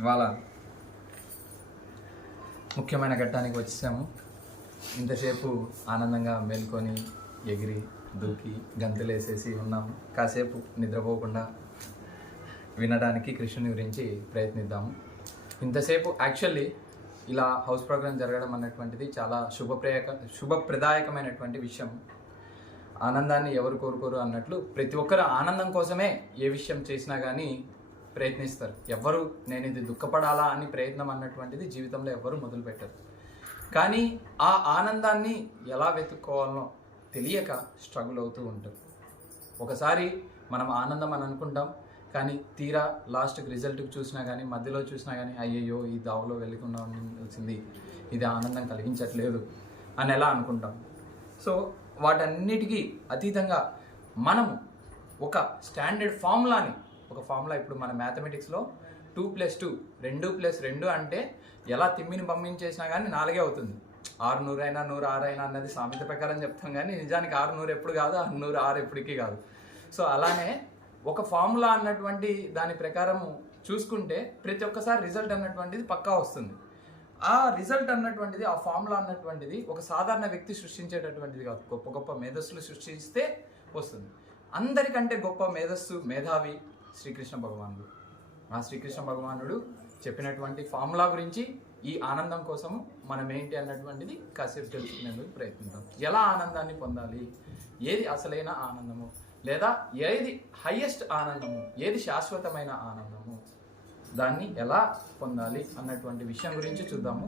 ఇవాళ ముఖ్యమైన ఘట్టానికి వచ్చేసాము. ఇంతసేపు ఆనందంగా మేల్కొని ఎగిరి దూకి గంతులేసేసి ఉన్నాము. కాసేపు నిద్రపోకుండా వినడానికి కృష్ణుని గురించి ప్రయత్నిద్దాము. ఇంతసేపు యాక్చువల్లీ ఇలా హౌస్ ప్రోగ్రామ్ జరగడం అన్నటువంటిది చాలా శుభప్రదాయకమైనటువంటి విషయం. ఆనందాన్ని ఎవరు కోరుకోరు అన్నట్లు ప్రతి ఒక్కరు ఆనందం కోసమే ఏ విషయం చేసినా కానీ ప్రయత్నిస్తారు. ఎవరు నేను ఇది దుఃఖపడాలా అని ప్రయత్నం అన్నటువంటిది జీవితంలో ఎవరు మొదలు పెట్టరు. కానీ ఆ ఆనందాన్ని ఎలా వెతుక్కోవాలనో తెలియక స్ట్రగుల్ అవుతూ ఉంటారు. ఒకసారి మనం ఆనందం అని అనుకుంటాం, కానీ తీరా లాస్ట్కి రిజల్ట్కి చూసినా కానీ మధ్యలో చూసినా కానీ అయ్యయ్యో ఈ దావలో వెళ్ళకుండా ఉండాల్సింది, ఇది ఆనందం కలిగించట్లేదు అని ఎలా అనుకుంటాం. సో వాటన్నిటికీ అతీతంగా మనము ఒక స్టాండర్డ్ ఫార్ములాని, ఒక ఫార్ములా ఇప్పుడు మన మ్యాథమెటిక్స్లో 2+2 2+2 అంటే ఎలా తిమ్మిని పంపించేసినా కానీ 4 అవుతుంది. 6 100 అయినా 100 6 అయినా అన్నది సామెత ప్రకారం చెప్తాం, కానీ నిజానికి 6 100 ఎప్పుడు కాదు, 100 6 ఎప్పటికీ కాదు. సో అలానే ఒక ఫార్ములా అన్నటువంటి దాని ప్రకారము చూసుకుంటే ప్రతి ఒక్కసారి రిజల్ట్ అన్నటువంటిది పక్కా వస్తుంది. ఆ రిజల్ట్ అన్నటువంటిది, ఆ ఫార్ములా అన్నటువంటిది ఒక సాధారణ వ్యక్తి సృష్టించేటటువంటిది కాదు, గొప్ప గొప్ప మేధస్సులు సృష్టిస్తే వస్తుంది. అందరికంటే గొప్ప మేధావి శ్రీకృష్ణ భగవానుడు. ఆ శ్రీకృష్ణ భగవానుడు చెప్పినటువంటి ఫార్ములా గురించి, ఈ ఆనందం కోసము మనం ఏంటి అన్నటువంటిది కాసేపు తెలుసుకునేందుకు ప్రయత్నిద్దాం. ఎలా ఆనందాన్ని పొందాలి, ఏది అసలైన ఆనందము, లేదా ఏది హయ్యెస్ట్ ఆనందము, ఏది శాశ్వతమైన ఆనందము, దాన్ని ఎలా పొందాలి అన్నటువంటి విషయం గురించి చూద్దాము.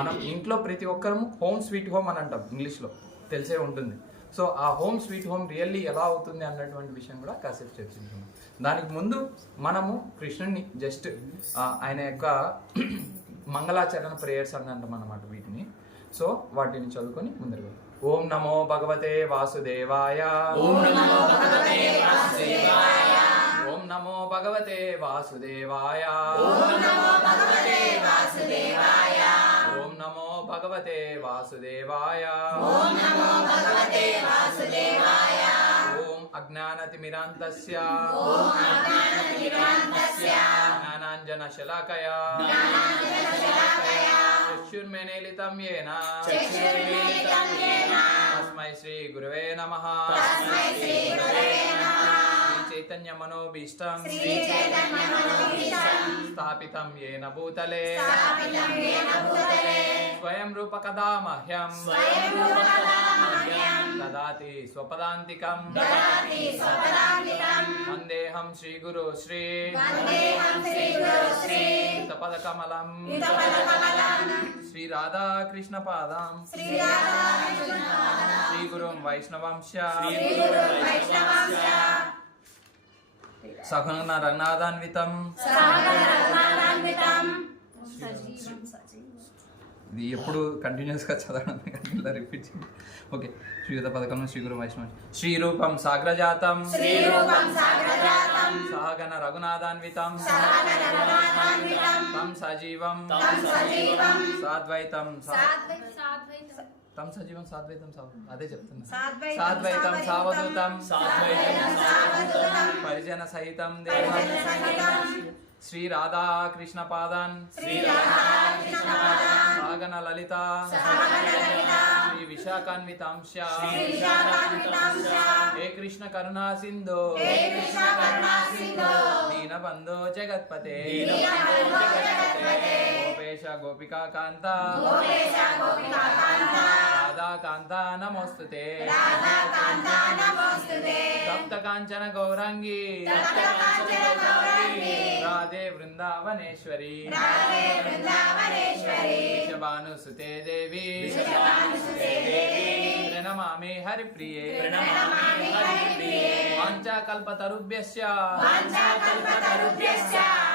మనం ఇంట్లో ప్రతి ఒక్కరము హోమ్ స్వీట్ హోమ్ అని అంటాం, ఇంగ్లీష్లో తెలిసే ఉంటుంది. సో ఆ హోమ్ స్వీట్ హోమ్ రియల్లీ ఎలా అవుతుంది అన్నటువంటి విషయం కూడా కాసేపు చర్చించుకుందాం. దానికి ముందు మనము కృష్ణుడిని జస్ట్ ఆయన యొక్క మంగళాచరణ ప్రేయర్స్ అని అంటాం అన్నమాట వీటిని. సో వాటిని చదువుకొని ముందరు. ఓం నమో భగవతే వాసుదేవాయ, ఓం నమో భగవతే వాసుదేవాయ, ఓం నమో భగవతే వాసుదేవాయ, ఓం నమో భగవతే వాసుదేవాయ, ఓం నమో భగవతే వాసుదేవాయ, ఓం నమో భగవతే వాసుదేవాయ, ఓం అజ్ఞానతిమిరాంతస్య, ఓం అజ్ఞానతిమిరాంతస్య జ్ఞానాంజన శలాకయా, జ్ఞానాంజన శలాకయా చక్షుర్మేలితం యేన, చక్షుర్మేలితం యేన తస్మై శ్రీ గురవే నమః, తస్మై శ్రీ గురవే నమః. చైతన్య మనోభీష్టం, శ్రీ చైతన్య మనోభీష్టం స్థాపితం యేన భూతలే, స్థాపితం యేన భూతలే స్వయం రూప కదా మహ్యం, స్వయం రూప కదా మహ్యం దదాతి స్వపదాంతికం, దదాతి స్వపదాంతికం. వందేహం శ్రీ గురు శ్రీ, వందేహం శ్రీ గురు శ్రీ యుతపద కమలం, యుతపద కమలం శ్రీ రాధా కృష్ణ పాదం, శ్రీ రాధా కృష్ణ పాదం శ్రీ గురుం వైష్ణవంశ్య, శ్రీ గురుం వైష్ణవంశ్య సహన రఘునాథాన్వితం, ఇది ఎప్పుడు కంటిన్యూస్గా చదవడం ఇలా రిపీట్ చేయండి. ఓకే. శ్రీయుత పథకం శ్రీ గురు వైష్ణవ శ్రీరూపం సాగ్రజాతం, సహగణ రఘునాథాన్వితం తం సజీవం సాద్వైతం తం సజీవం సాద్వైతం అదే చెప్తున్నా, సాద్వైతం సావధూతం పరిజన సహితం దేవం శ్రీ రాధా కృష్ణ పాదన్, సాగన లలిత శ్రీ విశాఖాన్వితాంశ హే కృష్ణ కరుణా సింధు, దీనబంధో జగత్పతే గోపేశ గోపికా కాంత రాధా కాంత నమోస్తుతే, సప్త కాంచన గౌరాంగి రాధే వృందావనేశ్వరి, వృషభానుసుతే దేవి ప్రణమామి హరిప్రియే, వాంఛాకల్పతరుభ్యశ్చ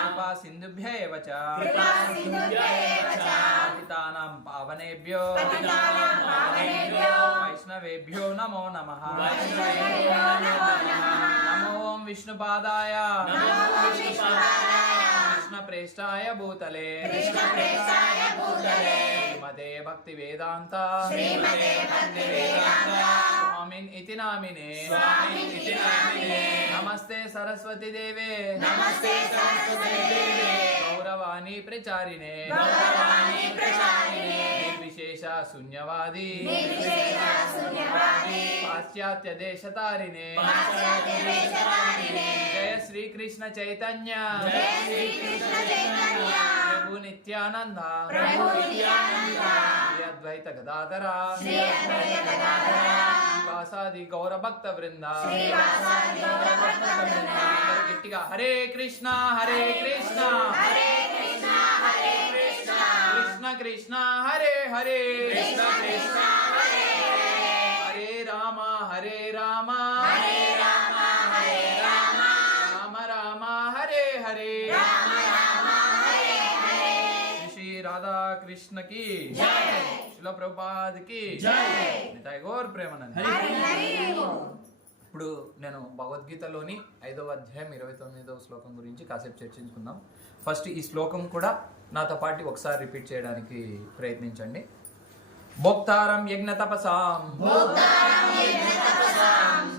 కృపా సింధుభ్య ఏవ చ పతితానాం పావనేభ్యో వైష్ణవేభ్యో నమో నమః. నమో విష్ణుపాదాయ, కృష్ణప్రేష్టాయ భూతలే శ్రీమతే భక్తి వేదాంత స్వామిన్ ఇతి నామినే. నమస్తే సరస్వతి దేవే గౌరవాణి భగవాని ప్రచారిణే నిర్విశేష శూన్యవాది పాశ్చాత్య దేశతారిణే జయ శ్రీకృష్ణ చైతన్య ప్రభు నిత్యానంద శ్రీ అద్వైత గదాధర శ్రీవాసాది గౌర భక్త వృంద గట్టిగా హరే కృష్ణ హరే కృష్ణ కృష్ణ కృష్ణ హరే హరే హరే రామ హరే రామ రామ రామ హరే హరే శ్రీ రాధా కృష్ణ కి శిల ప్రభుపాద కి నితాయ్ గౌర్ ప్రేమానంద. ఇప్పుడు నేను భగవద్గీతలోని 5వ అధ్యాయం 29వ శ్లోకం గురించి కాసేపు చర్చించుకుందాం. ఫస్ట్ ఈ శ్లోకం కూడా నాతో పాటు ఒకసారి రిపీట్ చేయడానికి ప్రయత్నించండి. భోక్తారం యజ్ఞ తపసాం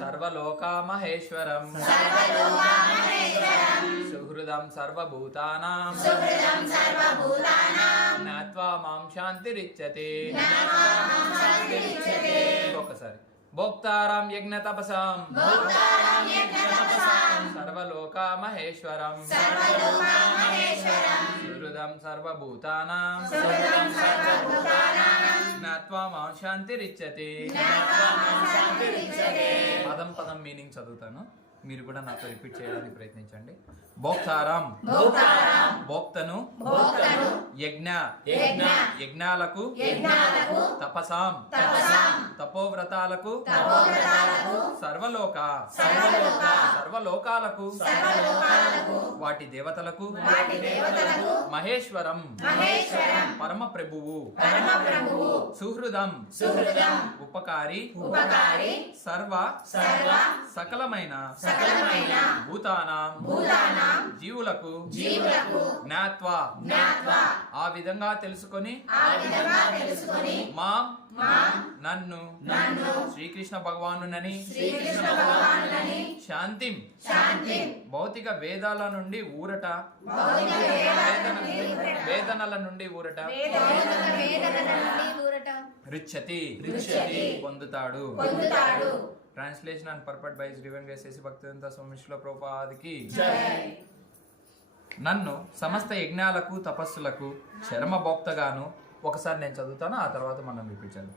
సర్వలోకా మహేశ్వరం సుహృదం సర్వభూతానాం జ్ఞాత్వా మాం శాంతిరిచ్యతే. ఒకసారి భోక్తారం యజ్ఞ తపసాం సర్వలోకా మహేశ్వరం సుహృదం సర్వభూతానాం జ్ఞాత్వా మాం శాంతిరిచ్యతే. పదం పదం మీనింగ్ చదువుతాను, మీరు కూడా నాతో రిపీట్ చేయడానికి ప్రయత్నించండి. భోక్తారం భోక్తను యజ్ఞ యజ్ఞాలకు తపసాం తపోవ్రతాలకు సర్వలోకాలకు వాటి దేవతలకు మహేశ్వరం పరమ ప్రభువు సుహృదం ఉపకారి సర్వ సకలమైన భూతానాం జీవులకు జ్ఞాత్వా ఆ విధంగా తెలుసుకొని మాం నన్ను శ్రీకృష్ణ భగవానునని శాంతిం భౌతిక వేదాల నుండి ఊరట వేదనల నుండి ఊరట రిచ్చతి పొందుతాడు. ట్రాన్స్లేషన్ అండ్ పర్పట్ బై రివెన్ వేసేసి భక్తివేదాంత స్వామి శ్రీల ప్రభుపాదకి నన్ను సమస్త యజ్ఞాలకు తపస్సులకు చరమభోక్తగాను, ఒకసారి నేను చదువుతాను ఆ తర్వాత మనం వినిపించాను.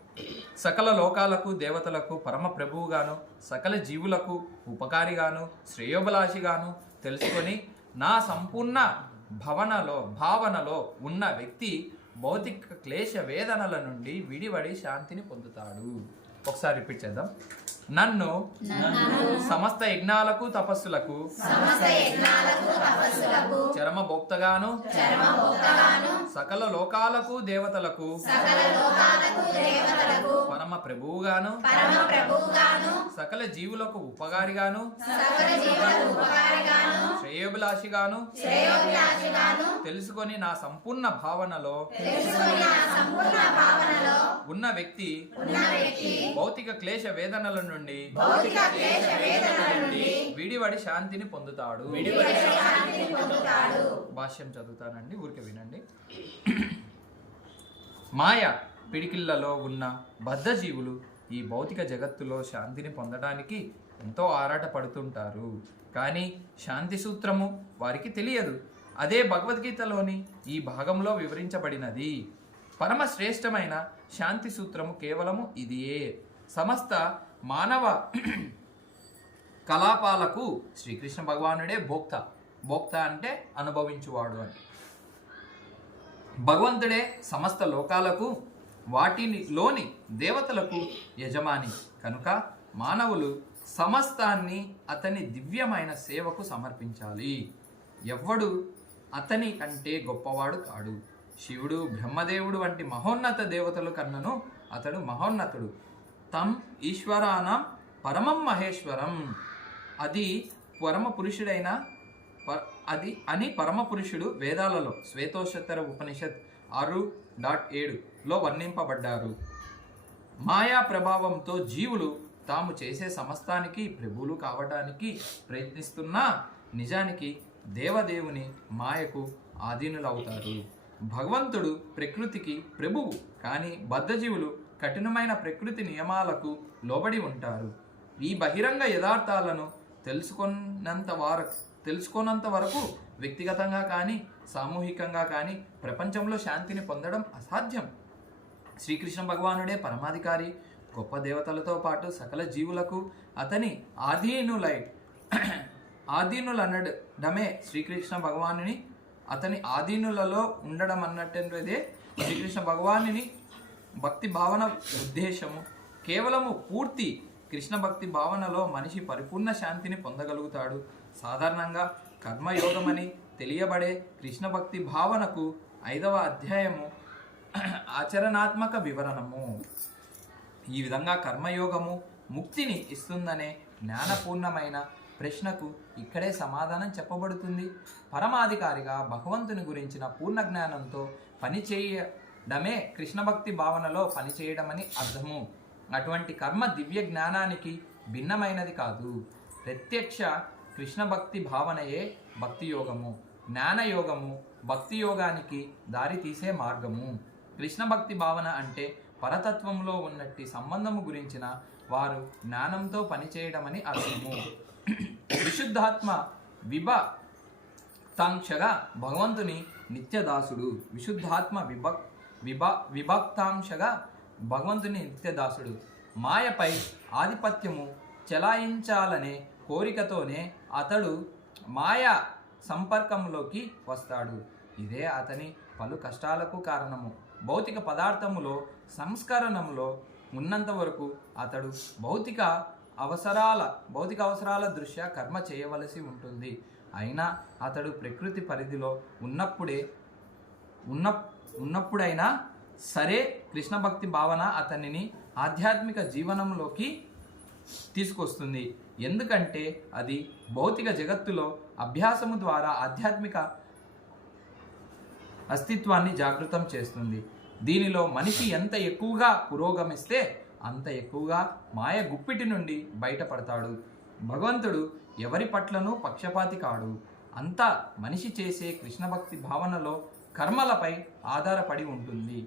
సకల లోకాలకు దేవతలకు పరమ ప్రభువుగాను సకల జీవులకు ఉపకారిగాను శ్రేయోభిలాషిగాను తెలుసుకొని నా సంపూర్ణ భావనలో ఉన్న వ్యక్తి భౌతిక క్లేశ వేదనల నుండి విడివడి శాంతిని పొందుతాడు. ఒకసారి రిపీట్ చేద్దాం. నన్ను సమస్త యజ్ఞాలకు తపస్సులకు చరమభోక్తగాను సకల లోకాలకు దేవతలకు పరమ ప్రభువుగాను సకల జీవులకు ఉపకారిగాను శ్రేయోభిలాషిగాను తెలుసుకొని నా సంపూర్ణ భావనలో ఉన్న వ్యక్తి భౌతిక క్లేశ వేదనల నుండి విడివడి శాంతిని పొందుతాడు. భాష్యం చదువుతానండి, ఊరికే వినండి. మాయ పిడికిళ్లలో ఉన్న బద్ధజీవులు ఈ భౌతిక జగత్తులో శాంతిని పొందడానికి ఎంతో ఆరాట పడుతుంటారు, కానీ శాంతి సూత్రము వారికి తెలియదు. అదే భగవద్గీతలోని ఈ భాగంలో వివరించబడినది. పరమ శ్రేష్టమైన శాంతి సూత్రము కేవలము ఇదియే. సమస్త మానవ కలాపాలకు శ్రీకృష్ణ భగవానుడే భోక్త అంటే అనుభవించువాడు అని. భగవంతుడే సమస్త లోకాలకు వాటిలోని దేవతలకు యజమాని కనుక మానవులు సమస్తాన్ని అతని దివ్యమైన సేవకు సమర్పించాలి. ఎవ్వడు అతని కంటే గొప్పవాడు కాడు. శివుడు బ్రహ్మదేవుడు వంటి మహోన్నత దేవతల కన్నను అతడు మహోన్నతుడు. తం ఈశ్వరానం పరమం మహేశ్వరం అది పరమ పురుషుడైన అది అని పరమ పురుషుడు వేదాలలో శ్వేతోత్తర ఉపనిషత్ 6.7లో వర్ణింపబడ్డారు. మాయా ప్రభావంతో జీవులు తాము చేసే సమస్తానికి ప్రభువులు కావడానికి ప్రయత్నిస్తున్నా నిజానికి దేవదేవుని మాయకు ఆధీనులవుతారు. భగవంతుడు ప్రకృతికి ప్రభువు, కానీ బద్ధజీవులు కఠినమైన ప్రకృతి నియమాలకు లోబడి ఉంటారు. ఈ బహిరంగ యథార్థాలను తెలుసుకున్నంత వరకు వ్యక్తిగతంగా కానీ సామూహికంగా కానీ ప్రపంచంలో శాంతిని పొందడం అసాధ్యం. శ్రీకృష్ణ భగవానుడే పరమాధికారి. గొప్ప దేవతలతో పాటు సకల జీవులకు అతని ఆధీనులనడమే శ్రీకృష్ణ భగవానుని అతని ఆధీనులలో ఉండడం అన్నట్టుదే శ్రీకృష్ణ భగవానుని భక్తి భావన ఉద్దేశము. కేవలము పూర్తి కృష్ణ భక్తి భావనలో మనిషి పరిపూర్ణ శాంతిని పొందగలుగుతాడు. సాధారణంగా కర్మయోగమని తెలియబడే కృష్ణ భక్తి భావనకు 5వ అధ్యాయము ఆచరణాత్మక వివరణము. ఈ విధంగా కర్మయోగము ముక్తిని ఇస్తుందనే జ్ఞానపూర్ణమైన ప్రశ్నకు ఇక్కడే సమాధానం చెప్పబడుతుంది. పరమాధికారిగా భగవంతుని గురించిన పూర్ణ జ్ఞానంతో పనిచేయడమే కృష్ణ భక్తి భావనలో పనిచేయడమని అర్థము. అటువంటి కర్మ దివ్య జ్ఞానానికి భిన్నమైనది కాదు. ప్రత్యక్ష కృష్ణ భక్తి భావనయే భక్తి యోగము. జ్ఞానయోగము భక్తి యోగానికి దారి తీసే మార్గము. కృష్ణ భక్తి భావన అంటే పరతత్వంలో ఉన్నట్టి సంబంధము గురించిన వారు జ్ఞానంతో పనిచేయడమని అర్థము. విశుద్ధాత్మ విభక్తాంశగా భగవంతుని నిత్యదాసుడు. విశుద్ధాత్మ విభక్తాంశగా భగవంతుని నిత్యదాసుడు. మాయపై ఆధిపత్యము చెలాయించాలనే కోరికతోనే అతడు మాయా సంపర్కంలోకి వస్తాడు. ఇదే అతని పలు కష్టాలకు కారణము. భౌతిక పదార్థములో సంస్కరణంలో ఉన్నంత వరకు అతడు భౌతిక అవసరాల దృష్ట్యా కర్మ చేయవలసి ఉంటుంది. అయినా అతడు ప్రకృతి పరిధిలో ఉన్నప్పుడైనా సరే కృష్ణ భక్తి భావన అతనిని ఆధ్యాత్మిక జీవనంలోకి తీసుకొస్తుంది. ఎందుకంటే అది భౌతిక జగత్తులో అభ్యాసము ద్వారా ఆధ్యాత్మిక అస్తిత్వాన్ని జాగృతం చేస్తుంది. దీనిలో మనిషి ఎంత ఎక్కువగా పురోగమిస్తే అంత ఎక్కువగా మాయ గుప్పిటి నుండి బయటపడతాడు. భగవంతుడు ఎవరి పట్లను పక్షపాతి కాడు. అంతా మనిషి చేసే కృష్ణ భక్తి భావనలో కర్మలపై ఆధారపడి ఉంటుంది.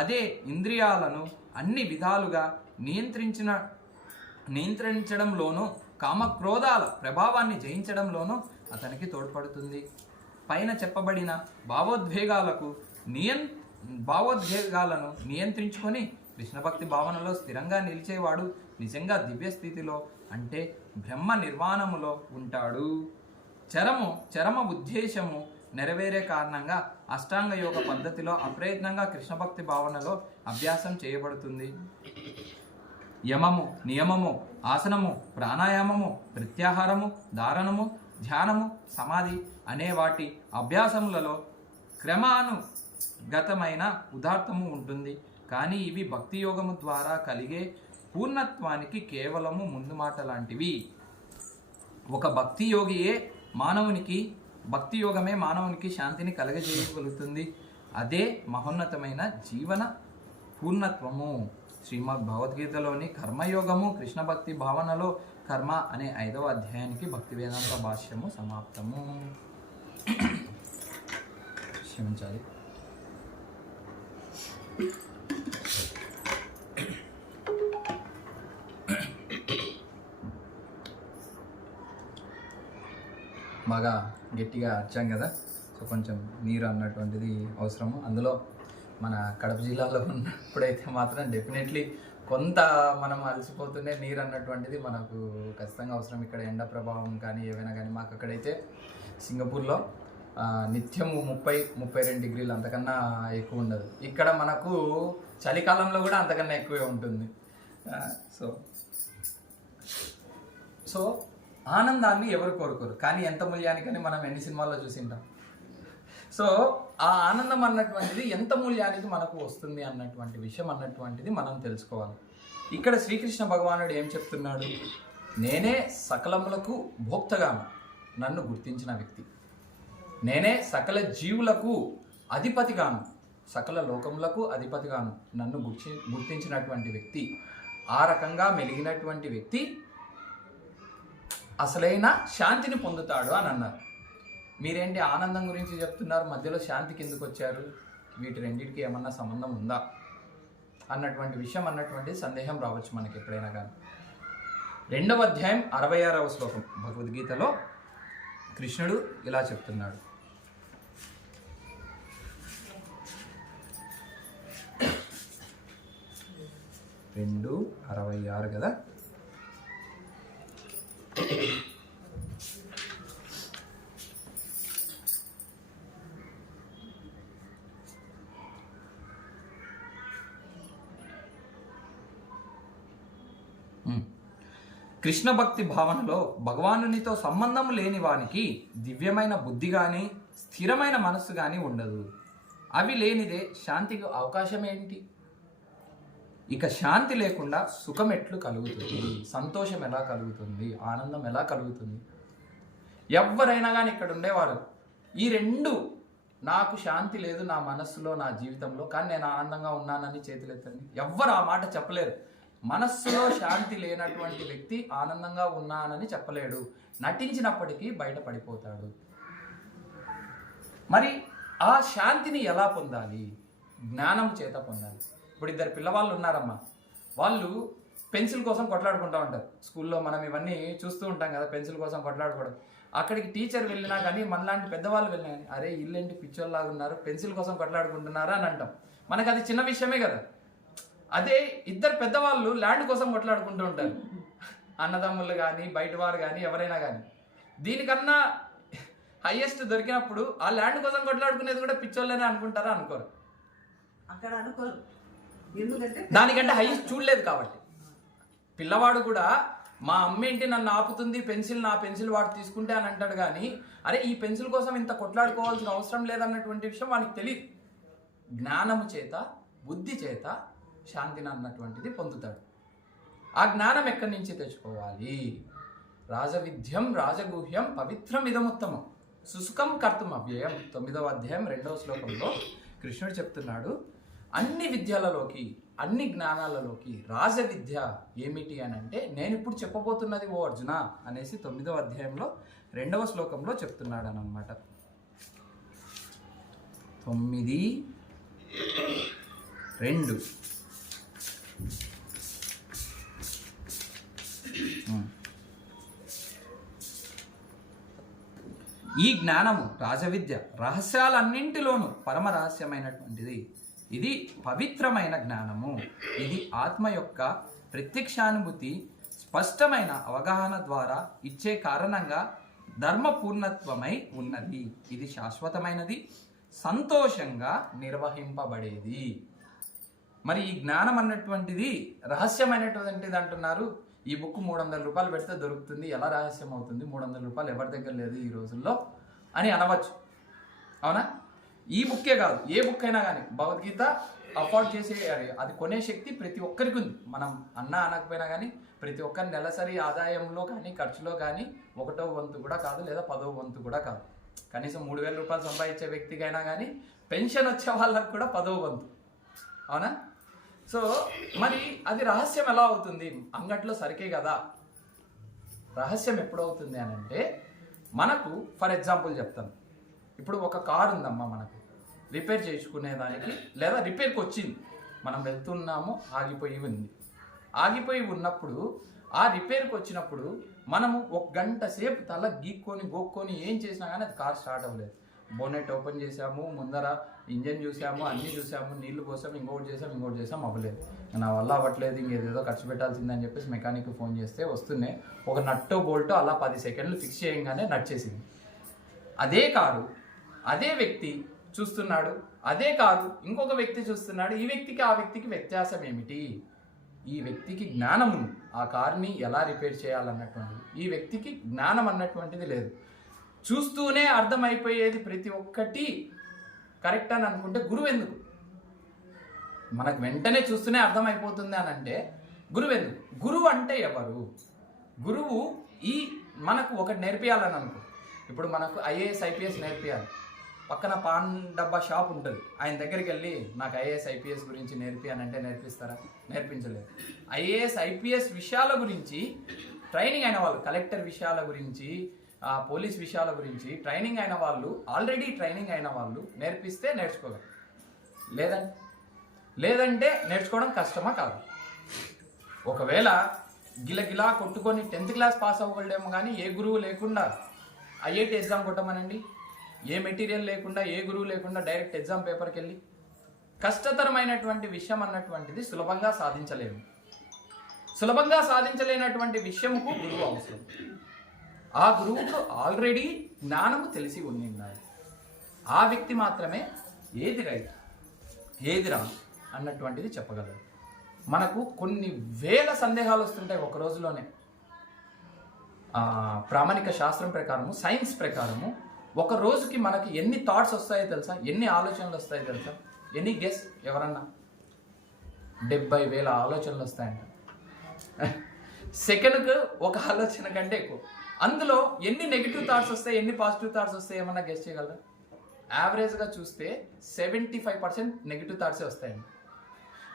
అదే ఇంద్రియాలను అన్ని విధాలుగా నియంత్రించడంలోనూ కామక్రోధాల ప్రభావాన్ని జయించడంలోనూ అతనికి తోడ్పడుతుంది. పైన చెప్పబడిన భావోద్వేగాలను నియంత్రించుకొని కృష్ణభక్తి భావనలో స్థిరంగా నిలిచేవాడు నిజంగా దివ్య స్థితిలో అంటే బ్రహ్మ నిర్వాణములో ఉంటాడు. చరమ ఉద్దేశము నెరవేరే కారణంగా అష్టాంగ యోగ పద్ధతిలో అప్రయత్నంగా కృష్ణభక్తి భావనలో అభ్యాసం చేయబడుతుంది. యమము, నియమము, ఆసనము, ప్రాణాయామము, ప్రత్యాహారము, ధారణము, ధ్యానము, సమాధి అనే వాటి అభ్యాసములలో క్రమానుగతమైన ఉదాత్తము ఉంటుంది. కానీ ఇవి భక్తి యోగము ద్వారా కలిగే పూర్ణత్వానికి కేవలము ముందు మాట లాంటివి. ఒక భక్తి యోగమే మానవునికి శాంతిని కలగజేయగలుగుతుంది. అదే మహోన్నతమైన జీవన పూర్ణత్వము. శ్రీమద్ భగవద్గీతలోని కర్మయోగము కృష్ణ భక్తి భావనలో కర్మ అనే 5వ అధ్యాయానికి భక్తి వేదాంత భాష్యము సమాప్తము. క్షమించాలి. బాగా గట్టిగా అర్చాం కదా, సో కొంచెం నీరు అన్నటువంటిది అవసరము. అందులో మన కడప జిల్లాలో ఉన్నప్పుడైతే మాత్రం డెఫినెట్లీ కొంత మనం అలసిపోతుండే నీరు అన్నటువంటిది మనకు ఖచ్చితంగా అవసరం. ఇక్కడ ఎండ ప్రభావం కానీ ఏవైనా కానీ మాకు అక్కడైతే సింగపూర్లో నిత్యము 30-32 డిగ్రీలు అంతకన్నా ఎక్కువ ఉండదు. ఇక్కడ మనకు చలికాలంలో కూడా అంతకన్నా ఎక్కువే ఉంటుంది. సో ఆనందాన్ని ఎవరు కోరుకోరు, కానీ ఎంత మూల్యానికని మనం ఎన్ని సినిమాల్లో చూసింటాం. సో ఆ ఆనందం అన్నటువంటిది ఎంత మూల్యానికి మనకు వస్తుంది అన్నటువంటి విషయం అన్నటువంటిది మనం తెలుసుకోవాలి. ఇక్కడ శ్రీకృష్ణ భగవానుడు ఏం చెప్తున్నాడు? నేనే సకలములకు భోక్తగాను నన్ను గుర్తించిన వ్యక్తి, నేనే సకల జీవులకు అధిపతిగాను, సకల లోకములకు అధిపతిగాను నన్ను గుర్తించినటువంటి వ్యక్తి, ఆ రకంగా మెలిగినటువంటి వ్యక్తి అసలైన శాంతిని పొందుతాడు అని అన్నారు. మీరేంటి ఆనందం గురించి చెప్తున్నారు, మధ్యలో శాంతికి ఎందుకు వచ్చారు, వీటి రెండింటికి ఏమన్నా సంబంధం ఉందా అన్నటువంటి విషయం అన్నటువంటి సందేహం రావచ్చు మనకి ఎప్పుడైనా కానీ. 2వ అధ్యాయం 66వ శ్లోకం భగవద్గీతలో కృష్ణుడు ఇలా చెప్తున్నాడు. 2:66 కదా. కృష్ణ భక్తి భావనలో భగవానునితో సంబంధం లేని వానికి దివ్యమైన బుద్ధి కానీ స్థిరమైన మనస్సు కానీ ఉండదు. అవి లేనిదే శాంతికి అవకాశం ఏంటి? ఇక శాంతి లేకుండా సుఖం ఎట్లు కలుగుతుంది, సంతోషం ఎలా కలుగుతుంది, ఆనందం ఎలా కలుగుతుంది? ఎవరైనా కానీ ఇక్కడ ఉండేవారు ఈ రెండు, నాకు శాంతి లేదు నా మనస్సులో నా జీవితంలో కానీ నేను ఆనందంగా ఉన్నానని చేతులెత్తండి. ఎవ్వరు ఆ మాట చెప్పలేరు. మనస్సులో శాంతి లేనటువంటి వ్యక్తి ఆనందంగా ఉన్నానని చెప్పలేడు. నటించినప్పటికీ బయట పడిపోతాడు. మరి ఆ శాంతిని ఎలా పొందాలి? జ్ఞానం చేత పొందాలి. ఇప్పుడు 2 పిల్లవాళ్ళు ఉన్నారమ్మా, వాళ్ళు పెన్సిల్ కోసం కొట్లాడుకుంటూ ఉంటారు. స్కూల్లో మనం ఇవన్నీ చూస్తూ ఉంటాం కదా, పెన్సిల్ కోసం కొట్లాడుకోవడం. అక్కడికి టీచర్ వెళ్ళినా కానీ మనలాంటి పెద్దవాళ్ళు వెళ్ళినా కానీ అరే ఇల్లేంటి పిచ్చోళ్ళలాగా ఉన్నారు, పెన్సిల్ కోసం కొట్లాడుకుంటున్నారా అని అంటాం. మనకు అది చిన్న విషయమే కదా. అదే 2 పెద్దవాళ్ళు ల్యాండ్ కోసం కొట్లాడుకుంటూ ఉంటారు, అన్నదమ్ములు కానీ బయట వారు కానీ ఎవరైనా కానీ. దీనికన్నా హైయెస్ట్ దొరికినప్పుడు ఆ ల్యాండ్ కోసం కొట్లాడుకునేది కూడా పిచ్చోళ్ళనే అనుకుంటారా? అనుకోరు. అక్కడ అనుకోరు, ఎందుకంటే దానికంటే హైయెస్ట్ చూడలేదు కాబట్టి. పిల్లవాడు కూడా మా అమ్మ ఏంటి నన్ను ఆపుతుంది, పెన్సిల్ నా పెన్సిల్ వాడు తీసుకుంటే అని అంటాడు. కానీ అరే ఈ పెన్సిల్ కోసం ఇంత కొట్లాడుకోవాల్సిన అవసరం లేదన్నటువంటి విషయం వానికి తెలియదు. జ్ఞానము చేత బుద్ధి చేత శాంతిని అన్నటువంటిది పొందుతాడు. ఆ జ్ఞానం ఎక్కడి నుంచి తెచ్చుకోవాలి? రాజవిద్యం రాజగుహ్యం పవిత్రం ఇదముత్తమం సుసుఖం కర్తుం అవ్యయం 9వ అధ్యాయం 2వ శ్లోకంలో కృష్ణుడు చెప్తున్నాడు, అన్ని విద్యలలోకి అన్ని జ్ఞానాలలోకి రాజవిద్య ఏమిటి అని అంటే నేను ఇప్పుడు చెప్పబోతున్నది ఓ అర్జున అనేసి 9వ అధ్యాయంలో 2వ శ్లోకంలో చెప్తున్నాడు అనమాట. 9:2 ఈ జ్ఞానము రాజవిద్య రహస్యాలన్నింటిలోనూ పరమ రహస్యమైనటువంటిది. ఇది పవిత్రమైన జ్ఞానము. ఇది ఆత్మ యొక్క ప్రత్యక్షానుభూతి స్పష్టమైన అవగాహన ద్వారా ఇచ్చే కారణంగా ధర్మపూర్ణత్వమై ఉన్నది. ఇది శాశ్వతమైనది, సంతోషంగా నిర్వహింపబడేది. మరి ఈ జ్ఞానం అన్నటువంటిది రహస్యమైనటువంటిది అంటున్నారు. ఈ బుక్ 300 రూపాయలు పెడితే దొరుకుతుంది, ఎలా రహస్యం అవుతుంది? 300 రూపాయలు ఎవరి దగ్గర లేదు ఈ రోజుల్లో అని అనవచ్చు, అవునా? ఈ బుక్కే కాదు, ఏ బుక్ అయినా కానీ భగవద్గీత అఫోర్డ్ చేసే అది కొనే శక్తి ప్రతి ఒక్కరికి ఉంది. మనం అనకపోయినా కానీ ప్రతి ఒక్కరి నెలసరి ఆదాయంలో కానీ ఖర్చులో కానీ 1వ వంతు కూడా కాదు, లేదా 10వ వంతు కూడా కాదు. కనీసం 3000 రూపాయలు సంపాదించే వ్యక్తికైనా కానీ పెన్షన్ వచ్చే వాళ్ళకు కూడా 10వ వంతు, అవునా? సో మరి అది రహస్యం ఎలా అవుతుంది? అంగట్లో సరికే కదా. రహస్యం ఎప్పుడవుతుంది అని అంటే మనకు ఫర్ ఎగ్జాంపుల్ చెప్తాను. ఇప్పుడు ఒక కారు ఉందమ్మా, మనకు రిపేర్ చేసుకునేదానికి లేదా రిపేర్కి వచ్చింది, మనం వెళ్తున్నాము, ఆగిపోయి ఉంది. ఆగిపోయి ఉన్నప్పుడు ఆ రిపేర్కి వచ్చినప్పుడు మనము 1 గంట సేపు తల గోక్కొని ఏం చేసినా కానీ అది కార్ స్టార్ట్ అవ్వలేదు. బోనెట్ ఓపెన్ చేసాము, ముందర ఇంజన్ చూసాము, అన్నీ చూసాము, నీళ్లు పోసాము, ఇంకోటి చేసాము అవ్వలేదు. నా వల్ల అవ్వట్లేదు, ఇంకేదేదో ఖర్చు పెట్టాల్సిందని చెప్పేసి మెకానిక్ ఫోన్ చేస్తే వస్తున్నాయి. ఒక నట్టో బోల్టో అలా 10 సెకండ్లు ఫిక్స్ చేయగానే నడిచేసింది. అదే కారు అదే వ్యక్తి చూస్తున్నాడు, అదే కారు ఇంకొక వ్యక్తి చూస్తున్నాడు. ఈ వ్యక్తికి ఆ వ్యక్తికి వ్యత్యాసం ఏమిటి? ఈ వ్యక్తికి జ్ఞానం ఉంది, ఆ కార్ని ఎలా రిపేర్ చేయాలన్నటువంటిది. ఈ వ్యక్తికి జ్ఞానం అన్నటువంటిది లేదు. చూస్తూనే అర్థమైపోయేది ప్రతి ఒక్కటి కరెక్ట్ అని అనుకుంటే గురువు ఎందుకు? మనకు వెంటనే చూస్తూనే అర్థమైపోతుంది అని అంటే గురువు ఎందుకు? గురువు అంటే ఎవరు? గురువు మనకు ఒకటి నేర్పియాలని అనుకో. ఇప్పుడు మనకు IAS IPS నేర్పియాలి. పక్కన పాన్ డబ్బా షాప్ ఉంటుంది, ఆయన దగ్గరికి వెళ్ళి నాకు IAS IPS గురించి నేర్పియానంటే నేర్పిస్తారా? నేర్పించలేదు. IAS IPS విషయాల గురించి ట్రైనింగ్ అయిన వాళ్ళు, కలెక్టర్ విషయాల గురించి, ఆ పోలీస్ విషయాల గురించి ట్రైనింగ్ అయిన వాళ్ళు, ఆల్రెడీ ట్రైనింగ్ అయిన వాళ్ళు నేర్పిస్తే నేర్చుకోగలరు. లేదంటే నేర్చుకోవడం కష్టమా కాదు. ఒకవేళ గిలగిలా కొట్టుకొని 10th క్లాస్ పాస్ అవ్వగలడేమో కానీ ఏ గురువు లేకుండా ఐఐటి ఎగ్జామ్ కొట్టమనండి, ఏ మెటీరియల్ లేకుండా, ఏ గురువు లేకుండా డైరెక్ట్ ఎగ్జామ్ పేపర్కి వెళ్ళి కష్టతరమైనటువంటి విషయం అన్నటువంటిది సులభంగా సాధించలేము. సులభంగా సాధించలేనటువంటి విషయంకు గురువు అవసరం. ఆ గురువుకు ఆల్రెడీ జ్ఞానము తెలిసి ఉండాలి. ఆ వ్యక్తి మాత్రమే ఏది రైట్ ఏది రాంగ్ అన్నటువంటిది చెప్పగలరు. మనకు కొన్ని వేల సందేహాలు వస్తుంటాయి ఒక రోజులోనే. ప్రామాణిక శాస్త్రం ప్రకారము, సైన్స్ ప్రకారము ఒక రోజుకి మనకి ఎన్ని థాట్స్ వస్తాయో తెలుసా? ఎన్ని ఆలోచనలు వస్తాయో తెలుసా? ఎన్ని గెస్ ఎవరన్నా? 70,000 ఆలోచనలు వస్తాయంట. సెకండ్కు ఒక ఆలోచన కంటే ఎక్కువ. అందులో ఎన్ని నెగిటివ్ థాట్స్ వస్తాయి, ఎన్ని పాజిటివ్ థాట్స్ వస్తాయి ఏమన్నా గెస్ చేయగలరా? యావరేజ్గా చూస్తే 75% నెగిటివ్ థాట్సే వస్తాయండి.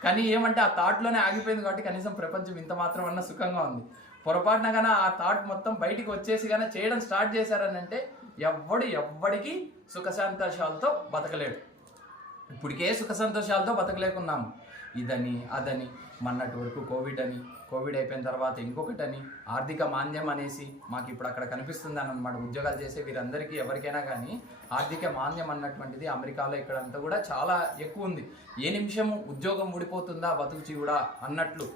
కానీ ఏమంటే ఆ థాట్లోనే ఆగిపోయింది కాబట్టి కనీసం ప్రపంచం ఇంత మాత్రం అన్న సుఖంగా ఉంది. పొరపాటున కానీ ఆ థాట్ మొత్తం బయటికి వచ్చేసి కానీ చేయడం స్టార్ట్ చేశారని అంటే ఎవ్వడికి సుఖ సంతోషాలతో బతకలేడు. ఇప్పటికే సుఖ సంతోషాలతో బతకలేకున్నాము. ఇదని అదని, మొన్నటి వరకు కోవిడ్ అయిపోయిన తర్వాత ఇంకొకటని, ఆర్థిక మాంద్యం అనేసి మాకు ఇప్పుడు అక్కడ కనిపిస్తుంది అని అనమాట. ఉద్యోగాలు చేసే వీరందరికీ ఎవరికైనా కానీ ఆర్థిక మాంద్యం అన్నటువంటిది అమెరికాలో ఇక్కడంతా కూడా చాలా ఎక్కువ ఉంది. ఏ నిమిషము ఉద్యోగం ఊడిపోతుందా బతుకు జీవుడా అన్నట్లు.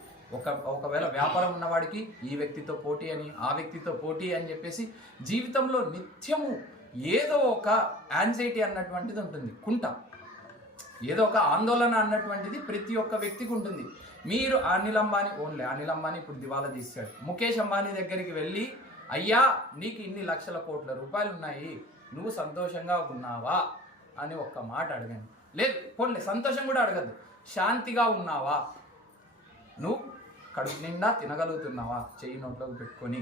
ఒకవేళ వ్యాపారం ఉన్నవాడికి ఈ వ్యక్తితో పోటీ అని, ఆ వ్యక్తితో పోటీ అని చెప్పేసి జీవితంలో నిత్యము ఏదో ఒక యాంగ్జైటీ అన్నటువంటిది ఉంటుంది. ఏదో ఒక ఆందోళన అన్నటువంటిది ప్రతి ఒక్క వ్యక్తికి ఉంటుంది. మీరు అనిల్ అంబానీ ఇప్పుడు దివాలా తీశాడు. ముఖేష్ అంబానీ దగ్గరికి వెళ్ళి, అయ్యా నీకు ఇన్ని లక్షల కోట్ల రూపాయలు ఉన్నాయి, నువ్వు సంతోషంగా ఉన్నావా అని ఒక్క మాట అడగండి. లేదు పోన్లే, సంతోషం కూడా అడగద్దు, శాంతిగా ఉన్నావా, నువ్వు కడుపు నిండా తినగలుగుతున్నావా, చెయ్యి నోట్లోకి పెట్టుకొని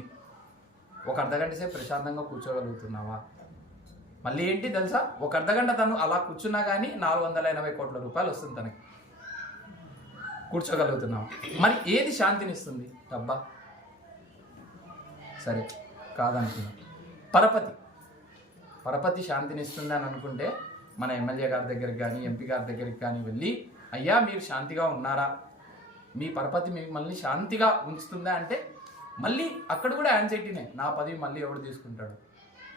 ఒక అర్ధగంట సేపు ప్రశాంతంగా కూర్చోగలుగుతున్నావా? మళ్ళీ ఏంటి తెలుసా, ఒక అర్ధగంట తను అలా కూర్చున్నా కానీ 480 కోట్ల రూపాయలు వస్తుంది తనకి. కూర్చోగలుగుతున్నాం. మరి ఏది శాంతినిస్తుంది? డబ్బా? సరే కాదనుకున్నాం. పరపతి శాంతినిస్తుంది అని అనుకుంటే మన ఎమ్మెల్యే గారి దగ్గరికి కానీ, ఎంపీ గారి దగ్గరికి కానీ వెళ్ళి, అయ్యా మీరు శాంతిగా ఉన్నారా, మీ పరపతి మిమ్మల్ని శాంతిగా ఉంచుతుందా అంటే మళ్ళీ అక్కడ కూడా యాంగ్జైటీనే. నా పదవి మళ్ళీ ఎవడు తీసుకుంటాడు,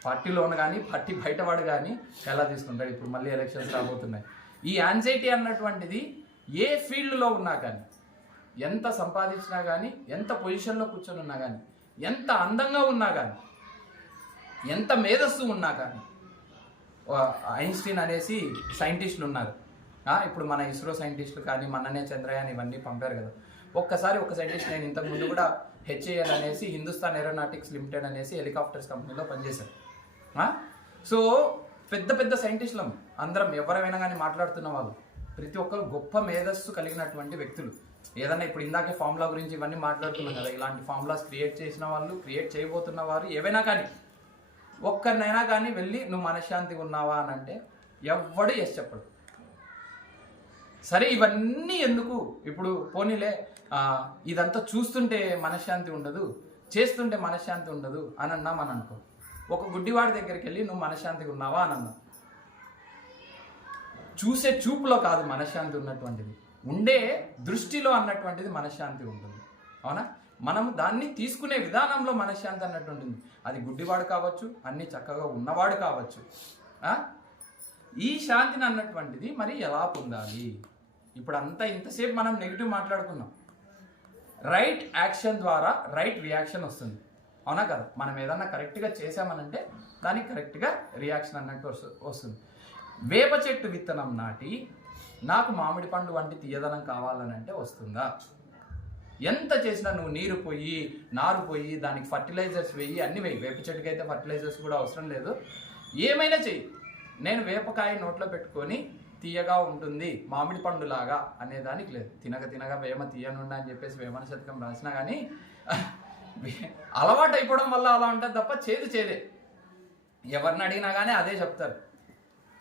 పార్టీలోను కానీ పార్టీ బయటవాడు కానీ ఎలా తీసుకుంటాడు, ఇప్పుడు మళ్ళీ ఎలక్షన్స్ రాబోతున్నాయి. ఈ యాంగ్జైటీ అన్నటువంటిది ఏ ఫీల్డ్లో ఉన్నా కానీ, ఎంత సంపాదించినా కానీ, ఎంత పొజిషన్లో కూర్చొని ఉన్నా కానీ, ఎంత అందంగా ఉన్నా కానీ, ఎంత మేధస్సు ఉన్నా కానీ, ఐన్స్టీన్ అనేసి సైంటిస్టులు ఉన్నారు. ఇప్పుడు మన ఇస్రో సైంటిస్టులు కానీ, మననే చంద్రయాన్ ఇవన్నీ పంపారు కదా. ఒక్కసారి ఒక సైంటిస్ట్, నేను ఇంతకుముందు కూడా హెచ్ఏఎల్ అనేసి హిందుస్థాన్ ఏరోనాటిక్స్ లిమిటెడ్ అనేసి హెలికాప్టర్స్ కంపెనీలో పనిచేశారు. సో పెద్ద సైంటిస్టులం అందరం, ఎవరైనా కానీ మాట్లాడుతున్న వాళ్ళు ప్రతి ఒక్కరు గొప్ప మేధస్సు కలిగినటువంటి వ్యక్తులు. ఏదన్నా ఇప్పుడు ఇందాకే ఫార్ములా గురించి ఇవన్నీ మాట్లాడుతున్నాం కదా, ఇలాంటి ఫార్ములాస్ క్రియేట్ చేసిన వాళ్ళు, క్రియేట్ చేయబోతున్న వారు, ఏవైనా కానీ ఒక్కరినైనా కానీ వెళ్ళి నువ్వు మనశ్శాంతిగా ఉన్నావా అని అంటే ఎవ్వడు ఎస్ చెప్పడు. సరే ఇవన్నీ ఎందుకు, ఇప్పుడు పోనీలే ఇదంతా చూస్తుంటే మనశ్శాంతి ఉండదు, చేస్తుంటే మనశ్శాంతి ఉండదు అని అన్నాం అని అనుకో. ఒక గుడ్డివాడి దగ్గరికి వెళ్ళి నువ్వు మనశ్శాంతిగా ఉన్నావా అని అన్నా. చూసే చూపులో కాదు మనశ్శాంతి ఉన్నటువంటిది, ఉండే దృష్టిలో అన్నటువంటిది మనశ్శాంతి ఉంటుంది. అవునా? మనం దాన్ని తీసుకునే విధానంలో మనశ్శాంతి అన్నట్టు ఉంటుంది. అది గుడ్డివాడు కావచ్చు, అన్ని చక్కగా ఉన్నవాడు కావచ్చు. ఈ శాంతిని అన్నటువంటిది మరి ఎలా పొందాలి? ఇప్పుడు అంతా ఇంతసేపు మనం నెగిటివ్ మాట్లాడుకున్నాం. రైట్ యాక్షన్ ద్వారా రైట్ రియాక్షన్ వస్తుంది. అవునా కదా? మనం ఏదన్నా కరెక్ట్గా చేసామనంటే దానికి కరెక్ట్గా రియాక్షన్ అన్నట్టు వస్తుంది. వేప చెట్టు విత్తనం నాటి నాకు మామిడి పండు వంటి తీయదనం కావాలని అంటే వస్తుందా? ఎంత చేసినా నువ్వు నీరు పోయి, నారు పోయి, దానికి ఫర్టిలైజర్స్ వేయి, అన్ని వేయి. వేప చెట్టుకి అయితే ఫర్టిలైజర్స్ కూడా అవసరం లేదు, ఏమైనా చెయ్యి. నేను వేపకాయ నోట్లో పెట్టుకొని తీయగా ఉంటుంది మామిడి పండులాగా అనేదానికి లేదు. తినగా వేమ తీయనుండా అని చెప్పేసి వేమన శతకం రాసినా కానీ అలవాటు అయిపోవడం వల్ల అలా ఉంటుంది తప్ప చేదే. ఎవరిని అడిగినా కానీ అదే చెప్తారు.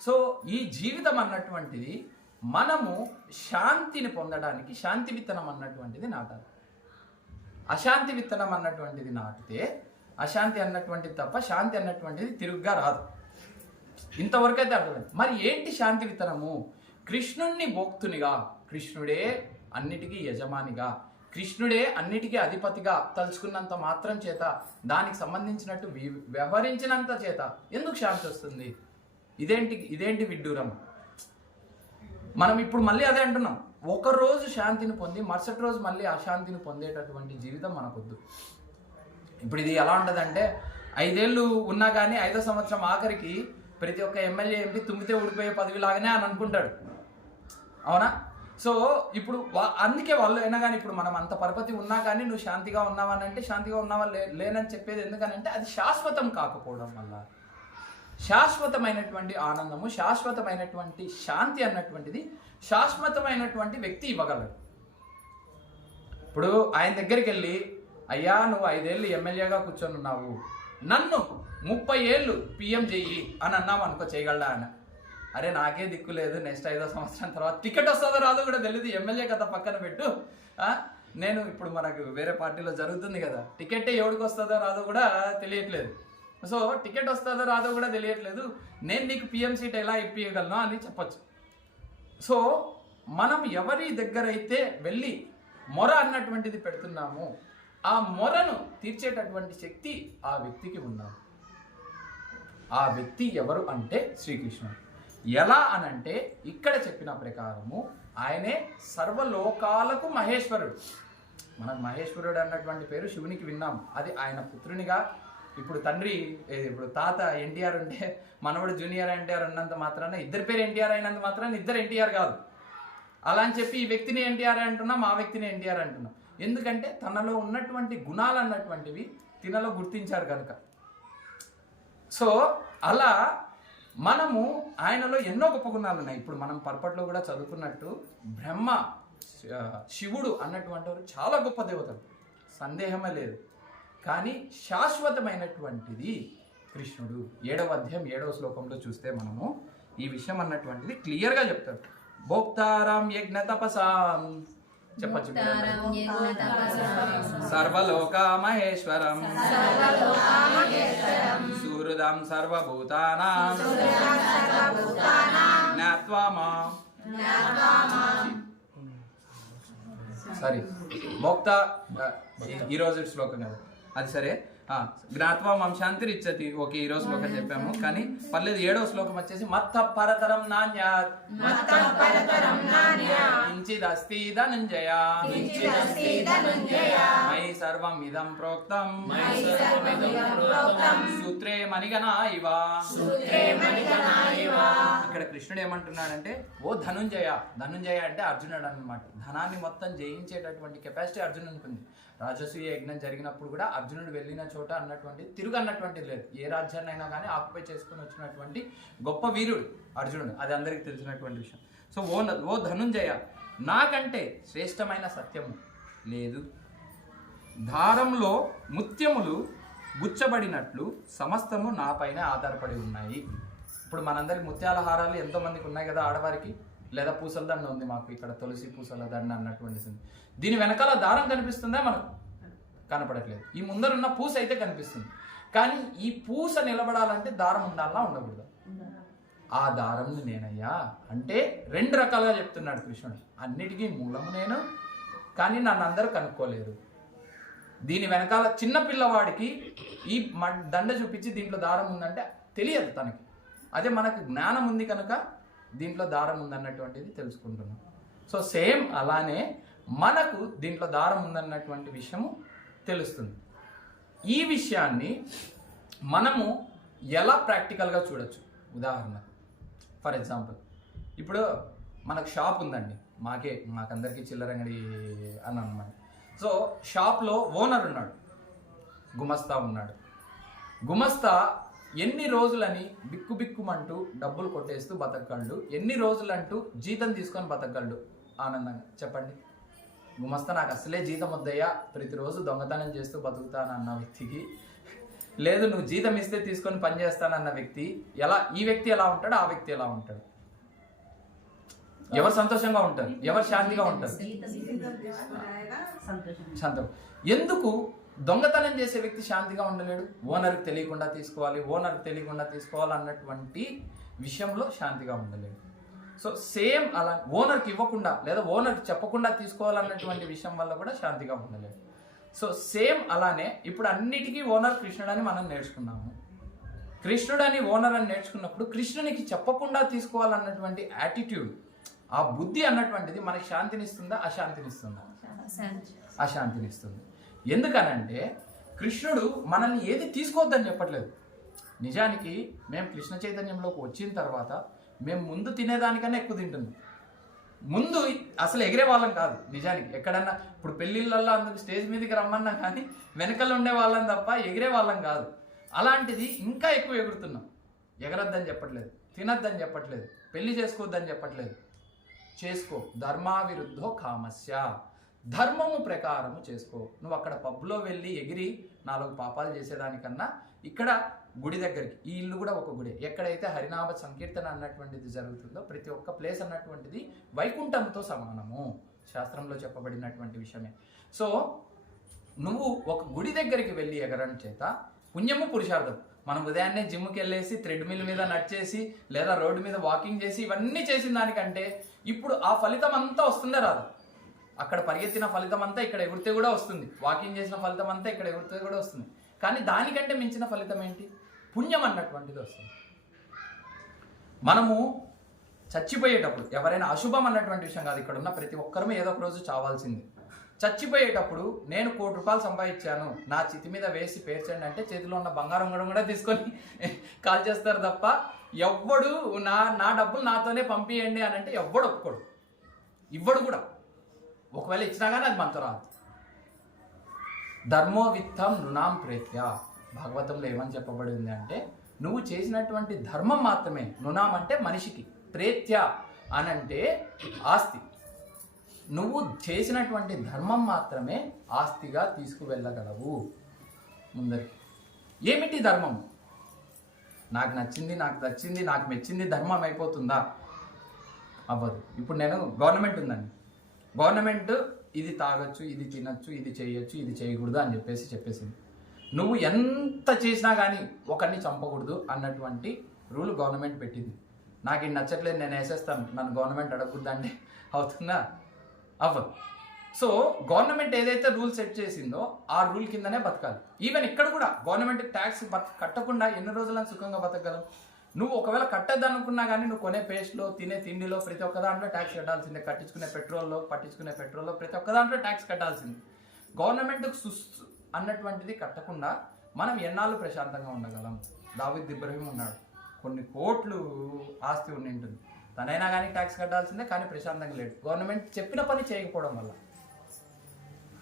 సో ఈ జీవితం అన్నటువంటిది మనము శాంతిని పొందడానికి శాంతి విత్తనం అన్నటువంటిది నాటాలి. అశాంతి విత్తనం అన్నటువంటిది నాటితే అశాంతి అన్నటువంటిది తప్ప శాంతి అన్నటువంటిది తిరుగుగా రాదు. ఇంతవరకు అయితే అర్థమైంది. మరి ఏంటి శాంతి విత్తనము? కృష్ణుణ్ణి భోక్తునిగా, కృష్ణుడే అన్నిటికీ యజమానిగా, కృష్ణుడే అన్నిటికీ అధిపతిగా తలుచుకున్నంత మాత్రం చేత, దానికి సంబంధించినట్టు వ్యవహరించినంత చేత ఎందుకు శాంతి వస్తుంది? ఇదేంటి విడ్డూరం? మనం ఇప్పుడు మళ్ళీ అదే అంటున్నాం. ఒక రోజు శాంతిని పొంది మరుసటి రోజు మళ్ళీ అశాంతిని పొందేటటువంటి జీవితం మనకొద్దు. ఇప్పుడు ఇది ఎలా ఉంటుందంటే, 5 ఏళ్ళు ఉన్నా కానీ 5వ సంవత్సరం ఆఖరికి ప్రతి ఒక్క ఎమ్మెల్యే ఎంపీ తుమ్మితే ఊడిపోయే పదవిలాగానే అని అనుకుంటాడు. అవునా? సో ఇప్పుడు అందుకే వాళ్ళు అయినా కానీ ఇప్పుడు మనం అంత పరపతి ఉన్నా కానీ నువ్వు శాంతిగా ఉన్నావా అని అంటే శాంతిగా ఉన్నావా లేనని చెప్పేది ఎందుకనంటే అది శాశ్వతం కాకపోవడం వల్ల. శాశ్వతమైనటువంటి ఆనందము, శాశ్వతమైనటువంటి శాంతి అన్నటువంటిది శాశ్వతమైనటువంటి వ్యక్తి ఇవ్వగలరు. ఇప్పుడు ఆయన దగ్గరికి వెళ్ళి, అయ్యా నువ్వు 5 ఏళ్ళు ఎమ్మెల్యేగా కూర్చొని ఉన్నావు, నన్ను 30 ఏళ్ళు పిఎం చెయ్యి అని అన్నావు అనుకో, చేయగలడా ఆయన? అరే నాకే దిక్కు లేదు, నెక్స్ట్ 5వ సంవత్సరం తర్వాత టికెట్ వస్తుందో రాదో కూడా తెలియదు, ఎమ్మెల్యే కదా పక్కన పెట్టు, నేను ఇప్పుడు మనకు వేరే పార్టీలో జరుగుతుంది కదా, టికెట్ ఎవరికి వస్తుందో రాదో కూడా తెలియట్లేదు, సో టికెట్ వస్తుందో రాదో కూడా తెలియట్లేదు, నేను నీకు పిఎం సీట్ ఎలా ఇప్పించగలను అని చెప్పచ్చు. సో మనం ఎవరి దగ్గర అయితే వెళ్ళి మొర అన్నటువంటిది పెడుతున్నామో ఆ మొరను తీర్చేటటువంటి శక్తి ఆ వ్యక్తికి ఉన్నాడు. ఆ వ్యక్తి ఎవరు అంటే శ్రీకృష్ణుడు. ఎలా అనంటే ఇక్కడ చెప్పిన ప్రకారము ఆయనే సర్వలోకాలకు మహేశ్వరుడు. మనకు మహేశ్వరుడు అన్నటువంటి పేరు శివునికి విన్నాం. అది ఆయన పుత్రునిగా, ఇప్పుడు తండ్రి, ఇప్పుడు తాత ఎన్టీఆర్ ఉంటే మనవడు జూనియర్ ఎన్టీఆర్ ఉన్నంత మాత్రాన, ఇద్దరి పేరు ఎన్టీఆర్ అయినంత మాత్రాన ఇద్దరు ఎన్టీఆర్ కాదు. అలా అని చెప్పి ఈ వ్యక్తిని ఎన్టీఆర్ అంటున్నాం, ఆ వ్యక్తిని ఎన్టీఆర్ అంటున్నాం. ఎందుకంటే తనలో ఉన్నటువంటి గుణాలు అన్నటువంటివి తినలో గుర్తించారు కనుక. సో అలా మనము ఆయనలో ఎన్నో గొప్ప గుణాలు ఉన్నాయి. ఇప్పుడు మనం పర్పట్లో కూడా చదువుకున్నట్టు బ్రహ్మ, శివుడు అన్నటువంటి వారు చాలా గొప్ప దేవతలు, సందేహమే లేదు. కానీ శాశ్వతమైనటువంటిది కృష్ణుడు. 7వ అధ్యాయం 7వ శ్లోకంలో చూస్తే మనము ఈ విషయం అన్నటువంటిది క్లియర్గా చెప్తారు. భోక్తారాం యజ్ఞ తపసాం, చెప్పచ్చు, సర్వలోక మహేశ్వరం సుహృదం సర్వభూతానాం జ్ఞాత్వా మాం. సారీ, భోక్త ఈరోజు శ్లోకం కదా, అది సరే. జ్ఞాత్వా మాం శాంతిరిచ్చతి, ఓకే, ఈరోజు శ్లోకం చెప్పాము. కానీ పర్లేదు, 7వ శ్లోకం వచ్చేసి మత్త పరతరం నాన్యాత్ కించిదస్తి ధనంజయ మయి సర్వం ఇదం ప్రోక్తం సూత్రే మణిగణా ఇవ. ఇక్కడ కృష్ణుడు ఏమంటున్నాడంటే, ఓ ధనుంజయ. ధనుంజయ అంటే అర్జునుడు అన్నమాట. ధనాన్ని మొత్తం జయించేటటువంటి కెపాసిటీ అర్జునుడికి ఉంది. రాజసూయ యజ్ఞం జరిగినప్పుడు కూడా అర్జునుడు వెళ్ళిన చోట అన్నటువంటి తిరుగు అన్నటువంటిది లేదు. ఏ రాజ్యాన్ని అయినా కానీ ఆక్యుపై చేసుకుని వచ్చినటువంటి గొప్ప వీరుడు అర్జునుడు, అది అందరికీ తెలిసినటువంటి విషయం. సో ఓ ధనుంజయ, నాకంటే శ్రేష్టమైన సత్యము లేదు. దారంలో ముత్యములు గుచ్చబడినట్లు సమస్తము నా పైన ఆధారపడి ఉన్నాయి. ఇప్పుడు మనందరికి ముత్యాల హారాలు ఎంతో మందికి ఉన్నాయి కదా ఆడవారికి, లేదా పూసల దండ ఉంది మాకు ఇక్కడ, తులసి పూసల దండ అన్నటువంటిది. దీని వెనకాల దారం కనిపిస్తుందా? మనకు కనపడట్లేదు. ఈ ముందరున్న పూస అయితే కనిపిస్తుంది. కానీ ఈ పూస నిలబడాలంటే దారం ఉండాలా ఉండకూడదు? ఆ దారంని నేనయ్యా అంటే 2 రకాలుగా చెప్తున్నాడు కృష్ణుడు. అన్నిటికీ మూలము నేను, కానీ నన్ను అందరూ కనుక్కోలేరు. దీని వెనకాల చిన్న పిల్లవాడికి ఈ దండ చూపించి దీంట్లో దారం ఉందంటే తెలియదు తనకి. అదే మనకు జ్ఞానం ఉంది కనుక దీంట్లో దారం ఉందన్నటువంటిది తెలుసుకుంటున్నాం. సో సేమ్ అలానే మనకు దీంట్లో దారం ఉందన్నటువంటి విషయము తెలుస్తుంది. ఈ విషయాన్ని మనము ఎలా ప్రాక్టికల్గా చూడొచ్చు? ఉదాహరణ, ఫర్ ఎగ్జాంపుల్, ఇప్పుడు మనకు షాప్ ఉందండి, మాకందరికీ చిల్లరంగడి అని అన్నమాట. సో షాప్లో ఓనర్ ఉన్నాడు, గుమస్తా ఉన్నాడు. గుమస్తా ఎన్ని రోజులని బిక్కుబిక్కుమంటూ డబ్బులు కొట్టేస్తూ బతకగలడు, ఎన్ని రోజులంటూ జీతం తీసుకొని బతకగలడు ఆనందంగా? చెప్పండి. గుమస్తా నాకు అసలే జీతం వద్దయ్యా, ప్రతిరోజు దొంగతనం చేస్తూ బతుకుతానన్న వ్యక్తికి, లేదు నువ్వు జీతం ఇస్తే తీసుకొని పని చేస్తానన్న వ్యక్తి, ఈ వ్యక్తి ఎలా ఉంటాడు, ఆ వ్యక్తి ఎలా ఉంటాడు? ఎవరు సంతోషంగా ఉంటారు? ఎవరు శాంతిగా ఉంటారు? సంతోషం. ఎందుకు దొంగతనం చేసే వ్యక్తి శాంతిగా ఉండలేడు. ఓనర్కి తెలియకుండా తీసుకోవాలి అన్నటువంటి విషయంలో శాంతిగా ఉండలేడు. సో సేమ్ అలా ఓనర్కి ఇవ్వకుండా లేదా ఓనర్కి చెప్పకుండా తీసుకోవాలన్నటువంటి విషయం వల్ల కూడా శాంతిగా ఉండలేడు. సో సేమ్ అలానే ఇప్పుడు అన్నిటికీ ఓనర్ కృష్ణుడని మనం నేర్చుకున్నాము. కృష్ణుడని ఓనర్ అని నేర్చుకున్నప్పుడు కృష్ణునికి చెప్పకుండా తీసుకోవాలన్నటువంటి యాటిట్యూడ్, ఆ బుద్ధి అన్నటువంటిది మనకి శాంతినిస్తుందా అశాంతినిస్తుందా? అశాంతినిస్తుంది. ఎందుకనంటే కృష్ణుడు మనల్ని ఏది తీసుకోవద్దని చెప్పట్లేదు. నిజానికి మేము కృష్ణ చైతన్యంలోకి వచ్చిన తర్వాత మేము ముందు తినేదానికన్నా ఎక్కువ తింటున్నాం. ముందు అసలు ఎగిరే వాళ్ళం కాదు. నిజానికి ఎక్కడన్నా ఇప్పుడు పెళ్ళిళ్ళల్లో అందుకు స్టేజ్ మీదకి రమ్మన్నా కానీ వెనకలు ఉండే వాళ్ళం తప్ప ఎగిరే వాళ్ళం కాదు. అలాంటిది ఇంకా ఎక్కువ ఎగురుతున్నాం. ఎగరొద్దని చెప్పట్లేదు, తినొద్దని చెప్పట్లేదు, పెళ్లి చేసుకోవద్దని చెప్పట్లేదు. చేసుకో, ధర్మావిరుద్ధో కామస్య, ధర్మము ప్రకారము చేసుకో. నువ్వు అక్కడ పబ్లో వెళ్ళి ఎగిరి 4 పాపాలు చేసేదానికన్నా ఇక్కడ గుడి దగ్గరికి, ఈ ఇల్లు కూడా ఒక గుడి, ఎక్కడైతే హరినామ సంకీర్తన అన్నటువంటిది జరుగుతుందో ప్రతి ఒక్క ప్లేస్ అన్నటువంటిది వైకుంఠంతో సమానము, శాస్త్రంలో చెప్పబడినటువంటి విషయమే. సో నువ్వు ఒక గుడి దగ్గరికి వెళ్ళి ఎగరడం చేత పుణ్యము పురుషార్థం. మనం ఉదయాన్నే జిమ్కి వెళ్ళేసి థ్రెడ్మిల్ మీద నడిచేసి లేదా రోడ్డు మీద వాకింగ్ చేసి ఇవన్నీ చేసిన దానికంటే ఇప్పుడు ఆ ఫలితం అంతా వస్తుందే రాదు? అక్కడ పరిగెత్తిన ఫలితం అంతా ఇక్కడ ఎగురితే కూడా వస్తుంది, వాకింగ్ చేసిన ఫలితం అంతా ఇక్కడ ఎగురితే కూడా వస్తుంది. కానీ దానికంటే మించిన ఫలితం ఏంటి? పుణ్యం అన్నటువంటిది వస్తుంది. మనము చచ్చిపోయేటప్పుడు ఎవరైనా అశుభం అన్నటువంటి విషయం కాదు, ఇక్కడ ఉన్న ప్రతి ఒక్కరూ ఏదో ఒక రోజు చావాల్సింది. చచ్చిపోయేటప్పుడు నేను 1 కోటి రూపాయలు సంపాదించాను, నా చితి మీద వేసి పేర్చండి అంటే చేతిలో ఉన్న బంగారం కూడా తీసుకొని కాల్ చేస్తారు తప్ప ఎవ్వడు నా డబ్బులు నాతోనే పంపియండి అని అంటే ఎవ్వడు ఒప్పుకోడు, ఇవ్వడు కూడా. ఒకవేళ ఇచ్చినా కానీ అది మనతో రాదు. ధర్మో విత్తం నృణాం ప్రేత్య, భాగవతంలో ఏమని చెప్పబడింది అంటే నువ్వు చేసినటువంటి ధర్మం మాత్రమే, నృణాం అంటే మనిషికి, ప్రేత్య అనంటే ఆస్తి, నువ్వు చేసినటువంటి ధర్మం మాత్రమే ఆస్తిగా తీసుకువెళ్ళగలవు ముందరికి. ఏమిటి ధర్మం? నాకు నచ్చింది, నాకు మెచ్చింది ధర్మం అయిపోతుందా? అవ్వదు. ఇప్పుడు నేను గవర్నమెంట్ ఉందండి, గవర్నమెంట్ ఇది తాగొచ్చు, ఇది తినచ్చు, ఇది చేయొచ్చు, ఇది చేయకూడదు అని చెప్పేసింది. నువ్వు ఎంత చేసినా కానీ ఒకరిని చంపకూడదు అన్నటువంటి రూల్ గవర్నమెంట్ పెట్టింది. నాకు ఇది నచ్చట్లేదు, నేను వేసేస్తాను, నన్ను గవర్నమెంట్ అడగకూడదు అంటే అవుతుందా? అవ్వదు. సో గవర్నమెంట్ ఏదైతే రూల్ సెట్ చేసిందో ఆ రూల్ కిందనే బతకాలి. ఈవెన్ ఇక్కడ కూడా గవర్నమెంట్ ట్యాక్స్ కట్టకుండా ఎన్ని రోజులను సుఖంగా బతకగలం? నువ్వు ఒకవేళ కట్టద్దనుకున్నా కానీ నువ్వు కొనే పేస్ట్లో, తినే తిండిలో ప్రతి ఒక్క దాంట్లో ట్యాక్స్ కట్టాల్సిందే. పట్టించుకునే పెట్రోల్లో ప్రతి ఒక్క దాంట్లో ట్యాక్స్ కట్టాల్సింది. గవర్నమెంట్కి సుస్తు అన్నటువంటిది కట్టకుండా మనం ఎన్నాళ్ళు ప్రశాంతంగా ఉండగలం? దావీద్ ఇబ్రహీం ఉన్నాడు, కొన్ని కోట్లు ఆస్తి ఉండి ఉంటుంది, తనైనా కానీ ట్యాక్స్ కట్టాల్సిందే, కానీ ప్రశాంతంగా లేడు. గవర్నమెంట్ చెప్పిన పని చేయకపోవడం వల్ల.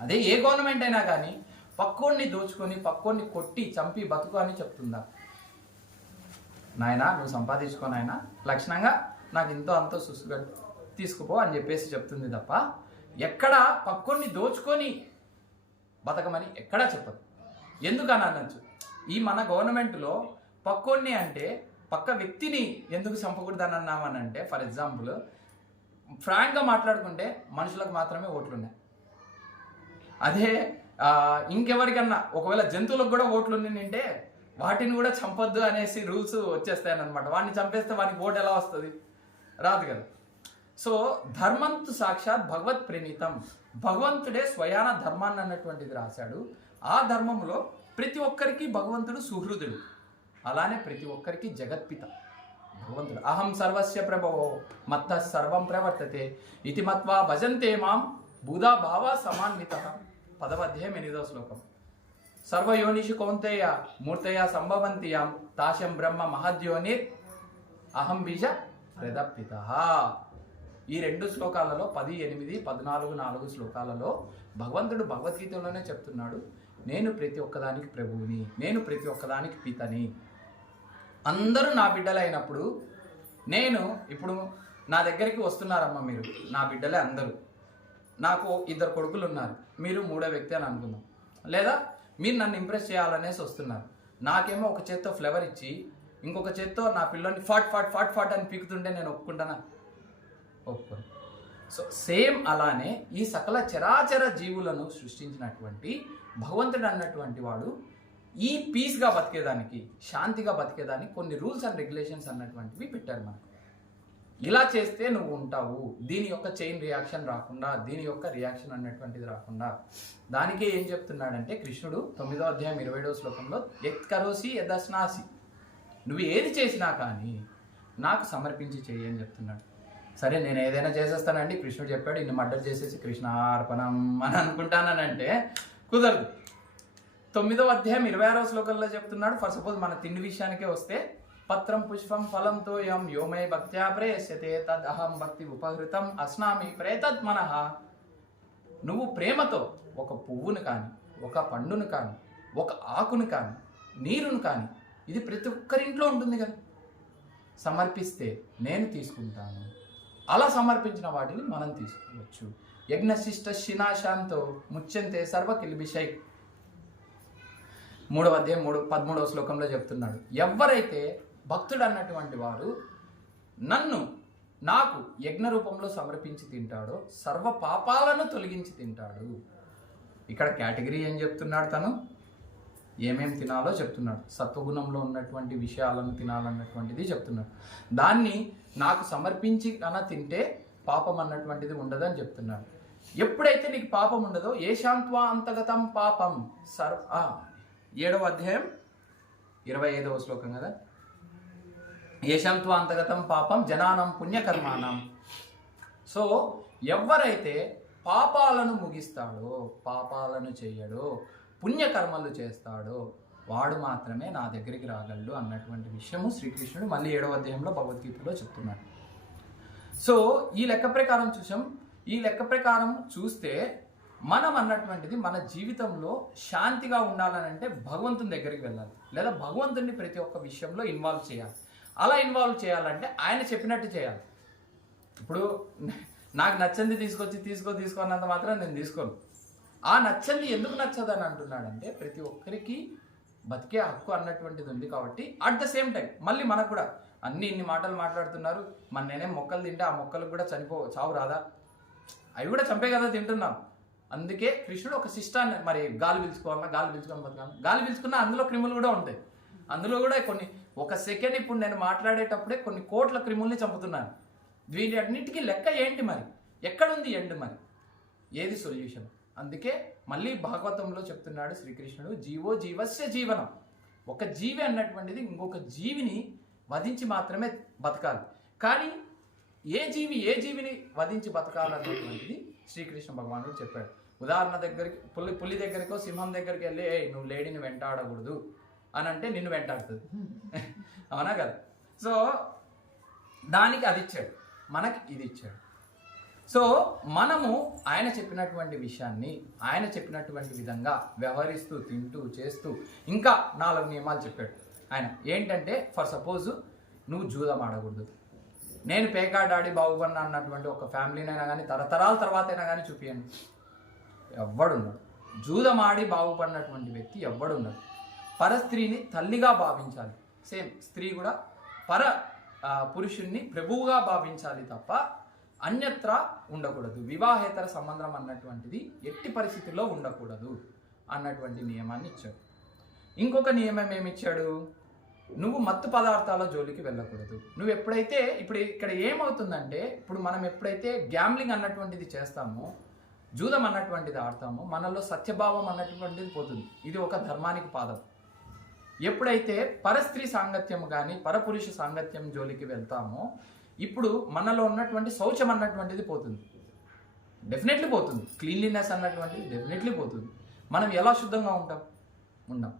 అదే ఏ గవర్నమెంట్ అయినా కానీ పక్కోడిని దోచుకొని పక్కోడిని కొట్టి చంపి బతుకు అని చెప్తుందా? నాయనా నువ్వు సంపాదించుకో నాయనా, లక్షణంగా నాకు ఇంతో అంతో సుసుగా తీసుకుపో అని చెప్పేసి చెప్తుంది తప్ప ఎక్కడ పక్కోడిని దోచుకొని బతకమని ఎక్కడా చెప్పదు. ఎందుకని అనొచ్చు, ఈ మన గవర్నమెంట్లో పక్కోడిని అంటే పక్క వ్యక్తిని ఎందుకు చంపకూడదని అన్నామని అంటే, ఫర్ ఎగ్జాంపుల్ ఫ్రాంక్గా మాట్లాడుకుంటే మనుషులకు మాత్రమే ఓట్లున్నాయి. అదే ఇంకెవరికన్నా ఒకవేళ జంతువులకు కూడా ఓట్లు ఉండింటే వాటిని కూడా చంపొద్దు అనేసి రూల్స్ వచ్చేస్తాయనమాట. వాడిని చంపేస్తే వానికి ఓటు ఎలా వస్తుంది? రాదు కదా. సో ధర్మంతు సాక్షాత్ భగవత్ ప్రణీతం, భగవంతుడే స్వయాన ధర్మాన్ని అన్నటువంటిది రాశాడు. ఆ ధర్మంలో ప్రతి ఒక్కరికి భగవంతుడు సుహృదుడు, అలానే ప్రతి ఒక్కరికి జగత్పిత భగవంతుడు. అహం సర్వస్య ప్రభవో మత్త సర్వం ప్రవర్తతే ఇతి మత్వా భజంతే మాం బూధా భావ సమాన్విత. 10వ అధ్యాయం 8వ శ్లోకం. సర్వయోనిషు కౌంతేయ మూర్తయ సంభవంతియాం తాశం బ్రహ్మ మహద్యోనిర్ అహం బీజ ప్రదప్పిత. ఈ 2 శ్లోకాలలో 10, 8, 14, 4 శ్లోకాలలో భగవంతుడు భగవద్గీతలోనే చెప్తున్నాడు, నేను ప్రతి ఒక్కదానికి ప్రభువుని, నేను ప్రతి ఒక్కదానికి పితని. అందరూ నా బిడ్డలైనప్పుడు నేను ఇప్పుడు నా దగ్గరికి వస్తున్నారమ్మా, మీరు నా బిడ్డలే అందరూ. నాకు 2 కొడుకులు ఉన్నారు, మీరు 3వ వ్యక్తి అని అనుకుందాం. లేదా మీరు నన్ను ఇంప్రెస్ చేయాలనేసి వస్తున్నారు. నాకేమో ఒక చేత్తో ఫ్లేవర్ ఇచ్చి ఇంకొక చేత్తో నా పిల్లని ఫాట్ అని పీకుతుంటే నేను ఒప్పుకుంటానా? ఒప్పుకోను. సో సేమ్ అలానే ఈ సకల చరాచర జీవులను సృష్టించినటువంటి భగవంతుడు అన్నటువంటి వాడు ఈ పీస్గా బతికేదానికి, శాంతిగా బతికేదానికి కొన్ని రూల్స్ అండ్ రెగ్యులేషన్స్ అన్నటువంటివి పెట్టారు మనకు. ఇలా చేస్తే నువ్వు ఉంటావు, దీని యొక్క చైన్ రియాక్షన్ రాకుండా, దీని యొక్క రియాక్షన్ అన్నటువంటిది రాకుండా. దానికే ఏం చెప్తున్నాడంటే కృష్ణుడు 9వ అధ్యాయం 27వ శ్లోకంలో యత్ కరోసి యదస్నాసి, నువ్వు ఏది చేసినా కానీ నాకు సమర్పించి చెయ్యి అని చెప్తున్నాడు. సరే నేను ఏదైనా చేసేస్తానండి, కృష్ణుడు చెప్పాడు ఇన్ని మర్డర్ చేసేసి కృష్ణార్పణం అని అనుకుంటానంటే కుదరదు. 9వ అధ్యాయం 26వ శ్లోకంలో చెప్తున్నాడు. ఫర్ సపోజ్ మన తిండి విషయానికే వస్తే, పత్రం పుష్పం ఫలంతో యం యోమే భక్త్యా ప్రేయస్యతే తద్ అహం భక్తి ఉపహృతం అస్నామి ప్రేతత్ మనః. నువ్వు ప్రేమతో ఒక పువ్వును కానీ, ఒక పండును కానీ, ఒక ఆకును కానీ, నీరును కానీ, ఇది ప్రతి ఒక్కరింట్లో ఉంటుంది కదా, సమర్పిస్తే నేను తీసుకుంటాను. అలా సమర్పించిన వాటిని మనం తీసుకోవచ్చు. యజ్ఞశిష్ట శినాశాంతో ముచ్యంతే సర్వ కిల్బిషై 3వ అధ్యాయం 13వ శ్లోకంలో చెప్తున్నాడు. ఎవరైతే భక్తుడు అన్నటువంటి వారు నాకు యజ్ఞ రూపంలో సమర్పించి తింటాడో సర్వ పాపాలను తొలగించి తింటాడు. ఇక్కడ కేటగిరీ ఏం చెప్తున్నాడు, తను ఏమేం తినాలో చెప్తున్నాడు. సత్వగుణంలో ఉన్నటువంటి విషయాలను తినాలన్నటువంటిది చెప్తున్నాడు. దాన్ని నాకు సమర్పించి తింటే పాపం అన్నటువంటిది ఉండదని చెప్తున్నాడు. ఎప్పుడైతే నీకు పాపం ఉండదో ఏషాంత్వా అంతగతం పాపం 7వ అధ్యాయం 25వ శ్లోకం కదా, ఏషాంత్వా అంతగతం పాపం జనానం పుణ్యకర్మానం. సో ఎవరైతే పాపాలను ముగిస్తాడో, పాపాలను చెయ్యడో, పుణ్యకర్మలు చేస్తాడో వాడు మాత్రమే నా దగ్గరికి రాగలడు అన్నటువంటి విషయము శ్రీకృష్ణుడు మళ్ళీ 7వ అధ్యాయంలో భగవద్గీతలో చెప్తున్నాడు. సో ఈ లెక్క ప్రకారం చూసాం. ఈ లెక్క ప్రకారం చూస్తే మనం అన్నటువంటిది మన జీవితంలో శాంతిగా ఉండాలనంటే భగవంతుని దగ్గరికి వెళ్ళాలి, లేదా భగవంతుని ప్రతి ఒక్క విషయంలో ఇన్వాల్వ్ చేయాలి. అలా ఇన్వాల్వ్ చేయాలంటే ఆయన చెప్పినట్టు చేయాలి. ఇప్పుడు నాకు నచ్చింది తీసుకో అన్నంత మాత్రం నేను తీసుకోను. ఆ నచ్చంది ఎందుకు నచ్చదు అని అంటున్నాడంటే ప్రతి ఒక్కరికి బతికే హక్కు అన్నటువంటిది ఉంది కాబట్టి. అట్ ద సేమ్ టైం మళ్ళీ మనకు కూడా ఇన్ని మాటలు మాట్లాడుతున్నారు, నేనేం మొక్కలు తింటే ఆ మొక్కలకు కూడా చావు రాదా, అవి కూడా చంపే కదా తింటున్నాం. అందుకే కృష్ణుడు ఒక శిష్టాన్ని, మరి గాలి పీల్చుకోవాలన్నా గాలి పీల్చుకొని బతకాలి, గాలి పీల్చుకున్నా అందులో క్రిములు కూడా ఉంటాయి. అందులో కూడా ఒక సెకండ్ ఇప్పుడు నేను మాట్లాడేటప్పుడే కొన్ని కోట్ల క్రిముల్ని చంపుతున్నాను. వీటన్నిటికీ లెక్క ఏంటి మరి, ఎక్కడుంది ఎండ్, మరి ఏది సొల్యూషన్? అందుకే మళ్ళీ భాగవతంలో చెప్తున్నాడు శ్రీకృష్ణుడు, జీవో జీవస్య జీవనం. ఒక జీవి అన్నటువంటిది ఇంకొక జీవిని వధించి మాత్రమే బతకాలి. కానీ ఏ జీవిని వధించి బతకాలన్నటువంటిది శ్రీకృష్ణ భగవానుడు చెప్పాడు. ఉదాహరణ దగ్గరికి పులి దగ్గరికో సింహం దగ్గరికి వెళ్ళి నువ్వు లేడీని వెంటాడకూడదు అని అంటే నిన్ను వెంటాడుతుంది, అవునా కదా? సో దానికి అది ఇచ్చాడు, మనకి ఇది ఇచ్చాడు. సో మనము ఆయన చెప్పినటువంటి విషయాన్ని ఆయన చెప్పినటువంటి విధంగా వ్యవహరిస్తూ తింటూ చేస్తూ ఇంకా 4 నియమాలు చెప్పాడు ఆయన. ఏంటంటే ఫర్ సపోజ్ నువ్వు జూదం ఆడకూడదు. నేను పేకాడ్ ఆడి బాగుపడినా అన్నటువంటి ఒక ఫ్యామిలీనైనా కానీ తరతరాల తర్వాత అయినా కానీ చూపియండి, ఎవ్వడున్నాడు. జూదం ఆడి బాగుపడినటువంటి వ్యక్తి ఎవ్వడున్నాడు. పరస్త్రీని తల్లిగా భావించాలి. సేమ్ స్త్రీ కూడా పురుషుణ్ణి ప్రభువుగా భావించాలి తప్ప అన్యత్ర ఉండకూడదు. వివాహేతర సంబంధం అన్నటువంటిది ఎట్టి పరిస్థితుల్లో ఉండకూడదు అన్నటువంటి నియమాన్ని ఇచ్చాడు. ఇంకొక నియమం ఏమిచ్చాడు, నువ్వు మత్తు పదార్థాల జోలికి వెళ్ళకూడదు. నువ్వు ఎప్పుడైతే ఇప్పుడు ఇక్కడ ఏమవుతుందంటే, ఇప్పుడు మనం ఎప్పుడైతే గ్యాంబ్లింగ్ అన్నటువంటిది చేస్తామో, జూదం అన్నటువంటిది ఆడతామో, మనలో సత్యభావం అన్నటువంటిది పోతుంది. ఇది ఒక ధర్మానికి పాదం. ఎప్పుడైతే పరస్త్రీ సాంగత్యం కానీ పరపురుష సాంగత్యం జోలికి వెళ్తామో ఇప్పుడు మనలో ఉన్నటువంటి శౌచం అన్నటువంటిది పోతుంది, డెఫినెట్లీ పోతుంది. క్లీన్లీనెస్ అన్నటువంటిది డెఫినెట్లీ పోతుంది. మనం ఎలా శుద్ధంగా ఉండం.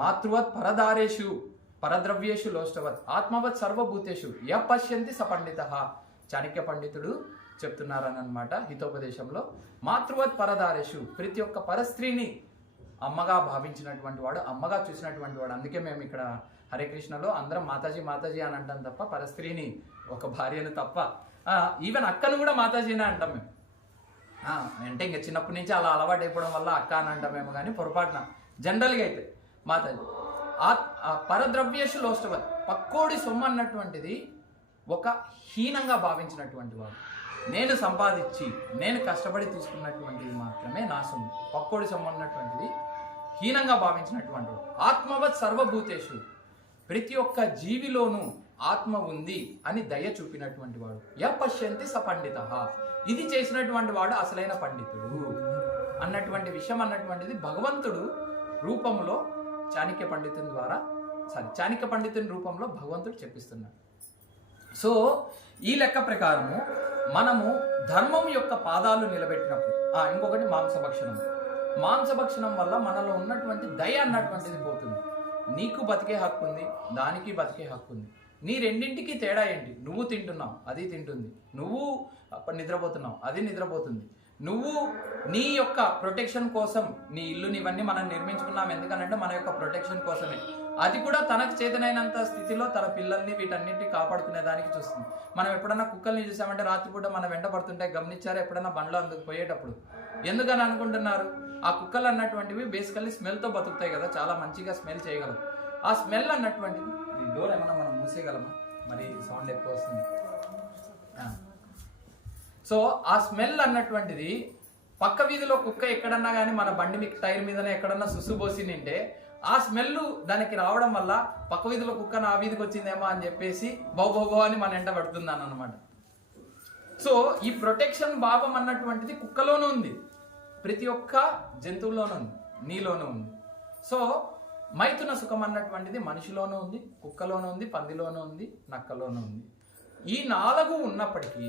మాతృవత్ పరదారేషు పరద్రవ్యేషు లోష్టవత్ ఆత్మవత్ సర్వభూతేషు య పశ్యంతి స పండిత. చాణక్య పండితుడు చెప్తున్నారనమాట హితోపదేశంలో. మాతృవత్ పరదారేషు, ప్రతి ఒక్క పరస్త్రీని అమ్మగా భావించినటువంటి వాడు, అమ్మగా చూసినటువంటి వాడు. అందుకే మేము ఇక్కడ హరే కృష్ణలో అందరం మాతాజీ మాతాజీ అని అంటాం తప్ప పరస్త్రీని ఒక భార్యను తప్ప, ఈవెన్ అక్కను కూడా మాతాజీనే అంటాం మేము. అంటే ఇంకా చిన్నప్పటి నుంచి అలా అలవాటు అయిపోవడం వల్ల అక్క అని అంటామేమో కానీ పొరపాటున జనరల్గా అయితే మాతాజీ. పరద్రవ్యేషు లోష్టవత్, పక్కోడి సొమ్ము అన్నటువంటిది ఒక హీనంగా భావించినటువంటి వాడు. నేను సంపాదించి నేను కష్టపడి తీసుకున్నటువంటిది మాత్రమే నా సొమ్ము, పక్కోడి సొమ్ము అన్నటువంటిది హీనంగా భావించినటువంటి వాడు. ఆత్మవత్ సర్వభూతేషు, ప్రతి ఒక్క జీవిలోనూ ఆత్మ ఉంది అని దయ చూపినటువంటి వాడు. య పశ్యంతి స పండిత, ఇది చేసినటువంటి వాడు అసలైన పండితుడు అన్నటువంటి విషయం అన్నటువంటిది భగవంతుడు రూపంలో చాణక్య పండితుని రూపంలో భగవంతుడు చెప్పిస్తున్నాడు. సో ఈ లెక్క ప్రకారము మనము ధర్మం యొక్క పాదాలు నిలబెట్టినప్పుడు, ఇంకొకటి మాంసభక్షణం వల్ల మనలో ఉన్నటువంటి దయ అన్నటువంటిది పోతుంది. నీకు బతికే హక్కు ఉంది, దానికి బతికే హక్కు ఉంది. నీ రెండింటికి తేడా ఏంటి? నువ్వు తింటున్నావు, అది తింటుంది. నువ్వు నిద్రపోతున్నావు, అది నిద్రపోతుంది. నువ్వు నీ యొక్క ప్రొటెక్షన్ కోసం నీ ఇల్లుని ఇవన్నీ మనం నిర్మించుకున్నాం, ఎందుకనంటే మన యొక్క ప్రొటెక్షన్ కోసమే. అది కూడా తనకు చేతనైనంత స్థితిలో తన పిల్లల్ని వీటన్నింటినీ కాపాడుకునే దానికి చూస్తుంది. మనం ఎప్పుడన్నా కుక్కల్ని చూసామంటే రాత్రిపూట మనం వెంట పడుతుంటే గమనించారా ఎప్పుడన్నా బండ్లో అందుకు పోయేటప్పుడు? ఎందుకని అనుకుంటున్నారు? ఆ కుక్కలు అన్నటువంటివి బేసికల్లీ స్మెల్తో బతుకుతాయి కదా, చాలా మంచిగా స్మెల్ చేయగలవు. ఆ స్మెల్ అన్నటువంటిది, ఈ డోర్ ఏమన్నా మనం మూసేయగలమా? మరి సౌండ్ ఎక్కువ వస్తుంది. సో ఆ స్మెల్ అన్నటువంటిది పక్క వీధిలో కుక్క ఎక్కడన్నా కానీ మన బండి టైర్ మీదనే ఎక్కడన్నా సుసుబోసి నింటే ఆ స్మెల్ దానికి రావడం వల్ల పక్క వీధిలో కుక్క నా వీధికి వచ్చిందేమో అని చెప్పేసి బౌబౌబో అని మన ఎంట పడుతుందని అనమాట. సో ఈ ప్రొటెక్షన్ భావం అన్నటువంటిది కుక్కలోనూ ఉంది, ప్రతి ఒక్క జంతువులోనూ ఉంది, నీలోనూ ఉంది. సో మైథున సుఖం అన్నటువంటిది మనిషిలోనూ ఉంది, కుక్కలోనూ ఉంది, పందిలోనూ ఉంది, నక్కలోనూ ఉంది. ఈ 4 ఉన్నప్పటికీ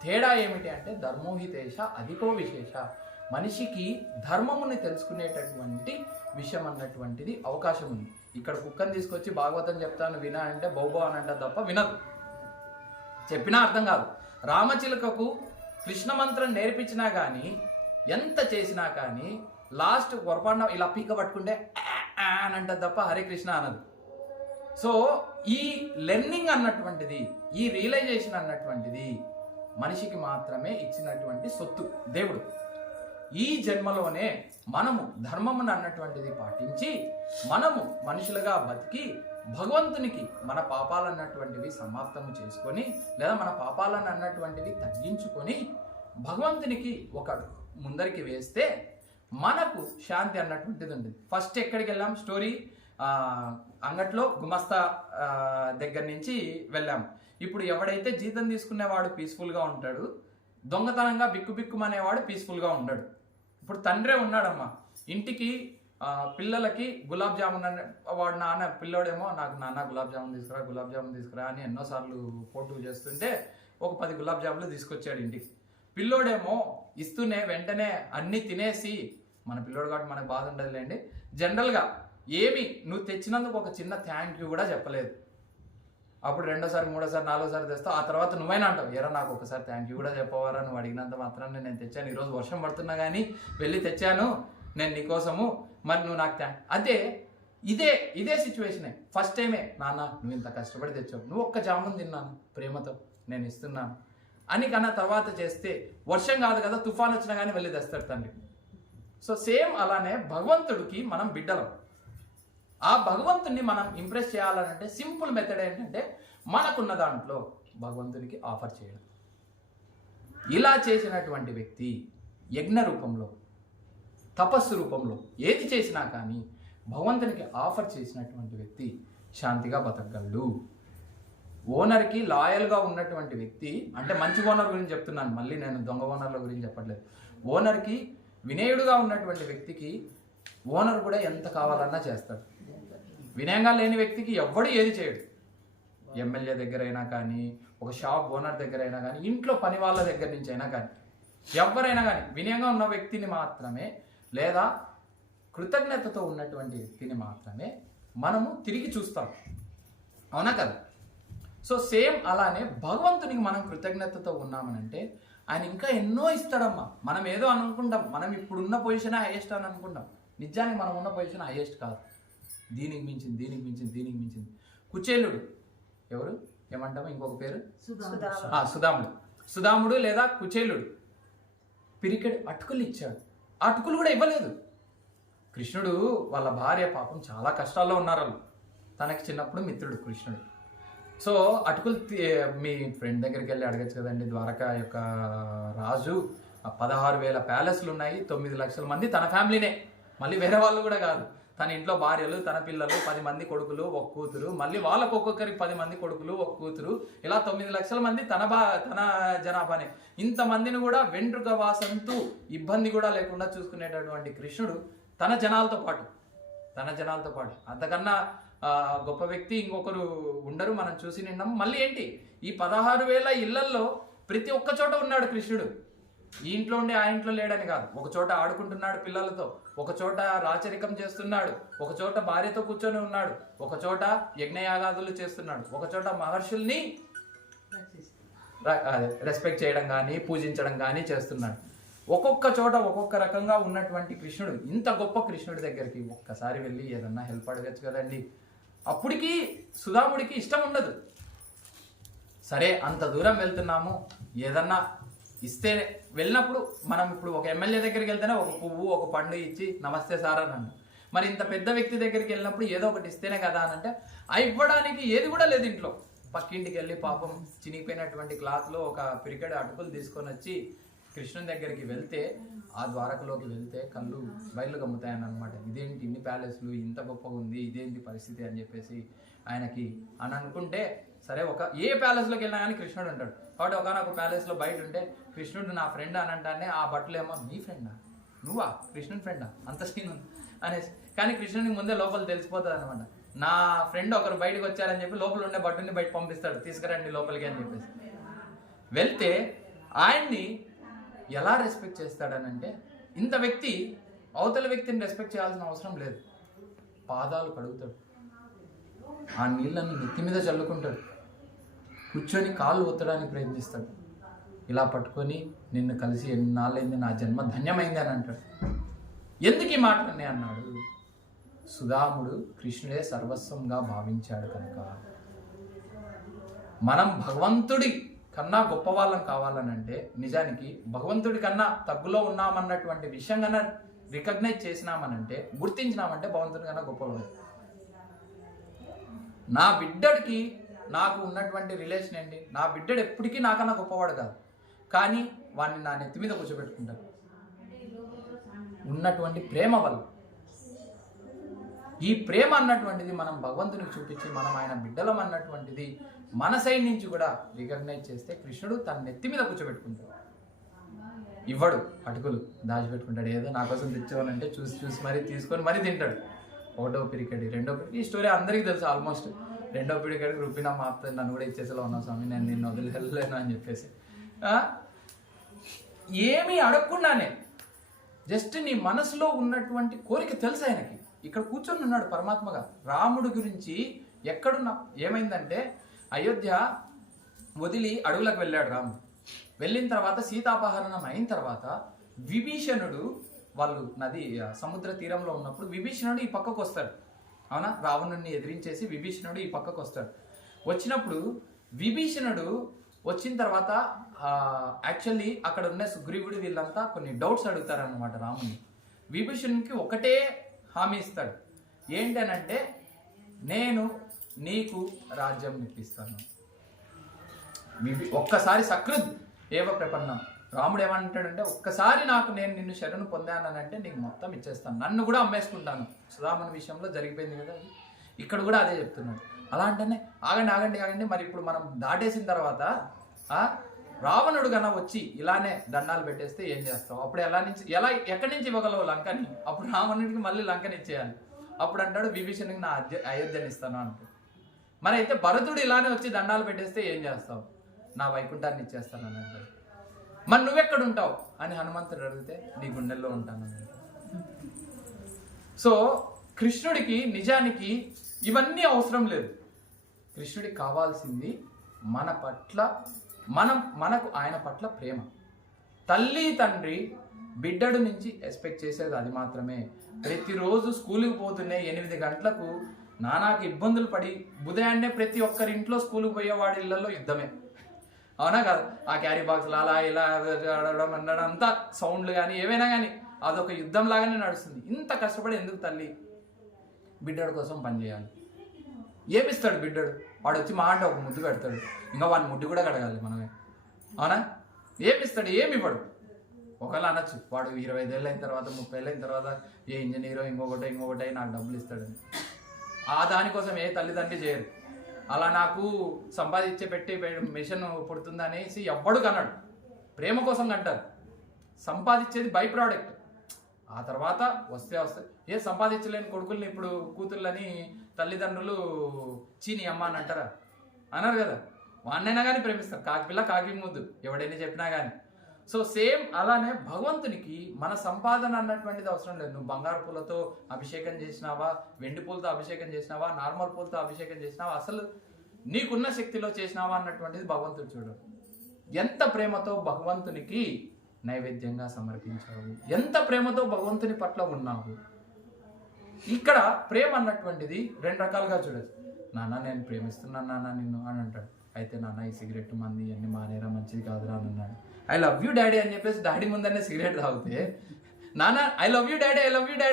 తేడా ఏమిటి అంటే ధర్మోహితేష అధికో విశేష, మనిషికి ధర్మముని తెలుసుకునేటటువంటి విషయం అన్నటువంటిది అవకాశం ఉంది. ఇక్కడ కుక్కని తీసుకొచ్చి భాగవతం చెప్తాను వినా అంటే బౌబో అని అంట తప్ప వినదు, చెప్పినా అర్థం కాదు. రామచిలుకకు కృష్ణ మంత్రం నేర్పించినా కానీ, ఎంత చేసినా కానీ లాస్ట్ పొరపాటున ఇలా పీక పట్టుకుంటే అని అంటది తప్ప హరే కృష్ణ అనదు. సో ఈ లెర్నింగ్ అన్నటువంటిది, ఈ రియలైజేషన్ అన్నటువంటిది మనిషికి మాత్రమే ఇచ్చినటువంటి సొత్తు దేవుడు. ఈ జన్మలోనే మనము ధర్మమును అన్నటువంటిది పాటించి మనము మనుషులుగా బతికి భగవంతునికి మన పాపాలు అన్నటువంటివి సమాప్తము చేసుకొని, లేదా మన పాపాలను అన్నటువంటివి తగ్గించుకొని భగవంతునికి ఒక ముందరికి వేస్తే మనకు శాంతి అన్నటువంటిది ఉంటుంది. ఫస్ట్ ఎక్కడికి వెళ్ళాం? స్టోరీ అంగట్లో గుమస్తా దగ్గర నుంచి వెళ్ళాం. ఇప్పుడు ఎవడైతే జీతం తీసుకునేవాడు పీస్ఫుల్గా ఉంటాడు, దొంగతనంగా బిక్కుమనేవాడు పీస్ఫుల్గా ఉంటాడు. ఇప్పుడు తండ్రే ఉన్నాడమ్మా, ఇంటికి పిల్లలకి గులాబ్ జామున్ అనే వాడు నాన్న, పిల్లోడేమో నాకు నాన్న గులాబ్ జామున్ తీసుకురా అని ఎన్నోసార్లు పోటీ చేస్తుంటే ఒక 10 గులాబ్ జాములు తీసుకొచ్చాడు ఇంటికి. పిల్లోడేమో ఇస్తూనే వెంటనే అన్నీ తినేసి, మన పిల్లోడు కాబట్టి మనకు బాధ ఉండదులేండి, జనరల్గా ఏమి నువ్వు తెచ్చినందుకు ఒక చిన్న థ్యాంక్ యూ కూడా చెప్పలేదు. అప్పుడు 2వ సారి 3వ సారి 4వ సారి తెస్తావు, ఆ తర్వాత నువ్వైనా అంటావు, ఎరా నాకు ఒకసారి థ్యాంక్ యూ కూడా చెప్పవారా, నువ్వు అడిగినంత మాత్రాన్ని నేను తెచ్చాను, ఈరోజు వర్షం పడుతున్నా కానీ వెళ్ళి తెచ్చాను నేను నీకోసము, మరి నువ్వు నాకు అదే ఇదే సిచ్యువేషనే. ఫస్ట్ టైమే నాన్న నువ్వు ఇంత కష్టపడి తెచ్చావు, నువ్వు ఒక్క జామున్ తిన్నాను ప్రేమతో నేను ఇస్తున్నాను అని కన్నా తర్వాత చేస్తే వర్షం కాదు కదా తుఫాన్ వచ్చినా కానీ వెళ్ళి తెస్తాడు తండ్రి. సో సేమ్ అలానే భగవంతుడికి మనం బిడ్డలం. ఆ భగవంతుడిని మనం ఇంప్రెస్ చేయాలనంటే సింపుల్ మెథడ్ ఏంటంటే మనకున్న దాంట్లో భగవంతుడికి ఆఫర్ చేయడం. ఇలా చేసినటువంటి వ్యక్తి యజ్ఞ రూపంలో, తపస్సు రూపంలో ఏది చేసినా కానీ భగవంతునికి ఆఫర్ చేసినటువంటి వ్యక్తి శాంతిగా బతకగలడు. ఓనర్కి లాయల్గా ఉన్నటువంటి వ్యక్తి, అంటే మంచి ఓనర్ గురించి చెప్తున్నాను, మళ్ళీ నేను దొంగ ఓనర్ల గురించి చెప్పట్లేదు. ఓనర్కి వినయుడుగా ఉన్నటువంటి వ్యక్తికి ఓనర్ కూడా ఎంత కావాలన్నా చేస్తాడు. వినయంగా లేని వ్యక్తికి ఎవ్వడు ఏది చేయడు. ఎమ్మెల్యే దగ్గర అయినా కానీ, ఒక షాప్ ఓనర్ దగ్గర అయినా కానీ, ఇంట్లో పని వాళ్ళ దగ్గర నుంచి అయినా కానీ, ఎవరైనా కానీ వినయంగా ఉన్న వ్యక్తిని మాత్రమే, లేదా కృతజ్ఞతతో ఉన్నటువంటి వ్యక్తిని మాత్రమే మనము తిరిగి చూస్తాం. అవునా కదా? సో సేమ్ అలానే భగవంతునికి మనం కృతజ్ఞతతో ఉన్నామనంటే ఆయన ఇంకా ఎన్నో ఇస్తాడమ్మా. మనం ఏదో అనుకుంటాం, మనం ఇప్పుడున్న పొజిషన్ హైయెస్ట్ అని అనుకుంటాం. నిజానికి మనం ఉన్న పొజిషన్ హైయెస్ట్ కాదు, దీనికి మించింది. కుచేలుడు ఎవరు ఏమంటామో ఇంకొక పేరు సుధాముడు లేదా కుచేలుడు పిరికెడు అటుకులు ఇచ్చాడు. ఆ అటుకులు కూడా ఇవ్వలేదు. కృష్ణుడు వాళ్ళ భార్య పాపం చాలా కష్టాల్లో ఉన్నారు వాళ్ళు. తనకి చిన్నప్పుడు మిత్రుడు కృష్ణుడు. సో అటుకులు మీ ఫ్రెండ్ దగ్గరికి వెళ్ళి అడగచ్చు కదండి. ద్వారకా యొక్క రాజు 16,000 ప్యాలెస్లు ఉన్నాయి, 9 లక్షల మంది తన ఫ్యామిలీనే, మళ్ళీ వేరే వాళ్ళు కూడా కాదు. తన ఇంట్లో భార్యలు, తన పిల్లలు, 10 మంది కొడుకులు, ఒక కూతురు, మళ్ళీ వాళ్ళకు ఒక్కొక్కరికి 10 మంది కొడుకులు, ఒక కూతురు, ఇలా 9 లక్షల మంది తన జనాభానే. ఇంతమందిని కూడా వెంట్రుక వాసంతూ ఇబ్బంది కూడా లేకుండా చూసుకునేటటువంటి కృష్ణుడు తన జనాలతో పాటు అంతకన్నా గొప్ప వ్యక్తి ఇంకొకరు ఉండరు, మనం చూసి నిన్నాం. మళ్ళీ ఏంటి, ఈ 16,000 ఇళ్లల్లో ప్రతి ఒక్క చోట ఉన్నాడు కృష్ణుడు. ఈ ఇంట్లో ఉండి ఆ ఇంట్లో లేడని కాదు, ఒక చోట ఆడుకుంటున్నాడు పిల్లలతో, ఒక చోట రాచరికం చేస్తున్నాడు, ఒక చోట భార్యతో కూర్చొని ఉన్నాడు, ఒక చోట యజ్ఞయాగాదులు చేస్తున్నాడు, ఒక చోట మహర్షుల్ని రెస్పెక్ట్ చేయడం కానీ పూజించడం కానీ చేస్తున్నాడు. ఒక్కొక్క చోట ఒక్కొక్క రకంగా ఉన్నటువంటి కృష్ణుడు, ఇంత గొప్ప కృష్ణుడి దగ్గరికి ఒక్కసారి వెళ్ళి ఏదన్నా హెల్ప్ అడగచ్చు కదండి. అప్పటికి సుధాముడికి ఇష్టం ఉండదు. సరే అంత దూరం వెళ్తున్నాము, ఏదన్నా ఇస్తే వెళ్ళినప్పుడు మనం ఇప్పుడు ఒక ఎమ్మెల్యే దగ్గరికి వెళ్తేనే ఒక పువ్వు ఒక పండు ఇచ్చి నమస్తే సార్ అని అన్నాడు. మరి ఇంత పెద్ద వ్యక్తి దగ్గరికి వెళ్ళినప్పుడు ఏదో ఒకటి ఇస్తేనే కదా అని అంటే ఆ ఇవ్వడానికి ఏది కూడా లేదు ఇంట్లో. పక్కింటికి వెళ్ళి పాపం చినిగిపోయినటువంటి క్లాత్లో ఒక పిరికెడు అటుకులు తీసుకొని వచ్చి కృష్ణుని దగ్గరికి వెళ్తే, ఆ ద్వారకలోకి వెళ్తే కళ్ళు బయలు గమ్ముతాయని అనమాట. ఇదేంటి ఇన్ని ప్యాలెస్లు, ఇంత గొప్పగా ఉంది, ఇదేంటి పరిస్థితి అని చెప్పేసి ఆయనకి అని అనుకుంటే, సరే ఏ ప్యాలెస్లోకి వెళ్ళినా కానీ కృష్ణుడు ఉంటాడు కాబట్టి ఒకనొక ప్యాలెస్లో బయట ఉంటే కృష్ణుడు నా ఫ్రెండ్ అని అంటానే ఆ బట్టలు ఏమో నీ ఫ్రెండా, నువ్వా కృష్ణుని ఫ్రెండా, అంత సీన్ ఉంది అనేసి. కానీ కృష్ణుడికి ముందే లోపల తెలిసిపోతుంది అనమాట. నా ఫ్రెండ్ ఒకరు బయటకు వచ్చారని చెప్పి లోపల ఉండే బట్టని బయట పంపిస్తాడు, తీసుకురండి లోపలికి అని చెప్పేసి. వెళ్తే ఆయన్ని ఎలా రెస్పెక్ట్ చేస్తాడనంటే, ఇంత వ్యక్తి అవతల వ్యక్తిని రెస్పెక్ట్ చేయాల్సిన అవసరం లేదు, పాదాలు కడుగుతాడు, ఆ నీళ్ళని నెత్తి మీద చల్లుకుంటాడు, కూర్చొని కాళ్ళు ఒత్తడానికి ప్రయత్నిస్తాడు, ఇలా పట్టుకొని నిన్ను కలిసి ఎన్నాళ్ళైంది, నా జన్మ ధన్యమైంది అని అంటాడు. ఎందుకు ఈ మాటలన్నీ అన్నాడు? సుధాముడు కృష్ణుడే సర్వస్వంగా భావించాడు కనుక. మనం భగవంతుడి కన్నా గొప్ప వాళ్ళం కావాలనంటే, నిజానికి భగవంతుడి కన్నా తగ్గులో ఉన్నామన్నటువంటి విషయం కన్నా రికగ్నైజ్ చేసినామనంటే, గుర్తించినామంటే భగవంతుడి కన్నా గొప్పవాడు. నా బిడ్డడికి నాకు ఉన్నటువంటి రిలేషన్ ఏంటి, నా బిడ్డడు ఎప్పటికీ నాకన్నా గొప్పవాడు కాదు, కానీ వాడిని నా నెత్తి మీద కూర్చోబెట్టుకుంటాను ఉన్నటువంటి ప్రేమ వల్ల. ఈ ప్రేమ అన్నటువంటిది మనం భగవంతునికి చూపించి మనం ఆయన బిడ్డలం అన్నటువంటిది మన సైడ్ నుంచి కూడా రికగ్నైజ్ చేస్తే కృష్ణుడు తన నెత్తి మీద కూర్చోబెట్టుకుంటాడు. ఇవ్వడు అటుకులు, దాచిపెట్టుకుంటాడు. ఏదో నా కోసం తెచ్చేవానంటే చూసి మరీ తీసుకొని మరీ తింటాడు. ఒకటో పిరికడి, రెండో పిరికడి, ఈ స్టోరీ అందరికీ తెలుసు ఆల్మోస్ట్. రెండో పిరికడికి రుబ్బినా మాత్రం నన్ను కూడా ఇచ్చేసేలా ఉన్నావు స్వామి, నేను నిన్ను వదిలేను అని చెప్పేసి. ఏమీ అడగకుండానే జస్ట్ నీ మనసులో ఉన్నటువంటి కోరిక తెలుసు ఆయనకి. ఇక్కడ కూర్చొని ఉన్నాడు పరమాత్మగా. రాముడి గురించి ఎక్కడున్నా ఏమైందంటే, అయోధ్య వదిలి అడవులకు వెళ్ళాడు రాముడు. వెళ్ళిన తర్వాత సీతాపహరణం అయిన తర్వాత విభీషణుడు, వాళ్ళు సముద్ర తీరంలో ఉన్నప్పుడు విభీషణుడు ఈ పక్కకు వస్తాడు. అవునా, రావణుడిని ఎదిరించేసి విభీషణుడు ఈ పక్కకు వస్తాడు. వచ్చినప్పుడు విభీషణుడు వచ్చిన తర్వాత యాక్చువల్లీ అక్కడ ఉన్న సుగ్రీవుడు వీళ్ళంతా కొన్ని డౌట్స్ అడుగుతారనమాట రాముని. విభీషణునికి ఒకటే హామీ ఇస్తాడు, ఏంటనంటే నేను నీకు రాజ్యం ఇప్పిస్తాను. ఒక్కసారి సకృద్ ఏవ ప్రపన్నం. రాముడు ఏమంటాడంటే, ఒక్కసారి నేను నిన్ను శరణు పొందానంటే నీకు మొత్తం ఇచ్చేస్తాను, నన్ను కూడా అమ్మేసుకుంటాను. సుధామని విషయంలో జరిగిపోయింది కదా, ఇక్కడ కూడా అదే చెప్తున్నాడు. అలా అంటేనే ఆగండి, మరి ఇప్పుడు మనం దాటేసిన తర్వాత రావణుడు కన్నా వచ్చి ఇలానే దండాలు పెట్టేస్తే ఏం చేస్తావు? అప్పుడు ఎక్కడి నుంచి ఇవ్వగలవు లంకని? అప్పుడు రావణుడికి మళ్ళీ లంకని ఇచ్చేయాలి. అప్పుడు అంటాడు విభీషణుడికి నా అయోధ్యని ఇస్తాను అంటాడు. మరి అయితే భరతుడు ఇలానే వచ్చి దండాలు పెట్టేస్తే ఏం చేస్తావు? నా వైకుంఠాన్ని ఇచ్చేస్తాను అని అంటాడు. మరి నువ్వెక్కడ ఉంటావు అని హనుమంతుడు అడిగితే, నీ గుండెల్లో ఉంటాను అని అంటాడు. సో కృష్ణుడికి నిజానికి ఇవన్నీ అవసరం లేదు. కృష్ణుడికి కావాల్సింది మన పట్ల మనకు ఆయన పట్ల ప్రేమ. తల్లి తండ్రి బిడ్డడు నుంచి ఎక్స్పెక్ట్ చేసేది అది మాత్రమే. ప్రతిరోజు స్కూల్కి పోతున్నాయి 8 గంటలకు నానాకి ఇబ్బందులు పడి ఉదయాన్నే ప్రతి ఒక్కరింట్లో స్కూల్కి పోయేవాడి ఇళ్లలో యుద్ధమే. అవునా కాదు? ఆ క్యారీ బాక్స్లు అలా ఇలా అనడం అంతా సౌండ్లు కానీ ఏవైనా కానీ అదొక యుద్ధం లాగానే నడుస్తుంది. ఇంత కష్టపడి ఎందుకు తల్లి బిడ్డడు కోసం పనిచేయాలి? ఏమిస్తాడు బిడ్డడు? వాడు వచ్చి మా అంటే ఒక ముద్దు పెడతాడు, ఇంకా వాడిని ముడ్డు కూడా కడగాలి మనమే. అవునా? ఏమి ఇస్తాడు? ఏమి ఇవ్వడు. ఒకవేళ అనొచ్చు వాడు 25 ఏళ్ళు అయిన తర్వాత 30 ఏళ్ళు అయిన తర్వాత ఏ ఇంజనీరో ఇంకొకటి నాకు డబ్బులు ఇస్తాడని. ఆ దానికోసం ఏ తల్లిదండ్రి చేయరు. అలా నాకు సంపాదించే పెట్టి మిషన్ పుడుతుందనేసి ఎవ్వడు కన్నాడు. ప్రేమ కోసం కంటారు. సంపాదించేది బై ప్రోడక్ట్. ఆ తర్వాత వస్తే ఏ సంపాదించలేని కొడుకుల్ని ఇప్పుడు కూతుర్లని తల్లిదండ్రులు చీని అమ్మ అని అంటారా? అన్నారు కదా. వాడినైనా కానీ ప్రేమిస్తారు. కాకిపిల్ల కాకి ముద్దు ఎవడైనా చెప్పినా కానీ. సో సేమ్ అలానే భగవంతునికి మన సంపాదన అన్నటువంటిది అవసరం లేదు. నువ్వు బంగారు పూలతో అభిషేకం చేసినావా, వెండి పూలతో అభిషేకం చేసినావా, నార్మల్ పూలతో అభిషేకం చేసినావా, అసలు నీకున్న శక్తిలో చేసినావా అన్నటువంటిది భగవంతుడు చూడు. ఎంత ప్రేమతో భగవంతునికి నైవేద్యంగా సమర్పించావు, ఎంత ప్రేమతో భగవంతుని పట్ల ఉన్నావు. ఇక్కడ ప్రేమ అన్నటువంటిది 2 రకాలుగా చూడచ్చు. నాన్న నేను ప్రేమిస్తున్నాను నాన్న నిన్ను అని అంటాడు. అయితే నాన్న ఈ సిగరెట్ మంది అన్ని మానేరా, మంచిది కాదురా అని అన్నాడు. ఐ లవ్ యూ డాడీ అని చెప్పేసి డాడీ ముందనే సిగరెట్ తాగితే, నాన్న ఐ లవ్ యూ డాడీ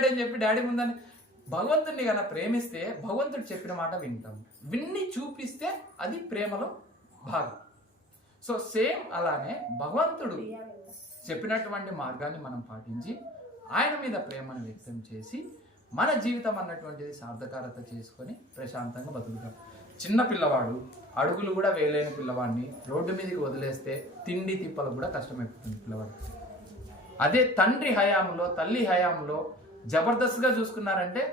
అని చెప్పి డాడీ ముందని భగవంతుడిని కన్నా ప్రేమిస్తే భగవంతుడు చెప్పిన మాట వింటాం. విన్ని చూపిస్తే అది ప్రేమలో భాగం. సో సేమ్ అలానే భగవంతుడు చెప్పినటువంటి మార్గాన్ని మనం పాటించి ఆయన మీద ప్రేమను వ్యక్తం చేసి మన జీవితం అన్నటువంటిది సార్థకారత చేసుకొని ప్రశాంతంగా బతుకుతాం. చిన్న పిల్లవాడు అడుగులు కూడా వేయలేని పిల్లవాడిని రోడ్డు మీదకి వదిలేస్తే తిండి తిప్పలు కూడా కష్టమైపోతుంది పిల్లవాడు. అదే తండ్రి హయాంలో తల్లి హయాంలో జబర్దస్త్గా చూసుకున్నారంటే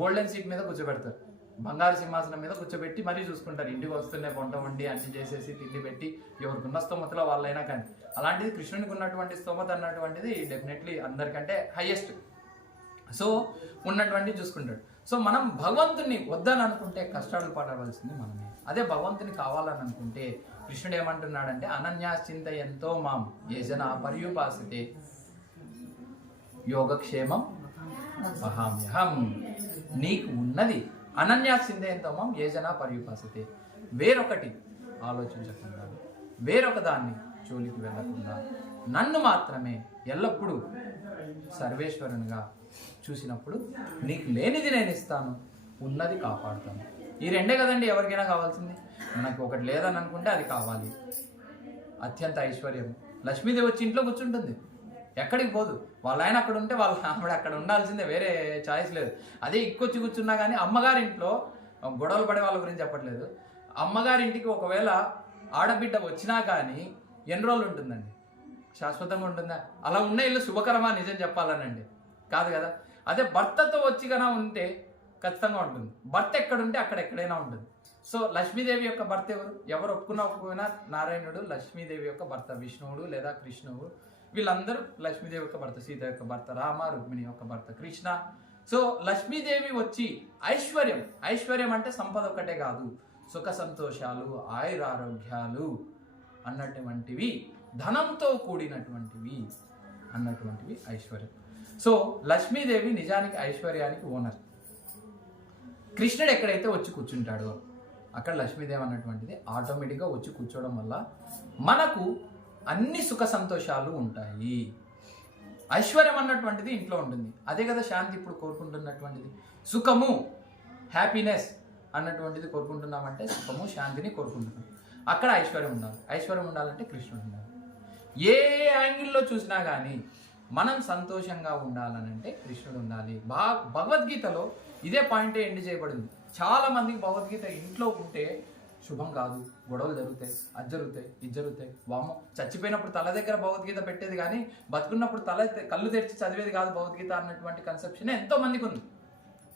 గోల్డెన్ సీట్ మీద కూర్చోబెడతారు, బంగారు సింహాసనం మీద కూర్చోబెట్టి మరీ చూసుకుంటారు. ఇంటికి వస్తూనే వంట వండి అన్ని చేసేసి తిండి పెట్టి ఎవరికున్న స్తోమతలో వాళ్ళైనా కానీ. అలాంటిది కృష్ణునికి ఉన్నటువంటి స్తోమత అన్నటువంటిది డెఫినెట్లీ అందరికంటే హైయెస్ట్. సో ఉన్నటువంటి చూసుకుంటాడు. సో మనం భగవంతుని వద్దని అనుకుంటే కష్టాలు పడవలసింది మనమే. అదే భగవంతుని కావాలని అనుకుంటే కృష్ణుడు ఏమంటున్నాడంటే అనన్యాశ్చింత ఎంతో మాం ఏజన పర్యుపాసితే యోగక్షేమం వహామ్యహం. నీకు ఉన్నది అనన్యాశ్చింత ఎంతో మాం ఏజన పర్యుపాసితే. వేరొకటి ఆలోచించకుండా, వేరొక దాన్ని జోలికి వెళ్ళకుండా నన్ను మాత్రమే ఎల్లప్పుడూ సర్వేశ్వరునిగా చూసినప్పుడు నీకు లేనిది నేను ఇస్తాను, ఉన్నది కాపాడుతాను. ఈ 2 కదండి ఎవరికైనా కావాల్సింది. మనకు ఒకటి లేదని అనుకుంటే అది కావాలి. అత్యంత ఐశ్వర్యం. లక్ష్మీదేవి వచ్చి ఇంట్లో కూర్చుంటుంది, ఎక్కడికి పోదు. వాళ్ళ ఆయన అక్కడ ఉంటే వాళ్ళ ఆవిడ అక్కడ ఉండాల్సిందే, వేరే ఛాయిస్ లేదు. అదే ఇక్కొచ్చి కూర్చున్నా కానీ అమ్మగారింట్లో గొడవలు పడే వాళ్ళ గురించి చెప్పట్లేదు. అమ్మగారింటికి ఒకవేళ ఆడబిడ్డ వచ్చినా కానీ ఎన్ని రోజులు ఉంటుందండి? శాశ్వతంగా ఉంటుందా? అలా ఉన్న ఇల్లు శుభకరమా నిజం చెప్పాలనండి? కాదు కదా. అదే భర్తతో వచ్చి కన్నా ఉంటే ఖచ్చితంగా ఉంటుంది. భర్త ఎక్కడుంటే అక్కడ ఎక్కడైనా ఉంటుంది. సో లక్ష్మీదేవి యొక్క భర్త ఎవరు ఒప్పుకున్నా నారాయణుడు లక్ష్మీదేవి యొక్క భర్త, విష్ణువుడు లేదా కృష్ణుడు, వీళ్ళందరూ లక్ష్మీదేవి యొక్క భర్త, సీత యొక్క భర్త రామ, రుక్మిణి యొక్క భర్త కృష్ణ. సో లక్ష్మీదేవి వచ్చి ఐశ్వర్యం అంటే సంపద ఒక్కటే కాదు, సుఖ సంతోషాలు, ఆయురారోగ్యాలు అన్నటువంటివి, ధనంతో కూడినటువంటివి అన్నటువంటివి ఐశ్వర్యం. సో లక్ష్మీదేవి నిజానికి ఐశ్వర్యానికి ఓనర్. కృష్ణుడు ఎక్కడైతే వచ్చి కూర్చుంటాడో అక్కడ లక్ష్మీదేవి అన్నటువంటిది ఆటోమేటిక్గా వచ్చి కూర్చోవడం వల్ల మనకు అన్ని సుఖ సంతోషాలు ఉంటాయి. ఐశ్వర్యం అన్నటువంటిది ఇంట్లో ఉంటుంది. అదే కదా శాంతి ఇప్పుడు కోరుకుంటున్నటువంటిది. సుఖము, హ్యాపీనెస్ అన్నటువంటిది కోరుకుంటున్నామంటే సుఖము శాంతిని కోరుకుంటున్నాం. అక్కడ ఐశ్వర్యం ఉండాలి. ఐశ్వర్యం ఉండాలంటే కృష్ణుడు ఉండాలి. ఏ యాంగిల్లో చూసినా కానీ మనం సంతోషంగా ఉండాలనంటే కృష్ణుడు ఉండాలి. భగవద్గీతలో ఇదే పాయింటే ఎండ్ చేయబడింది. చాలా మందికి భగవద్గీత ఇంట్లో ఉంటే శుభం కాదు, గొడవలు జరుగుతాయి, అది జరుగుతాయి, ఇది జరుగుతాయి. వామో, చచ్చిపోయినప్పుడు తల దగ్గర భగవద్గీత పెట్టేది కానీ బతుకున్నప్పుడు కళ్ళు తెరిచి చదివేది కాదు భగవద్గీత అన్నటువంటి కన్సెప్షన్ ఎంతో మందికి ఉంది.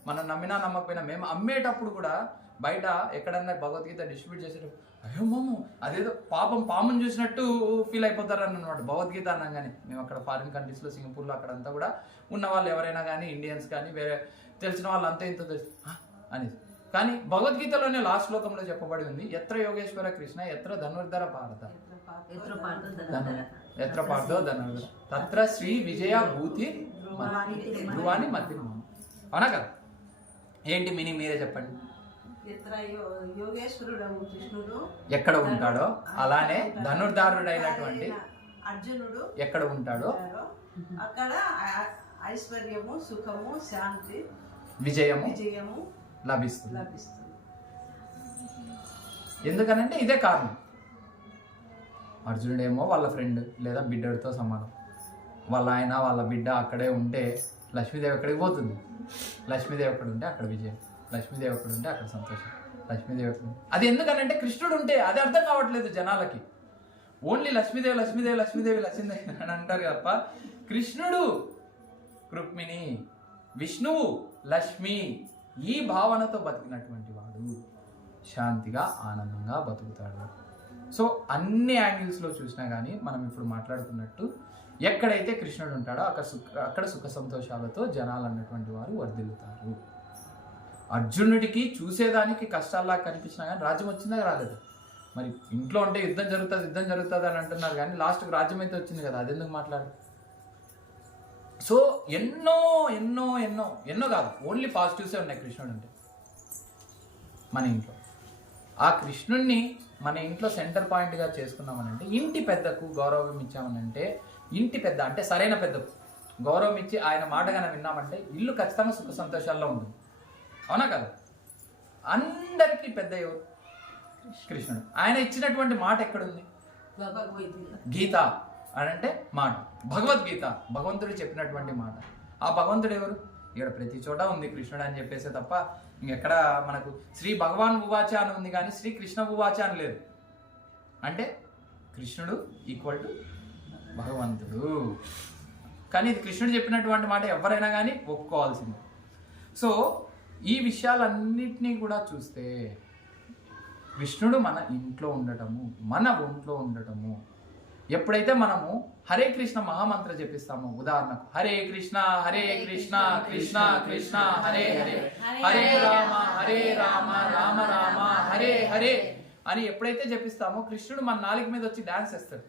మనం నమ్మినా నమ్మకపోయినా మేము అమ్మేటప్పుడు కూడా బయట ఎక్కడన్నా భగవద్గీత డిస్ట్రిబ్యూట్ చేసేటప్పుడు అయ్యో మాము అదేదో పాముని చూసినట్టు ఫీల్ అయిపోతారు అన్నమాట భగవద్గీత అనగానే. మేము అక్కడ ఫారిన్ కంట్రీస్లో, సింగపూర్లో అక్కడంతా కూడా ఉన్న వాళ్ళు ఎవరైనా కానీ ఇండియన్స్ కానీ వేరే తెలిసిన వాళ్ళు అంతా ఇంత తెలుసు అని. కానీ భగవద్గీతలోనే లాస్ట్ శ్లోకంలో చెప్పబడి ఉంది, ఎత్ర యోగేశ్వర కృష్ణ ఎత్ర ధనుర్ధర భారత ఎత్ర పార్థో ధనుర్ధర తత్ర శ్రీ విజయ భూతి ధ్రువాని మధ్య. అవునా కదా? ఏంటి మీనింగ్ మీరే చెప్పండి. కృష్ణుడు ఎక్కడ ఉంటాడో అలానే ధనుర్ధారుడైనటువంటి అర్జునుడు ఎక్కడ ఉంటాడో అక్కడ ఐశ్వర్యము, సుఖము, శాంతి, విజయము విజయము లభిస్తుంది. ఎందుకనంటే ఇదే కారణం. అర్జునుడేమో వాళ్ళ ఫ్రెండ్ లేదా బిడ్డడితో సమానం. వాళ్ళ ఆయన వాళ్ళ బిడ్డ అక్కడే ఉంటే లక్ష్మీదేవి ఎక్కడికి పోతుంది? లక్ష్మీదేవి ఎక్కడ ఉంటే అక్కడ విజయం, లక్ష్మీదేవి ఎక్కడ ఉంటే అక్కడ సంతోషం, లక్ష్మీదేవి ఎక్కడ. అది ఎందుకనంటే కృష్ణుడు ఉంటే అది అర్థం కావట్లేదు జనాలకి. ఓన్లీ లక్ష్మీదేవి లక్ష్మీదేవి లక్ష్మీదేవి లక్ష్మీదేవి అని అంటారు తప్ప కృష్ణుడు రుక్మిణి, విష్ణువు లక్ష్మి, ఈ భావనతో బతికినటువంటి వాడు శాంతిగా ఆనందంగా బతుకుతాడు. సో అన్ని యాంగిల్స్లో చూసినా కానీ మనం ఇప్పుడు మాట్లాడుకున్నట్టు ఎక్కడైతే కృష్ణుడు ఉంటాడో అక్కడ సుఖ సంతోషాలతో జనాలు అన్నటువంటి వారు వర్ధిల్లుతారు. అర్జునుడికి చూసేదానికి కష్టాల్లా కనిపించినా కానీ రాజ్యం వచ్చిందా రాలేదు? మరి ఇంట్లో ఉంటే యుద్ధం జరుగుతుంది అని అంటున్నారు కానీ లాస్ట్కి రాజ్యం అయితే వచ్చింది కదా, అది ఎందుకు మాట్లాడు? సో ఎన్నో ఎన్నో ఎన్నో ఎన్నో కాదు, ఓన్లీ పాజిటివ్సే ఉన్నాయి కృష్ణుడు అంటే మన ఇంట్లో. ఆ కృష్ణుడిని మన ఇంట్లో సెంటర్ పాయింట్గా చేసుకున్నామనంటే, ఇంటి పెద్దకు గౌరవం ఇచ్చామనంటే, ఇంటి పెద్ద అంటే సరైన పెద్దకు గౌరవం ఇచ్చి ఆయన మాటగానే విన్నామంటే ఇల్లు ఖచ్చితంగా సుఖ సంతోషాల్లో ఉంటుంది. అవునా కదా? అందరికీ పెద్ద ఎవరు? కృష్ణుడు. ఆయన ఇచ్చినటువంటి మాట ఎక్కడుంది? గీత అని అంటే మాట, భగవద్గీత, భగవంతుడు చెప్పినటువంటి మాట. ఆ భగవంతుడు ఎవరు? ఇక్కడ ప్రతి చోట ఉంది కృష్ణుడు అని చెప్పేసే తప్ప ఇంకెక్కడ మనకు శ్రీ భగవాన్ ఉవాచ అని ఉంది కానీ శ్రీ కృష్ణ ఉవాచ అని లేదు. అంటే కృష్ణుడు ఈక్వల్ టు భగవంతుడు. కానీ ఇది కృష్ణుడు చెప్పినటువంటి మాట ఎవరైనా కానీ ఒప్పుకోవాల్సిందే. సో ఈ విషయాలన్నిటినీ కూడా చూస్తే కృష్ణుడు మన ఇంట్లో ఉండటము, మన ఒంట్లో ఉండటము. ఎప్పుడైతే మనము హరే కృష్ణ మహామంత్ర జపిస్తామో, ఉదాహరణకు హరే కృష్ణ కృష్ణ కృష్ణ హరే హరే, హరే రామ రామ రామ హరే హరే అని ఎప్పుడైతే జపిస్తామో కృష్ణుడు మన నాలుక మీద వచ్చి డాన్స్ చేస్తాడు.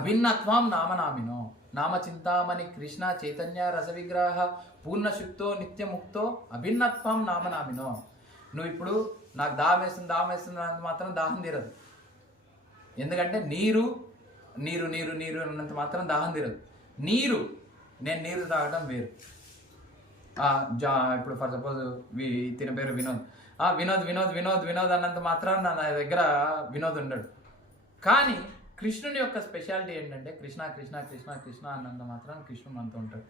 అభిన్నత్వం నామనామినో నామ చింతామణి కృష్ణ చైతన్య రస విగ్రహ పూర్ణశుక్తో నిత్యముక్తో అభిన్నత్వం నామనామినో. నువ్వు ఇప్పుడు నాకు దాహం వేస్తుంది అన్నంత మాత్రం దాహం తీరదు. ఎందుకంటే నీరు నీరు నీరు నీరు అన్నంత మాత్రం దాహం తీరదు. నేను నీరు తాగడం వేరు. ఇప్పుడు ఫర్ సపోజ్ తిన పేరు వినోద్, వినోద్ వినోద్ వినోద్ వినోద్ అన్నంత మాత్రం నా దగ్గర వినోద్ ఉండడు. కానీ కృష్ణుని యొక్క స్పెషాలిటీ ఏంటంటే కృష్ణ కృష్ణ కృష్ణ కృష్ణ అన్నంత మాత్రం కృష్ణుడు మనతో ఉంటాడు.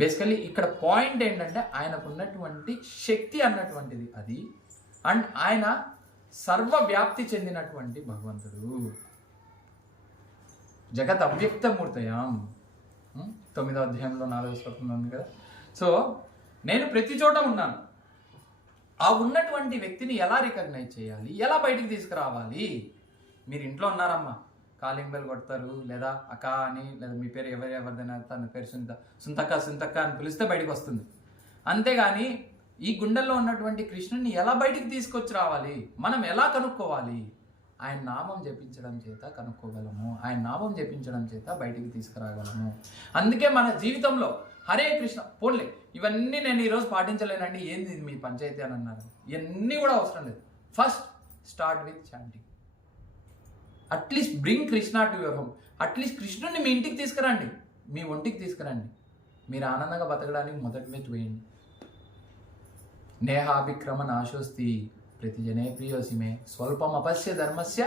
బేసికల్లీ ఇక్కడ పాయింట్ ఏంటంటే ఆయనకు ఉన్నటువంటి శక్తి అన్నటువంటిది అది. అండ్ ఆయన సర్వవ్యాప్తి చెందినటువంటి భగవంతుడు. జగత్ అవ్యక్తమూర్తయాం 9వ అధ్యాయంలో 4వ శ్లోకంలో ఉంది కదా. సో నేను ప్రతి చోట ఉన్నాను. ఆ ఉన్నటువంటి వ్యక్తిని ఎలా రికగ్నైజ్ చేయాలి, ఎలా బయటికి తీసుకురావాలి? మీరు ఇంట్లో ఉన్నారమ్మా, కాలింగ్ బెల్ కొడతారు, లేదా అక్క అని, లేదా మీ పేరు ఎవరిదైనా తన పేరు సుంతక్క అని పిలిస్తే బయటకు వస్తుంది. అంతేగాని ఈ గుండెల్లో ఉన్నటువంటి కృష్ణుని ఎలా బయటికి తీసుకొచ్చి రావాలి, మనం ఎలా కనుక్కోవాలి? ఆయన నామం జపించడం చేత కనుక్కోగలము, ఆయన నామం జపించడం చేత బయటికి తీసుకురాగలము. అందుకే మన జీవితంలో హరే కృష్ణ పోన్లే ఇవన్నీ నేను ఈరోజు పాటించలేనండి, ఏంది మీ పంచాయతీ అని అన్నారు, ఇవన్నీ కూడా అవసరం లేదు. First start with chanting. At least bring Krishna to your home. At least కృష్ణుడిని మీ ఇంటికి తీసుకురండి, మీ ఒంటికి తీసుకురండి. మీరు ఆనందంగా బతకడానికి మొదటి మెట్టు వేయండి. నేహాభిక్రమ నాశోస్తి ప్రతిజనే ప్రియోసిమే స్వల్పం అపస్య ధర్మస్య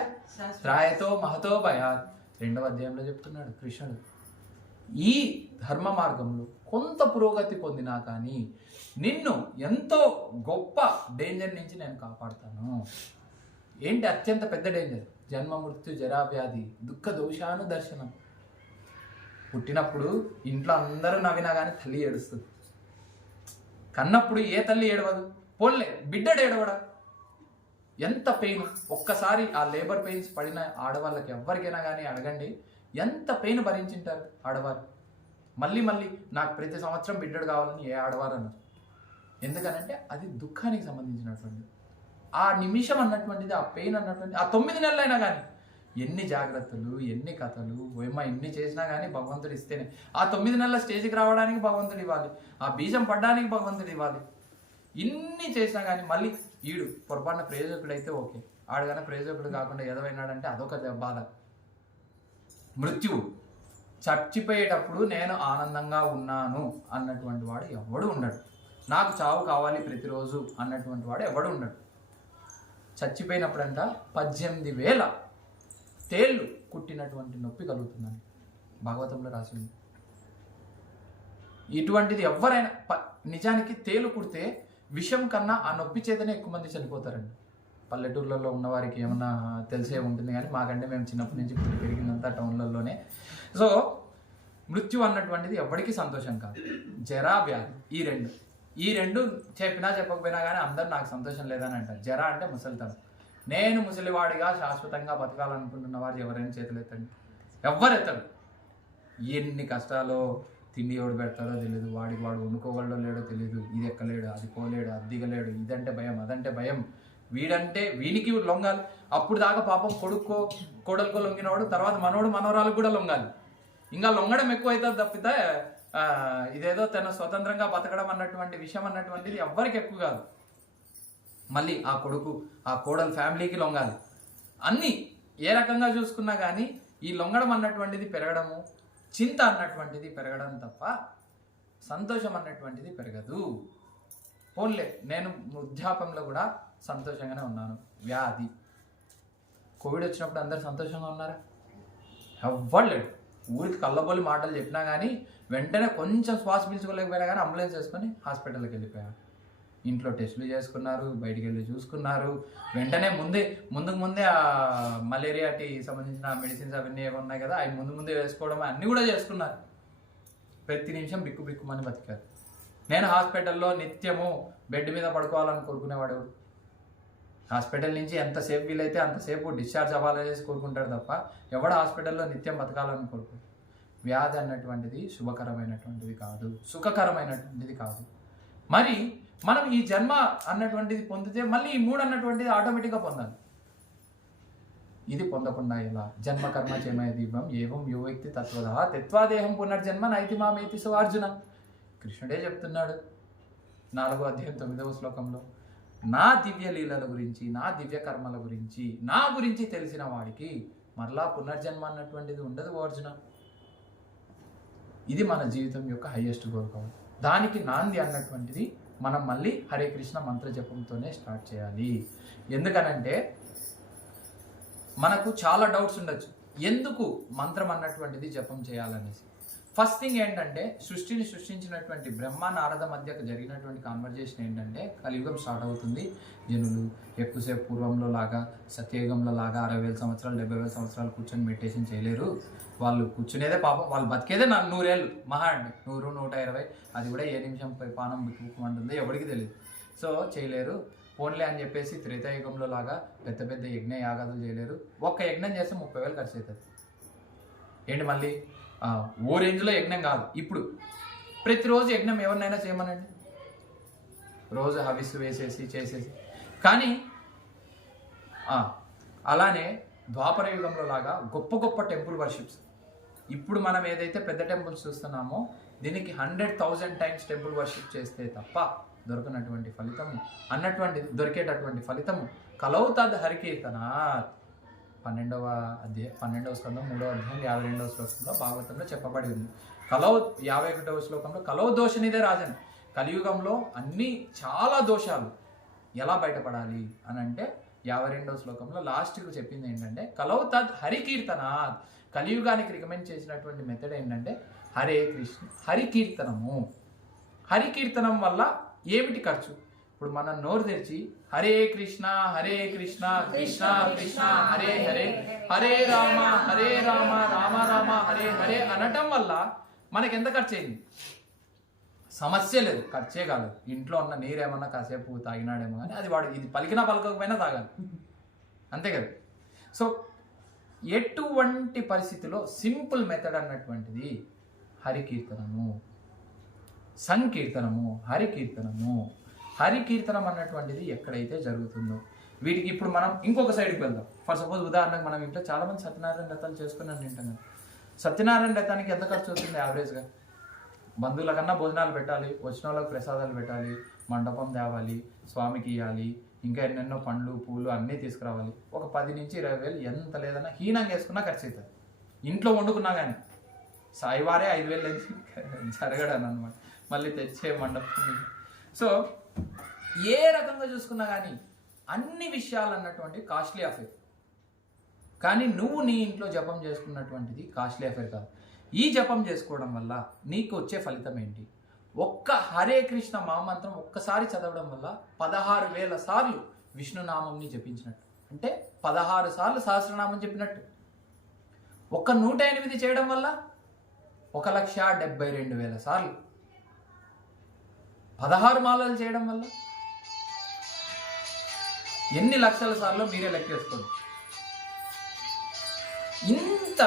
త్రాయతో మహతో భయాత్. 2వ అధ్యాయంలో చెప్తున్నాడు కృష్ణుడు. ఈ ధర్మ మార్గంలో కొంత పురోగతి పొందినా కానీ నిన్ను ఎంతో గొప్ప డేంజర్ నుంచి నేను కాపాడుతాను. ఏంటి అత్యంత పెద్ద డేంజర్? జన్మ మృత్యు జరావ్యాధి దుఃఖ దోషాను దర్శనం. పుట్టినప్పుడు ఇంట్లో అందరూ నవ్వినా కానీ తల్లి ఏడుస్తుంది. కన్నప్పుడు ఏ తల్లి ఏడవదు? పోన్లే బిడ్డడు ఏడవడా? ఎంత పెయిన్! ఒక్కసారి ఆ లేబర్ పెయిన్స్ పడిన ఆడవాళ్ళకి ఎవరికైనా కానీ అడగండి, ఎంత పెయిన్ భరించింటారు ఆడవారు. మళ్ళీ నాకు ప్రతి సంవత్సరం బిడ్డడు కావాలని ఏ ఆడవారు అన్నారు. ఎందుకనంటే అది దుఃఖానికి సంబంధించినటువంటిది. ఆ నిమిషం అన్నటువంటిది, ఆ పెయిన్ అన్నటువంటిది, ఆ 9 నెలలైనా కానీ ఎన్ని జాగ్రత్తలు, ఎన్ని కథలు, ఎన్ని చేసినా కానీ భగవంతుడు ఇస్తేనే. ఆ 9 నెలల స్టేజ్కి రావడానికి భగవంతుడు ఇవ్వాలి, ఆ బీజం పడడానికి భగవంతుడు ఇవ్వాలి. ఇన్ని చేసినా కానీ మళ్ళీ ఈడు పొరపాటున ప్రయోజకుడు అయితే ఓకే, ఆడుగానే ప్రయోజకుడు కాకుండా ఎదవైనాడంటే అదొక బాధ. మృత్యువు చచ్చిపోయేటప్పుడు నేను ఆనందంగా ఉన్నాను అన్నటువంటి వాడు ఎవడు ఉండడు. నాకు చావు కావాలి ప్రతిరోజు అన్నటువంటి వాడు ఎవడు ఉండడు. చచ్చిపోయినప్పుడంట 18,000 తేళ్ళు కుట్టినటువంటి నొప్పి కలుగుతుందని భాగవతంలో రాసింది. ఇటువంటిది ఎవరైనా నిజానికి తేలు కుడితే విషం కన్నా ఆ నొప్పి చేతనే ఎక్కువ మంది చనిపోతారండి. పల్లెటూర్లలో ఉన్నవారికి ఏమన్నా తెలిసే ఉంటుంది, కానీ మాకంటే మేము చిన్నప్పటి నుంచి పుట్టి పెరిగిందంతా టౌన్లలోనే. సో మృత్యు అన్నటువంటిది ఎవరికి సంతోషం కాదు. జరా, వ్యాధి, ఈ రెండు చెప్పినా చెప్పకపోయినా కానీ అందరు నాకు సంతోషం లేదని అంటారు. జరా అంటే ముసలితనం. నేను ముసలివాడిగా శాశ్వతంగా బతకాలనుకుంటున్న వారు ఎవరైనా చేతులు ఎత్తండి. ఎవ్వరు ఎత్తాడు. ఎన్ని కష్టాలు, తిండి ఎవడు పెడతాడో తెలియదు, వాడికి వాడు వండుకోగలడో లేడో తెలియదు, ఇది ఎక్కలేడు, అది పోలేడు, అది దిగలేడు, ఇదంటే భయం, అదంటే భయం, వీనికి లొంగాలి. అప్పుడు దాకా పాపం కోడలుకో లొంగినవాడు తర్వాత మనవరాలకు కూడా లొంగాలి. ఇంకా లొంగడం ఎక్కువ అవుతుంది తప్పితే ఇదేదో తన స్వతంత్రంగా బతకడం అన్నటువంటి విషయం అన్నటువంటిది ఎవ్వరికి ఎక్కువ కాదు. మళ్ళీ ఆ కొడుకు ఆ కోడలు ఫ్యామిలీకి లొంగాలి. అన్నీ ఏ రకంగా చూసుకున్నా కానీ ఈ లొంగడం అన్నటువంటిది పెరగడము, చింత అన్నటువంటిది పెరగడం తప్ప సంతోషం అన్నటువంటిది పెరగదు. పోన్లే, నేను వృద్ధాపంలో కూడా సంతోషంగానే ఉన్నాను. వ్యాధి, కోవిడ్ వచ్చినప్పుడు అందరు సంతోషంగా ఉన్నారా? ఎవ్వలేడు. ఊరికి కళ్ళబోలి మాటలు చెప్పినా కానీ వెంటనే కొంచెం శ్వాస పీల్చుకోలేకపోయినా కానీ అంబులెన్స్ చేసుకొని హాస్పిటల్కి వెళ్ళిపోయారు. ఇంట్లో టెస్టులు చేసుకున్నారు, బయటికి వెళ్ళి చూసుకున్నారు. వెంటనే ముందే ఆ మలేరియాకి సంబంధించిన మెడిసిన్స్ అవన్నీ ఏమి ఉన్నాయి కదా, అవి ముందే వేసుకోవడం అన్నీ కూడా చేసుకున్నారు. ప్రతి నిమిషం బిక్కుమని బతికారు. నేను హాస్పిటల్లో నిత్యము బెడ్ మీద పడుకోవాలని కోరుకునేవాడు. హాస్పిటల్ నుంచి ఎంతసేపు వీలైతే అంతసేపు డిశ్చార్జ్ అవ్వాలనేసి కోరుకుంటాడు తప్ప ఎవడ హాస్పిటల్లో నిత్యం బతకాలని కోరుకుంటాడు. వ్యాధి అన్నటువంటిది శుభకరమైనటువంటిది కాదు, సుఖకరమైనటువంటిది కాదు. మరి మనం ఈ జన్మ అన్నటువంటిది పొందితే మళ్ళీ ఈ 3 అన్నటువంటిది ఆటోమేటిక్గా పొందాలి. ఇది పొందకుండా ఎలా? జన్మ కర్మ చేమయ దీపం ఏవం యో వ్యక్తి తత్వాదేహం పునర్జన్మ నైతి మామేతి సో అర్జున. కృష్ణుడే చెప్తున్నాడు 4వ అధ్యాయం 9వ శ్లోకంలో, నా దివ్య లీలల గురించి, నా దివ్య కర్మల గురించి, నా గురించి తెలిసిన వాడికి మరలా పునర్జన్మ అన్నటువంటిది ఉండదు అర్జున. ఇది మన జీవితం యొక్క హైయెస్ట్ గోల్ కావాలి. దానికి నాంది అన్నటువంటిది మనం మళ్ళీ హరే కృష్ణ మంత్ర జపంతోనే స్టార్ట్ చేయాలి. ఎందుకనంటే మనకు చాలా డౌట్స్ ఉండొచ్చు, ఎందుకు మంత్రం అన్నటువంటిది జపం చేయాలనేసి. ఫస్ట్ థింగ్ ఏంటంటే, సృష్టిని సృష్టించినటువంటి బ్రహ్మ నారద మధ్యకు జరిగినటువంటి కాన్వర్జేషన్ ఏంటంటే, కలియుగం స్టార్ట్ అవుతుంది, జనులు ఎక్కువసేపు పూర్వంలో లాగా సత్యయుగంలో లాగా 60,000 సంవత్సరాలు 70,000 సంవత్సరాలు కూర్చొని మెడిటేషన్ చేయలేరు. వాళ్ళు కూర్చునేదే పాపం, వాళ్ళు బతికేదే 100 ఏళ్ళు మహా అండి, 100, 120, అది కూడా ఏ నిమిషం పానం బిక్కుమంటుందో ఎవరికి తెలియదు. సో చేయలేరు, ఫోన్లే అని చెప్పేసి త్రేతాయుగంలో లాగా పెద్ద యజ్ఞ యాగాదులు చేయలేరు. ఒక్క యజ్ఞం చేస్తే 30,000 ఖర్చు అవుతుంది. ఏంటి మళ్ళీ ఓ రేంజ్లో యజ్ఞం కాదు. ఇప్పుడు ప్రతిరోజు యజ్ఞం ఎవరినైనా చేయమనండి, రోజు హవిస్సు వేసేసి చేసేసి. కానీ అలానే ద్వాపర యుగంలో లాగా గొప్ప టెంపుల్ వర్షిప్స్, ఇప్పుడు మనం ఏదైతే పెద్ద టెంపుల్స్ చూస్తున్నామో దీనికి 100,000 టైమ్స్ టెంపుల్ వర్షిప్ చేస్తే తప్ప దొరకనటువంటి ఫలితము అన్నటువంటిది, దొరికేటటువంటి ఫలితము కలౌతద్ హరికీర్తనాత్ 12వ స్కందం 3వ అధ్యాయం 52వ శ్లోకంలో భాగవతంలో చెప్పబడి ఉంది. 51వ శ్లోకంలో కలౌ దోషనిదే రాజన్. కలియుగంలో అన్ని చాలా దోషాలు ఎలా బయటపడాలి అని అంటే 52వ శ్లోకంలో లాస్ట్కు చెప్పింది ఏంటంటే కలౌతద్ హరికీర్తనాత్. కలియుగానికి రికమెండ్ చేసినటువంటి మెథడ్ ఏంటంటే హరే కృష్ణ హరికీర్తనము. హరికీర్తనం వల్ల ఏమిటి ఖర్చు? ఇప్పుడు మనం నోరు తెరిచి హరే కృష్ణ కృష్ణ కృష్ణ హరే హరే, హరే రామ రామ రామ హరే హరే అనటం వల్ల మనకి ఎంత ఖర్చు అయింది? సమస్య లేదు, ఖర్చే కాలేదు. ఇంట్లో ఉన్న నీరేమన్నా కాసేపు తాగినాడేమో కానీ అది వాడు ఇది పలికినా పలకకపోయినా తాగాలి, అంతే కదా. సో ఎటువంటి పరిస్థితిలో సింపుల్ మెథడ్ అన్నటువంటిది హరికీర్తనము, సంకీర్తనము, హరికీర్తనం అన్నటువంటిది ఎక్కడైతే జరుగుతుందో వీటికి ఇప్పుడు మనం ఇంకొక సైడ్కి వెళ్దాం. ఫర్ సపోజ్ ఉదాహరణకు మనం ఇంట్లో చాలామంది సత్యనారాయణ వ్రతాలు చేసుకుని తింటున్నాం. సత్యనారాయణ వ్రతానికి ఎంత ఖర్చు అవుతుంది యావరేజ్గా? బంధువుల కన్నా భోజనాలు పెట్టాలి, వచ్చిన వాళ్ళకి ప్రసాదాలు పెట్టాలి, మండపం తేవాలి, స్వామికి ఇవ్వాలి, ఇంకా ఎన్నెన్నో పండ్లు పూలు అన్నీ తీసుకురావాలి. ఒక 10 నుంచి 20,000 ఎంత లేదన్నా హీనంగా వేసుకున్నా ఖర్చు అవుతుంది. ఇంట్లో వండుకున్నా కానీ సాయివారే 5,000 జరగడాను అనమాట, మళ్ళీ తెచ్చే మండపం. సో ఏ రకంగా చూసుకున్నా కానీ అన్ని విషయాలు అన్నటువంటి కాస్ట్లీ అఫేర్. కానీ నువ్వు నీ ఇంట్లో జపం చేసుకున్నటువంటిది కాస్ట్లీ అఫేర్ కాదు. ఈ జపం చేసుకోవడం వల్ల నీకు వచ్చే ఫలితం ఏంటి? ఒక్క హరే కృష్ణ మహామంత్రం ఒక్కసారి చదవడం వల్ల 16,000 సార్లు విష్ణునామంని జపించినట్టు, అంటే 16 సార్లు సహస్రనామం చెప్పినట్టు. ఒక్క 108 చేయడం వల్ల 1,72,000 సార్లు, 16 మాలలు చేయడం వల్ల ఎన్ని లక్షల సార్లు మీరే లెక్కేసుకోండి. ఇంత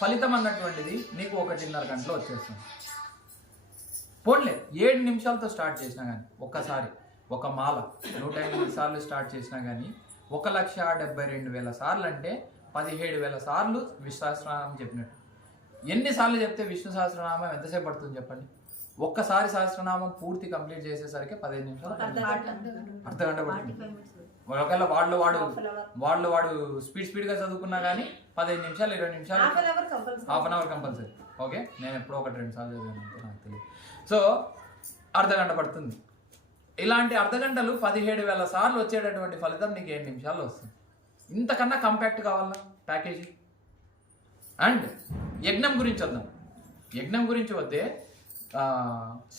ఫలితం అన్నటువంటిది నీకు 1.5 గంటలో వచ్చేస్తుంది. పోన్లే 7 నిమిషాలతో స్టార్ట్ చేసినా కానీ, ఒక్కసారి ఒక మాల 108 సార్లు స్టార్ట్ చేసినా కానీ 1,72,000 సార్లు అంటే 17,000 సార్లు విష్ణు సహస్రనామం చెప్పినట్టు. ఎన్నిసార్లు చెప్తే విష్ణు సహస్రనామం ఎంతసేపు పడుతుంది చెప్పండి? ఒక్కసారి సహస్రనామం పూర్తి కంప్లీట్ చేసేసరికి 15 నిమిషాలు, అర్ధ గంట పడుతుంది. ఒకవేళ వాడు స్పీడ్గా చదువుకున్నా కానీ 15 నిమిషాలు 20 నిమిషాలు, half an hour compulsory. Okay, నేను ఎప్పుడో 1-2 సార్లు చదివాను అంతే, నాకు తెలియదు. సో అర్ధ గంట పడుతుంది. ఇలాంటి అర్ధ గంటలు 17,000 సార్లు వచ్చేటటువంటి ఫలితం నీకు 7 నిమిషాల్లో వస్తుంది. ఇంతకన్నా కంపాక్ట్ కావాలా ప్యాకేజీ? అండ్ యజ్ఞం గురించి వద్దాం. యజ్ఞం గురించి వద్దే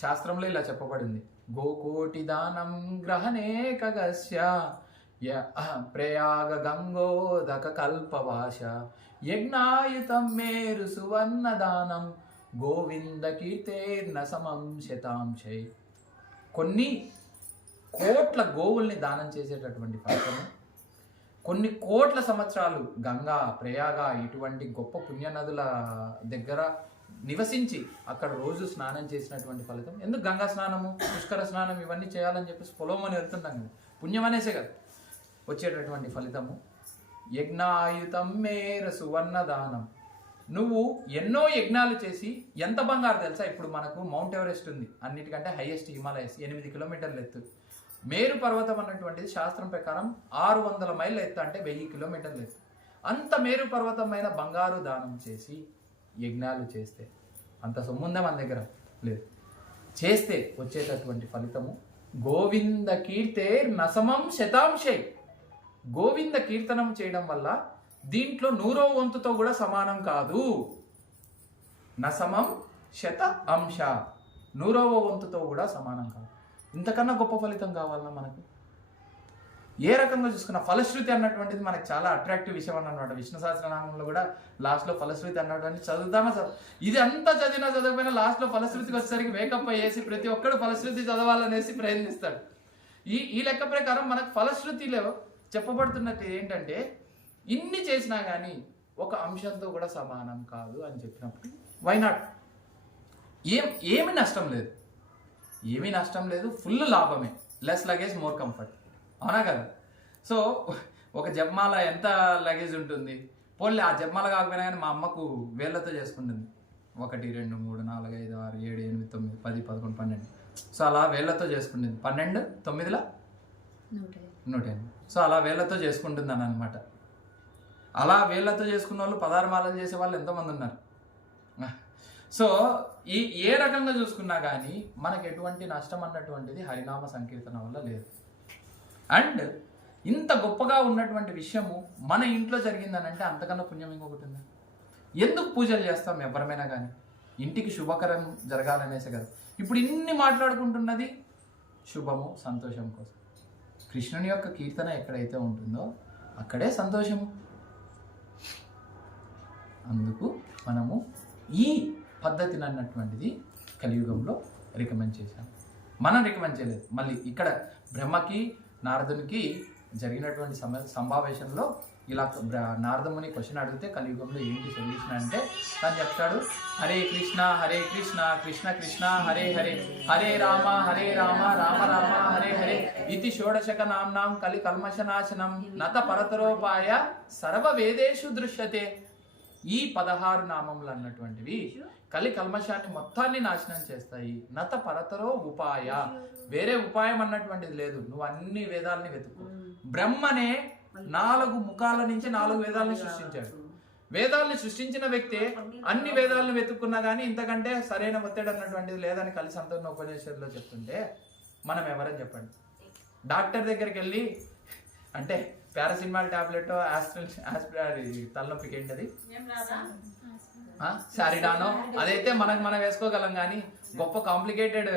శాస్త్రంలో ఇలా చెప్పబడింది, గోకోటి దానం గ్రహణే కగస్య ప్రయాగ గంగోదక కల్పవాస యజ్ఞాయుతం మేరు సువర్ణ దానం గోవింద కీర్తేర్న సమం శతాంశై. కొన్ని కోట్ల గోవుల్ని దానం చేసేటటువంటి ఫలితము, కొన్ని కోట్ల సంవత్సరాలు గంగా ప్రయాగ ఇటువంటి గొప్ప పుణ్యనదుల దగ్గర నివసించి అక్కడ రోజు స్నానం చేసినటువంటి ఫలితం. ఎందుకు గంగా స్నానము, పుష్కర స్నానం ఇవన్నీ చేయాలని చెప్పేసి పొలమని వెళ్తున్నాం కదా, పుణ్యం అనేసే కదా వచ్చేటటువంటి ఫలితము. యజ్ఞాయుతం మేర సువర్ణ దానం. నువ్వు ఎన్నో యజ్ఞాలు చేసి ఎంత బంగారు తెలుసా? ఇప్పుడు మనకు మౌంట్ ఎవరెస్ట్ ఉంది, అన్నిటికంటే హైయెస్ట్ హిమాలయస్, 8 కిలోమీటర్ల ఎత్తు. మేరు పర్వతం అన్నటువంటిది శాస్త్రం ప్రకారం 600 మైళ్ళ ఎత్తు, అంటే 1000 కిలోమీటర్ల ఎత్తు. అంత మేరు పర్వతమైన బంగారు దానం చేసి యజ్ఞాలు చేస్తే అంత సొమ్ముందా మన దగ్గర? లేదు. చేస్తే వచ్చేటటువంటి ఫలితము గోవింద కీర్తే నసమం శతాంశై. గోవింద కీర్తనం చేయడం వల్ల దీంట్లో 100వ వంతుతో కూడా సమానం కాదు. నసమం శత అంశ, 100వ వంతుతో కూడా సమానం కాదు. ఇంతకన్నా గొప్ప ఫలితం కావాలన్నా మనకు? ఏ రకంగా చూసుకున్న ఫలశ్రుతి అన్నటువంటిది మనకు చాలా అట్రాక్టివ్ విషయం అన్నమాట. విష్ణు సహస్రనామంలో కూడా లాస్ట్లో ఫలశ్రుతి అన్నటువంటి చదువుతామా ఇది అంతా చదివిపోయినా లాస్ట్లో ఫలశ్రుతికి వచ్చేసరికి వేకప్ అయ్యేసి ప్రతి ఒక్కడు ఫలశ్రుతి చదవాలనేసి ప్రయత్నిస్తాడు. ఈ లెక్క ప్రకారం మనకు ఫలశ్రుతిలో చెప్పబడుతున్నట్టు ఏంటంటే, ఇన్ని చేసినా కానీ ఒక అంశంతో కూడా సమానం కాదు అని చెప్పినప్పుడు వై నాట్? ఏమి నష్టం లేదు, ఏమీ నష్టం లేదు, ఫుల్ లాభమే. లెస్ లగేజ్ మోర్ కంఫర్ట్, అవునా కదా? సో ఒక జపమాల ఎంత లగేజ్ ఉంటుంది? పోన్లే ఆ జపమాల కాకపోయినా కానీ మా అమ్మకు వేళ్ళతో చేసుకుంటుంది. 1 2 3 4 5 6 7 8 9 10 11 12. సో అలా వేళ్ళతో చేసుకుంటుంది. 12 9 108. సో అలా వేళ్ళతో చేసుకుంటుంది అని అనమాట. అలా వేళ్ళతో చేసుకున్న వాళ్ళు 16 మాలలు చేసే వాళ్ళు ఎంతోమంది ఉన్నారు. సో ఏ రకంగా చూసుకున్నా కానీ మనకు ఎటువంటి నష్టం అన్నటువంటిది హరినామ సంకీర్తన వల్ల లేదు. అండ్ ఇంత గొప్పగా ఉన్నటువంటి విషయము మన ఇంట్లో జరిగిందనంటే అంతకన్నా పుణ్యం ఇంకొకటి ఉంది. ఎందుకు పూజలు చేస్తాం ఎవరమైనా కానీ? ఇంటికి శుభకరం జరగాలనేసే కదా. ఇప్పుడు ఇన్ని మాట్లాడుకుంటున్నది శుభము, సంతోషం కోసం. కృష్ణుని యొక్క కీర్తన ఎక్కడైతే ఉంటుందో అక్కడే సంతోషము. అందుకు మనము ఈ పద్ధతిని అన్నటువంటిది కలియుగంలో రికమెండ్ చేశాం. మనం రికమెండ్ చేయలేదు. మళ్ళీ ఇక్కడ బ్రహ్మకి నారదునికి జరిగినటువంటి సంభావేశంలో ఇలా నారదముని క్వశ్చన్ అడిగితే కలియుగంలో ఏంటి సొల్యూషన్ అంటే తను చెప్తాడు, హరే కృష్ణ కృష్ణ కృష్ణ హరే హరే, హరే రామ రామ రామ హరే హరే, ఇది షోడశక నామ్నాం కలి కల్మషనాశనం నత పరతరోపాయ సర్వ వేదేషు దృశ్యతే. ఈ 16 నామములు అన్నటువంటివి కలి కల్మషాన్ని మొత్తాన్ని నాశనం చేస్తాయి. నత పరతరో ఉపాయ, వేరే ఉపాయం అన్నటువంటిది లేదు. నువ్వు అన్ని వేదాలని వెతుకు. బ్రహ్మనే 4 ముఖాల నుంచి 4 వేదాలని సృష్టించాడు. వేదాలని సృష్టించిన వ్యక్తే అన్ని వేదాలను వెతుక్కున్నా కానీ ఇంతకంటే సరైన ఒత్తిడి అన్నటువంటిది లేదని కలి సంతోష ఉపనిషత్తులో చెప్తుంటే మనం ఎవరని చెప్పండి? డాక్టర్ దగ్గరికి వెళ్ళి అంటే పారాసిటమాల్ టాబ్లెట్ తలనొప్పికి ఏంటది సారిడానో అదైతే మనం వేసుకోగలం, కానీ గొప్ప కాంప్లికేటెడ్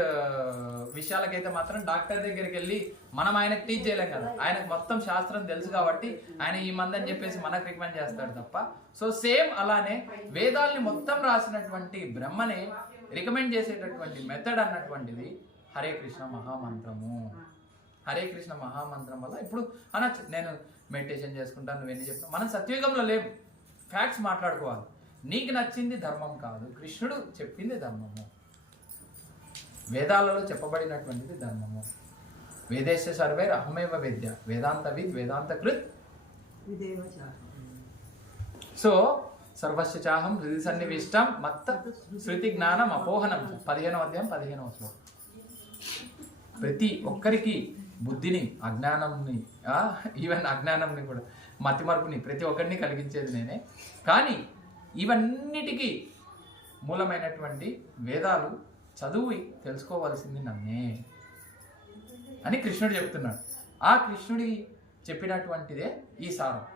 విషయాలకైతే మాత్రం డాక్టర్ దగ్గరికి వెళ్ళి మనం ఆయనకు టీచ్ చేయలేం కదా. ఆయనకు మొత్తం శాస్త్రం తెలుసు కాబట్టి ఆయన ఈ మందని చెప్పేసి మనకు రికమెండ్ చేస్తాడు తప్ప. సో సేమ్ అలానే వేదాల్ని మొత్తం రాసినటువంటి బ్రహ్మని రికమెండ్ చేసేటటువంటి మెథడ్ అన్నటువంటిది హరే కృష్ణ మహామంత్రము. హరే కృష్ణ మహామంత్రం వల్ల ఇప్పుడు అనొచ్చు నేను మెడిటేషన్ చేసుకుంటాను, నువ్వెన్ని చెప్తావు. మనం సత్యుగంలో లేవు, ఫ్యాక్ట్స్ మాట్లాడుకోవాలి. నీకు నచ్చింది ధర్మం కాదు, కృష్ణుడు చెప్పింది ధర్మము, వేదాలలో చెప్పబడినటువంటిది ధర్మము. వేదేశ సర్వైర్ అహమేవ వేద్య వేదాంతవిద్ వేదాంతకృత్. సో సర్వస్య చాహం హృది సన్నివిష్టం మత్త శృతి జ్ఞానం అపోహనం. 15వ అధ్యాయం 15వ శ్లోకం. ప్రతి ఒక్కరికి బుద్ధిని, అజ్ఞానంని, ఈవెన్ అజ్ఞానంని కూడా, మతిమరుపుని ప్రతి ఒక్కరిని కలిగించేది నేనే. కానీ ఇవన్నిటికీ మూలమైనటువంటి వేదాలు చదువు తెలుసుకోవాల్సింది నన్నే అని కృష్ణుడు చెప్తున్నాడు. ఆ కృష్ణుడి చెప్పినటువంటిదే ఈ సారం.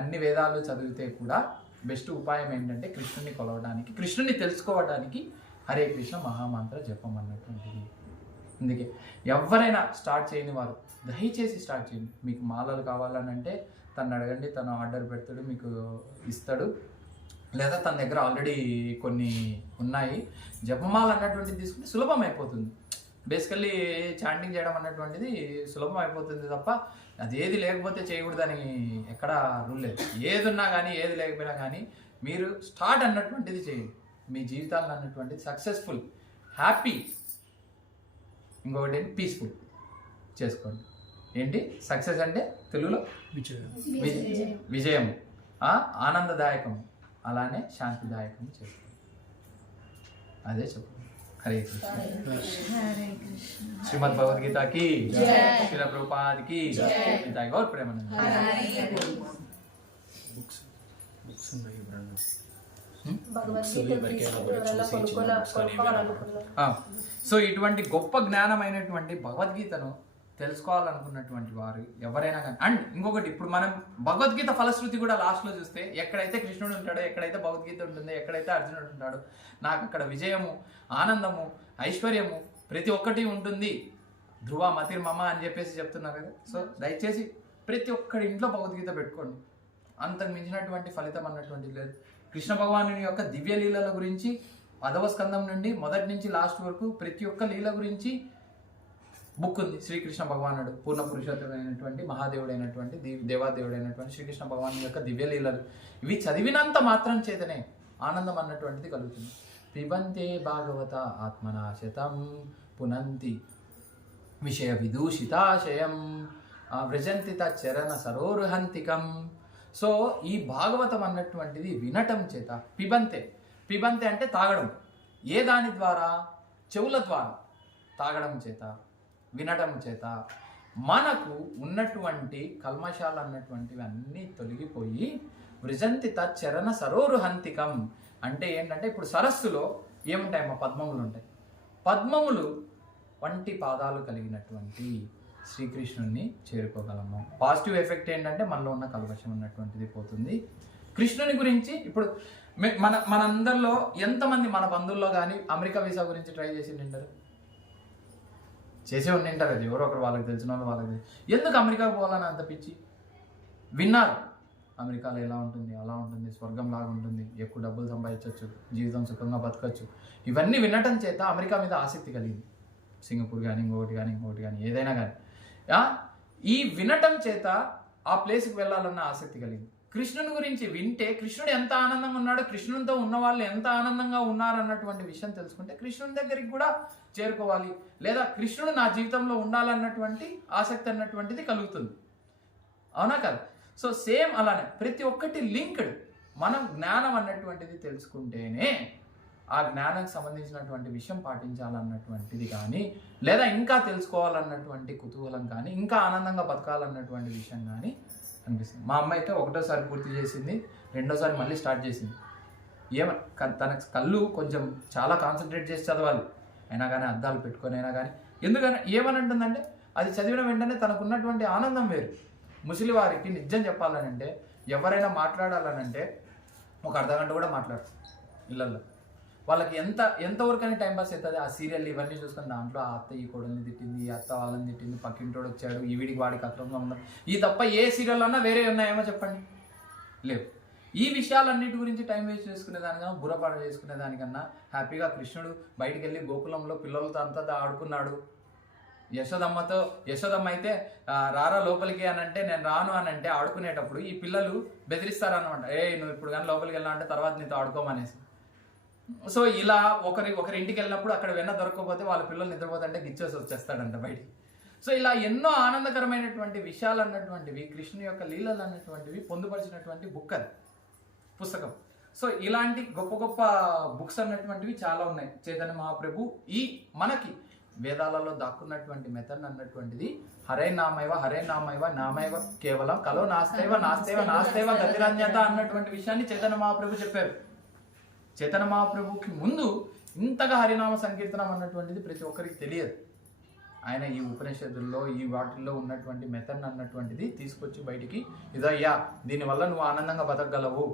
అన్ని వేదాలు చదివితే కూడా బెస్ట్ ఉపాయం ఏంటంటే కృష్ణుడిని కొలవడానికి, కృష్ణుడిని తెలుసుకోవడానికి హరే కృష్ణ మహామంత్ర జపం అన్నటువంటిది. అందుకే ఎవరైనా స్టార్ట్ చేయని వారు దయచేసి స్టార్ట్ చేయండి. మీకు మాలలు కావాలని అంటే తను అడగండి, తను ఆర్డర్ పెడతాడు, మీకు ఇస్తాడు. లేదా తన దగ్గర ఆల్రెడీ కొన్ని ఉన్నాయి. జపమాల అన్నటువంటిది తీసుకుంటే సులభం అయిపోతుంది. బేసికల్లీ చాంటింగ్ చేయడం అన్నటువంటిది సులభం అయిపోతుంది తప్ప అదేది లేకపోతే చేయకూడదని ఎక్కడ రూల్ లేదు. ఏది ఉన్నా కానీ ఏది లేకపోయినా కానీ మీరు స్టార్ట్ అన్నటువంటిది చేయండి. మీ జీవితాలను అన్నటువంటిది సక్సెస్ఫుల్, హ్యాపీ, ఇంకొకటి ఏంటి పీస్ఫుల్ చేసుకోండి. ఏంటి సక్సెస్ అంటే తెలుగులో విజయం, ఆనందదాయకం, అలానే శాంతిదాయకం చేసుకోండి. అదే చెప్పండి. హరే కృష్ణ. శ్రీమద్ భగవద్గీతకి శ్రీల ప్రభుపాదికి గౌర్ ప్రేమానంద. సో ఇటువంటి గొప్ప జ్ఞానమైనటువంటి భగవద్గీతను తెలుసుకోవాలనుకున్నటువంటి వారు ఎవరైనా కానీ. అండ్ ఇంకొకటి, ఇప్పుడు మనం భగవద్గీత ఫలశ్రుతి కూడా లాస్ట్లో చూస్తే ఎక్కడైతే కృష్ణుడు ఉంటాడో, ఎక్కడైతే భగవద్గీత ఉంటుందో, ఎక్కడైతే అర్జునుడు ఉంటాడో నాకు అక్కడ విజయము, ఆనందము, ఐశ్వర్యము ప్రతి ఒక్కటి ఉంటుంది. ధ్రువ మతిర్మమ అని చెప్పేసి చెప్తున్నారు కదా. సో దయచేసి ప్రతి ఒక్కడి ఇంట్లో భగవద్గీత పెట్టుకోండి. అంతకు మించినటువంటి ఫలితం అన్నటువంటిది లేదు. కృష్ణ భగవానుని యొక్క దివ్య లీలల గురించి 10వ స్కందం నుండి మొదటి నుంచి లాస్ట్ వరకు ప్రతి ఒక్క లీల గురించి బుక్ ఉంది. శ్రీకృష్ణ భగవానుడు పూర్ణ పురుషోత్తమైనటువంటి మహాదేవుడైనటువంటి దేవాదేవుడైనటువంటి శ్రీకృష్ణ భగవాను యొక్క దివ్య లీలలు ఇవి చదివినంత మాత్రం చేతనే ఆనందం అన్నటువంటిది కలుగుతుంది. పిబంతే భాగవత ఆత్మనాశతం పునంతి విషయ విదూషితాశయం వ్రజంతి చరణ సరోరుహంతికం. సో ఈ భాగవతం అన్నటువంటిది వినటం చేత, పిబంతే అంటే తాగడం, ఏ దాని ద్వారా? చెవుల ద్వారా తాగడం చేత, వినటం చేత మనకు ఉన్నటువంటి కల్మషాలు అన్నటువంటివి అన్నీ తొలగిపోయి వృజంతి చరణ సరోరుహంతికం అంటే ఏంటంటే ఇప్పుడు సరస్సులో ఏముంటాయమ్మా? పద్మములు ఉంటాయి. పద్మములు వంటి పాదాలు కలిగినటువంటి శ్రీకృష్ణుడిని చేరుకోగలము. పాజిటివ్ ఎఫెక్ట్ ఏంటంటే మనలో ఉన్న కల్మషం ఉన్నటువంటిది పోతుంది. కృష్ణుని గురించి ఇప్పుడు మనందరిలో ఎంతమంది మన బంధువుల్లో కానీ అమెరికా వీసా గురించి ట్రై చేసి ఉంటారు? చేసే ఉండింటారు. అది ఎవరో ఒకరు వాళ్ళకి తెలిసిన వాళ్ళు వాళ్ళకి ఎందుకు అమెరికాకు పోవాలని అంత పిచ్చి? విన్నారు అమెరికాలో ఎలా ఉంటుంది, అలా ఉంటుంది, స్వర్గం లాగా ఉంటుంది, ఎక్కువ డబ్బులు సంపాదించవచ్చు, జీవితం సుఖంగా బతకచ్చు. ఇవన్నీ వినటం చేత అమెరికా మీద ఆసక్తి కలిగింది. సింగపూర్ కానీ ఇంకొకటి కానీ ఏదైనా కానీ ఈ వినటం చేత ఆ ప్లేస్కి వెళ్ళాలన్న ఆసక్తి కలిగింది. కృష్ణుని గురించి వింటే కృష్ణుడు ఎంత ఆనందంగా ఉన్నాడో, కృష్ణునితో ఉన్న వాళ్ళు ఎంత ఆనందంగా ఉన్నారు అన్నటువంటి విషయం తెలుసుకుంటే కృష్ణుని దగ్గరికి కూడా చేరుకోవాలి, లేదా కృష్ణుడు నా జీవితంలో ఉండాలన్నటువంటి ఆసక్తి అన్నటువంటిది కలుగుతుంది. అవునా కదా? సో సేమ్ అలానే ప్రతి ఒక్కటి లింక్డ్. మనం జ్ఞానం అన్నటువంటిది తెలుసుకుంటేనే ఆ జ్ఞానానికి సంబంధించినటువంటి విషయం పాటించాలన్నటువంటిది కానీ, లేదా ఇంకా తెలుసుకోవాలన్నటువంటి కుతూహలం కానీ, ఇంకా ఆనందంగా బతకాలన్నటువంటి విషయం కానీ అనిపిస్తుంది. మా అమ్మ అయితే 1వ పూర్తి చేసింది, 2వసారి మళ్ళీ స్టార్ట్ చేసింది. తనకు కళ్ళు కొంచెం చాలా కాన్సన్ట్రేట్ చేసి చదవాలి, అయినా కానీ అద్దాలు పెట్టుకొని అయినా కానీ. ఎందుకని ఏమని అంటుందంటే అది చదివిన వెంటనే తనకున్నటువంటి ఆనందం వేరు. ముసలి వారికి నిజం చెప్పాలనంటే ఎవరైనా మాట్లాడాలనంటే ఒక అర్ధగంట కూడా మాట్లాడరు ఇళ్ళల్లో. వాళ్ళకి ఎంతవరకు అని టైంపాస్ అవుతుంది. ఆ సీరియల్ ఇవన్నీ చూసుకొని దాంట్లో ఆ అత్త ఈ కోడల్ని తిట్టింది, ఈ అత్త వాళ్ళని తిట్టింది, పక్కింటోడు వచ్చాడు, ఈ వీడికి వాడికి అక్రమంగా ఉందాం, ఈ తప్ప ఏ సీరియల్ అన్నా వేరే ఉన్నాయేమో చెప్పండి, లేవు. ఈ విషయాలన్నిటి గురించి టైం వేస్ట్ చేసుకునేదానికన్నా బుర్రపాటు చేసుకునేదానికన్నా హ్యాపీగా కృష్ణుడు బయటికి వెళ్ళి గోకులంలో పిల్లలతో అంతా ఆడుకున్నాడు. యశోదమ్మ అయితే రారా లోపలికి అని అంటే నేను రాను అని అంటే ఆడుకునేటప్పుడు ఈ పిల్లలు బెదిరిస్తారనమాట. నువ్వు ఇప్పుడు కానీ లోపలికి వెళ్ళా అంటే తర్వాత నీతో ఆడుకోమనేసి. సో ఇలా ఒకరి ఇంటికి వెళ్ళినప్పుడు అక్కడ వెన్న దొరకకపోతే వాళ్ళ పిల్లలు నిద్రపోతుంటే గిచ్చేసి వచ్చేస్తాడంట బయటికి. సో ఇలా ఎన్నో ఆనందకరమైనటువంటి విషయాలు అన్నటువంటివి, కృష్ణుని యొక్క లీలలు అన్నటువంటివి పొందుపరిచినటువంటి బుక్ అది, పుస్తకం. సో ఇలాంటి గొప్ప గొప్ప బుక్స్ అన్నటువంటివి చాలా ఉన్నాయి. చైతన్య మహాప్రభు ఈ మనకి వేదాలలో దాక్కున్నటువంటి మెథడ్ అన్నటువంటిది హరే నామైవ నామైవ కేవలం కలో నాస్తైవ గతిరంజత అన్నటువంటి విషయాన్ని చైతన్య మహాప్రభు చెప్పారు. చైతన్య మహాప్రభుకి ముందు ఇంతగా హరినామ సంకీర్తనం అన్నటువంటిది ప్రతి ఒక్కరికి తెలియదు. ఆయన ఈ ఉపనిషత్తుల్లో ఈ వాటిల్లో ఉన్నటువంటి మెథడ్ అన్నటువంటిది తీసుకొచ్చి బయటికి ఇదయ్యా దీనివల్ల నువ్వు ఆనందంగా బతకగలవు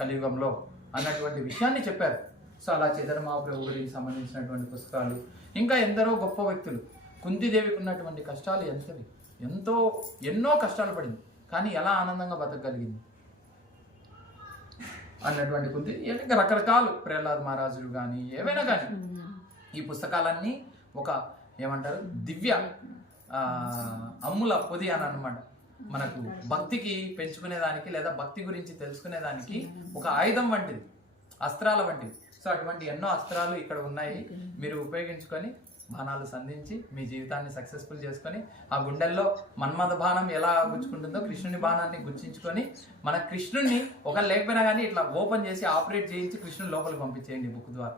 కలియుగంలో అన్నటువంటి విషయాన్ని చెప్పారు. సో అలా చైతన్య మహాప్రభు గురించి సంబంధించినటువంటి పుస్తకాలు, ఇంకా ఎందరో గొప్ప వ్యక్తులు. కుంతిదేవికి ఉన్నటువంటి కష్టాలు ఎన్నో కష్టాలు పడింది, కానీ ఎలా ఆనందంగా బతకగలిగింది అన్నటువంటి కుంతి. ఇంకా రకరకాలు ప్రహ్లాద్ మహారాజులు కానీ ఏవైనా కానీ ఈ పుస్తకాలన్నీ ఒక ఏమంటారు దివ్య అమ్ముల పొది అని అన్నమాట. మనకు భక్తికి పెంచుకునేదానికి లేదా భక్తి గురించి తెలుసుకునేదానికి ఒక ఆయుధం వంటిది, అస్త్రాల వంటిది. సో అటువంటి ఎన్నో అస్త్రాలు ఇక్కడ ఉన్నాయి. మీరు ఉపయోగించుకొని బాణాలు సంధించి మీ జీవితాన్ని సక్సెస్ఫుల్ చేసుకొని ఆ గుండెల్లో మన్మథ బాణం ఎలా గుచ్చుకుంటుందో కృష్ణుని బాణాన్ని గుచ్చించుకొని మన కృష్ణుని ఒక లేకపోయినా కానీ ఇట్లా ఓపెన్ చేసి ఆపరేట్ చేయించి కృష్ణుని లోపలికి పంపించేయండి బుక్ ద్వారా.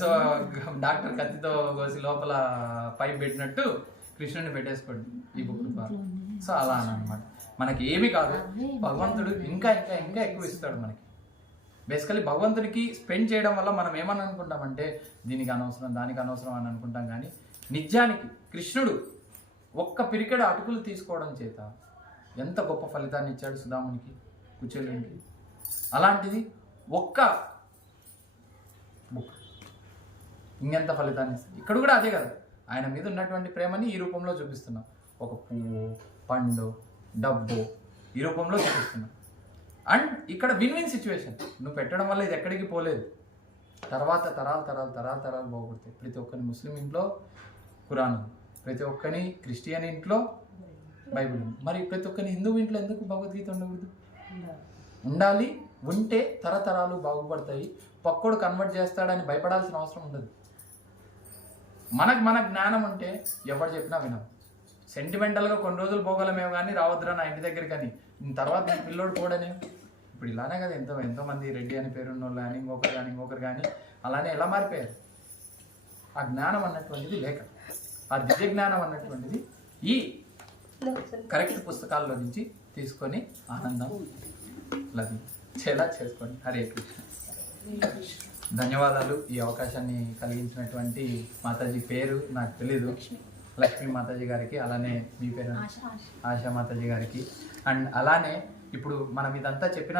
సో డాక్టర్ కత్తితో కోసి లోపల పైప్ పెట్టినట్టు కృష్ణుని పెట్టేసుకోండి ఈ బుక్ ద్వారా. సో అలా అనమాట. మనకి ఏమి కాదు, భగవంతుడు ఇంకా ఇంకా ఇంకా ఎక్కువ ఇస్తాడు మనకి. బేసికలీ భగవంతుడికి స్పెండ్ చేయడం వల్ల మనం ఏమని అనుకుంటామంటే దీనికి అనవసరం దానికి అనవసరం అని అనుకుంటాం. కానీ నిజానికి కృష్ణుడు ఒక్క పిరికెడు అటుకులు తీసుకోవడం చేత ఎంత గొప్ప ఫలితాన్ని ఇచ్చాడు సుధామునికి, కుచేలునికి. అలాంటిది ఒక్క బుక్ ఇంకెంత ఫలితాన్ని ఇస్తుంది. ఇక్కడ కూడా అదే కదా, ఆయన మీద ఉన్నటువంటి ప్రేమని ఈ రూపంలో చూపిస్తున్నాం. ఒక పువ్వు, పండు, డబ్బు ఈ రూపంలో చూపిస్తున్నాం. అండ్ ఇక్కడ విన్ సిచ్యువేషన్. నువ్వు పెట్టడం వల్ల ఇది ఎక్కడికి పోలేదు, తర్వాత తరాలు బాగుపడతాయి. ప్రతి ఒక్కరి ముస్లిం ఇంట్లో ఖురాన్ ఉంది, ప్రతి ఒక్కరి క్రిస్టియన్ ఇంట్లో బైబిల్ ఉంది. మరి ప్రతి ఒక్కరి హిందూ ఇంట్లో ఎందుకు భగవద్గీత ఉండకూడదు? ఉండాలి. ఉంటే తరతరాలు బాగుపడతాయి. పక్కోడు కన్వర్ట్ చేస్తాడని భయపడాల్సిన అవసరం ఉండదు. మన జ్ఞానం ఉంటే ఎవరు చెప్పినా వినం. సెంటిమెంటల్గా కొన్ని రోజులు పోగలమేమో కానీ రావద్దురా నా ఇంటి దగ్గర కానీ తర్వాత నా పిల్లోడు పోడనే. ఇప్పుడు ఇలానే కదా ఎంతోమంది రెడ్డి అని పేరున్న వాళ్ళు కానీ ఇంకొకరు కానీ అలానే ఎలా మారిపోయారు. ఆ జ్ఞానం అన్నటువంటిది లేక, ఆ దివ్య జ్ఞానం అన్నటువంటిది ఈ కరెక్ట్ పుస్తకాల్లో నుంచి తీసుకొని ఆనందం లభించేలా చేసుకోండి. హరే కృష్ణ. ధన్యవాదాలు. ఈ అవకాశాన్ని కలిగించినటువంటి మాతాజీ పేరు నాకు తెలీదు, లక్ష్మీ మాతాజీ గారికి, అలానే మీ పేరు ఆశా మాతాజీ గారికి. అండ్ అలానే ఇప్పుడు మనం ఇదంతా చెప్పిన